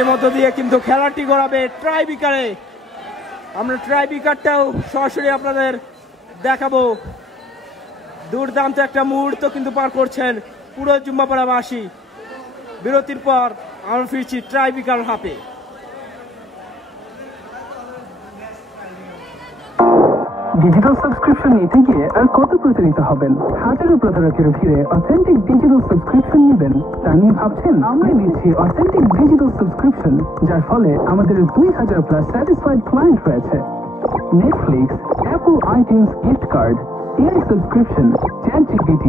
এর মধ্য দিয়ে কিন্তু খেলাটি গড়াবে ট্রাইবিকারে। আমরা ট্রাইবিকারটাও সরাসরি আপনাদের দেখাবো। দুর্দান্ত একটা মুহূর্ত কিন্তু পার করছেন পুরো জুম্মাপাড়াবাসী। বিরতির পর আমরা ফিরছি ট্রাইবিকার হাতে। ডিজিটাল সাবস্ক্রিপশন নিতে গিয়ে আর কত প্রতারিত হবেন? হাজারো প্রতারকের ভিড়ে অথেন্টিক ডিজিটাল সাবস্ক্রিপশন নেবেন তা নিয়ে ভাবছেন? আমরা দিচ্ছি অথেন্টিক ডিজিটাল সাবস্ক্রিপশন, যার ফলে আমাদের 2000+ স্যাটিসফাইড ক্লায়েন্ট রয়েছে। Netflix, Apple iTunes gift card, AI subscription, ChatGPT,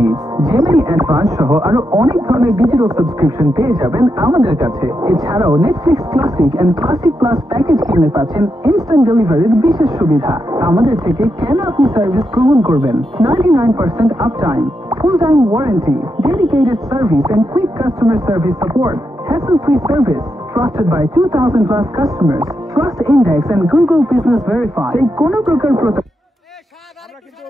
Gemini advance সহ আরো অনেক ধরনের ডিজিটাল সাবস্ক্রিপশন পেয়ে যাবেন আমাদের কাছে। এছাড়াও Netflix classic and classic plus package কিনলে পাচ্ছেন ইনস্ট্যান্ট ডেলিভারির বিশেষ সুবিধা। আমাদের থেকে কেন আপনি সার্ভিস গ্রহণ করবেন? 99% uptime, full time warranty, dedicated service and quick customer service support, hassle-free service, trusted by 2000+ customers, Trust Index and Google Business Verified। এই কোনো প্রকার আমরা কিন্তু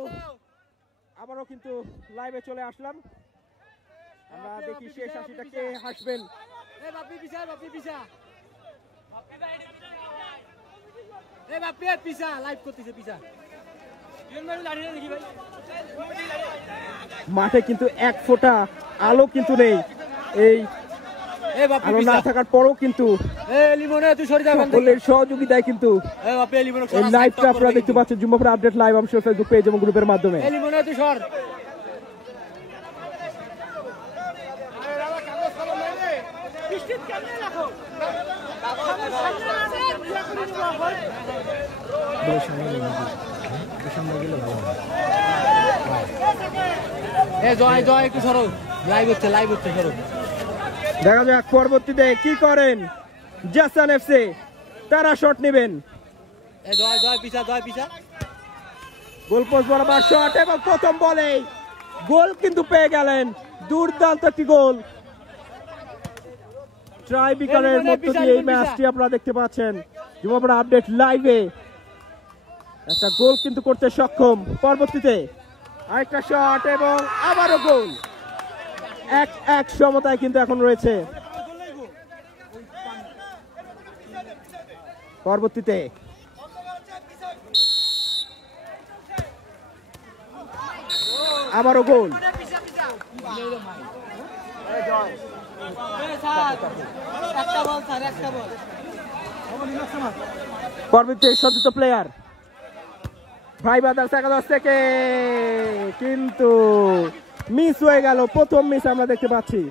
আবারও কিন্তু লাইভে চলে আসলাম। আমরা দেখি শেষ হাসিটা কে হাসবেন। মাঠে কিন্তু এক ফোঁটা আলো কিন্তু নেই। এই আলো না থাকার পরও কিন্তু সকলের সহযোগিতায় কিন্তু এই লাইভটা আপনারা দেখতে পাচ্ছেন জুম্মাপাড়া আপডেট লাইভ অবশ্যই ফেসবুক পেজ এবং গ্রুপের মাধ্যমে। জয় একটু সরো, লাইভ হচ্ছে সরো। দেখা যাক পরবর্তীতে কি করেন জাসান এফসি। তারা শট নেবেন। গোল পোস্ট বরাবর শট এবং প্রথম বলেই গোল কিন্তু পেয়ে গেলেন। দুর্দান্ত একটি গোল। ট্রাইবিকারের মধ্য দিয়ে এই ম্যাচটি আপনারা দেখতে পাচ্ছেন জুম্মাপাড়া আপডেট লাইভে। একটা গোল কিন্তু করতে সক্ষম। পরবর্তীতে আরেকটা শট এবং আবারও গোল। 1-1 সমতায় কিন্তু এখন রয়েছে। পরবর্তীতে আবারও গোল। পরবর্তীতে সতীর্থ প্লেয়ার ভাই ব্রাদার্স একাদশ থেকে কিন্তু মিস হয়ে গেল। প্রথম মিস আমরা দেখতে পাচ্ছি।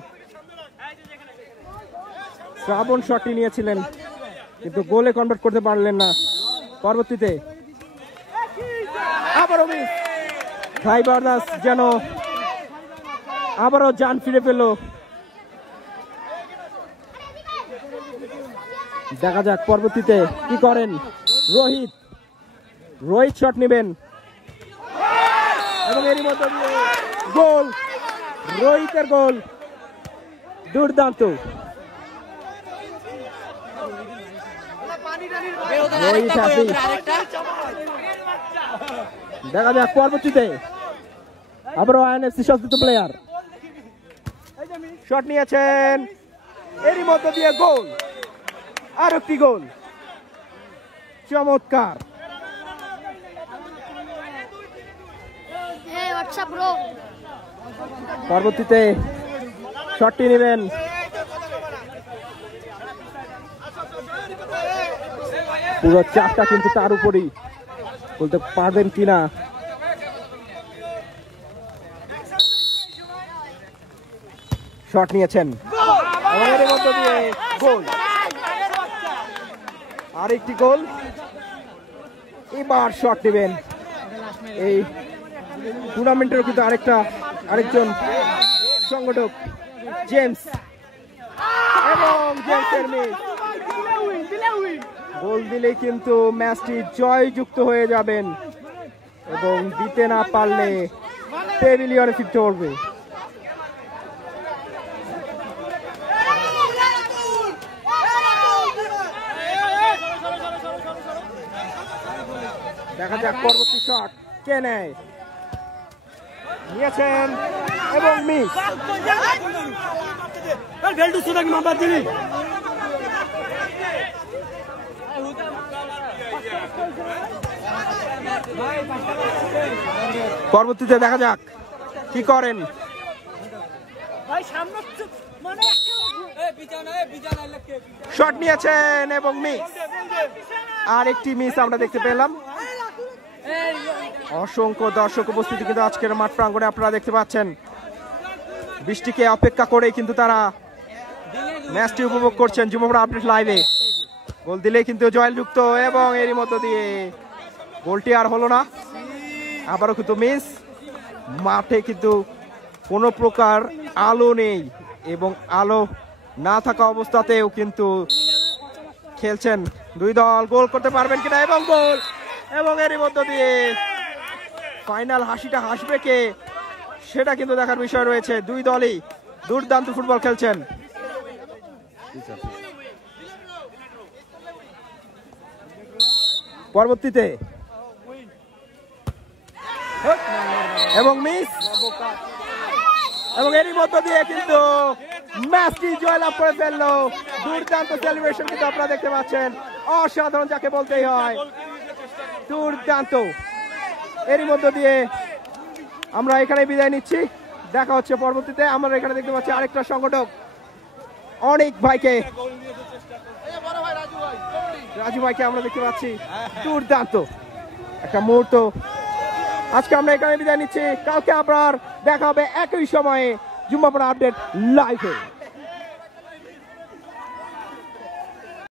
শ্রাবণ শটটি নিয়েছিলেন কিন্তু গোলে কনভার্ট করতে পারলেন না। পরবর্তীতে আবারও মিস। ভাই ব্রাদার্স যেন আবারও জান ফিরে পেল। দেখা যাক পরবর্তীতে কি করেন রোহিত শট নেবেন এবং এরই মধ্যে গোল। রোহিতের গোল দুর্দান্ত। দেখা যাক পরবর্তীতে আবারও আইএনএফসি সতীর্থ প্লেয়ার শট নিয়েছেন। এরই মধ্য দিয়ে গোল। আর একটি গোল। চমৎকার। পরবর্তীতে শটটি নেবেন পুরো চাপটা কিন্তু তার উপরই। বলতে পারবেন কিনা শট নিয়েছেন এর মধ্য দিয়ে গোল। আরেকটি গোল। এবার শট নেবেন। এই টুর্নামেন্টের কিন্তু আরেকজন সংগঠক জেমস এবং জেমসের মিস। গোল দিলে কিন্তু ম্যাচটি জয়যুক্ত হয়ে যাবেন এবং দিতে না পারলে প্যাভিলিয়নে ফিরতে হবে। দেখা যাক পরবর্তী শট কে নেয়। নিয়েছেন এবং মিস। পরবর্তীতে দেখা যাক কি করেন। শট নিয়েছেন এবং মিস, আর একটি মিস আমরা দেখতে পেলাম। অসংখ্য দর্শক উপস্থিতি কিন্তু আজকের মাঠ প্রাঙ্গণে আপনারা দেখতে পাচ্ছেন। বৃষ্টিকে অপেক্ষা করে কিন্তু তারা ম্যাচটি উপভোগ করছেন যুবপড়া আপডেট লাইভে। গোল দিলেই কিন্তু জয়যুক্ত এবং এরই মধ্য দিয়ে গোলটি আর হলো না, আবারও কিন্তু মিস। মাঠে কিন্তু কোনো প্রকার আলো নেই এবং আলো না থাকা অবস্থাতেও কিন্তু খেলছেন দুই দল। গোল করতে পারবেন কিনা এবং গোল, এবং এরই মধ্য দিয়ে ফাইনাল হাসিটা হাসবে কে সেটা কিন্তু দেখার বিষয় রয়েছে। দুই দলই দুর্দান্ত ফুটবল খেলছেন। পরবর্তীতে এবং মিস, এবং এরই মধ্য দিয়ে কিন্তু ম্যাচটি জয়লাভ করে ফেললো। দুর্দান্ত সেলিব্রেশন কিন্তু আপনারা দেখতে পাচ্ছেন, অসাধারণ যাকে বলতেই হয়, দুর্দান্ত। এরই মধ্য দিয়ে আমরা এখানে বিদায় নিচ্ছি, দেখা হচ্ছে পরবর্তীতে। আমরা এখানে দেখতে পাচ্ছি আরেকটা সংগঠক অনেক ভাইকে, রাজু ভাইকে আমরা দেখতে পাচ্ছি। দুর্দান্ত একটা মুহূর্ত। আজকে আমরা এখানে বিদায় নিচ্ছি, কালকে আবার দেখা হবে একই সময়ে যুবপড়া আপডেট লাইভে।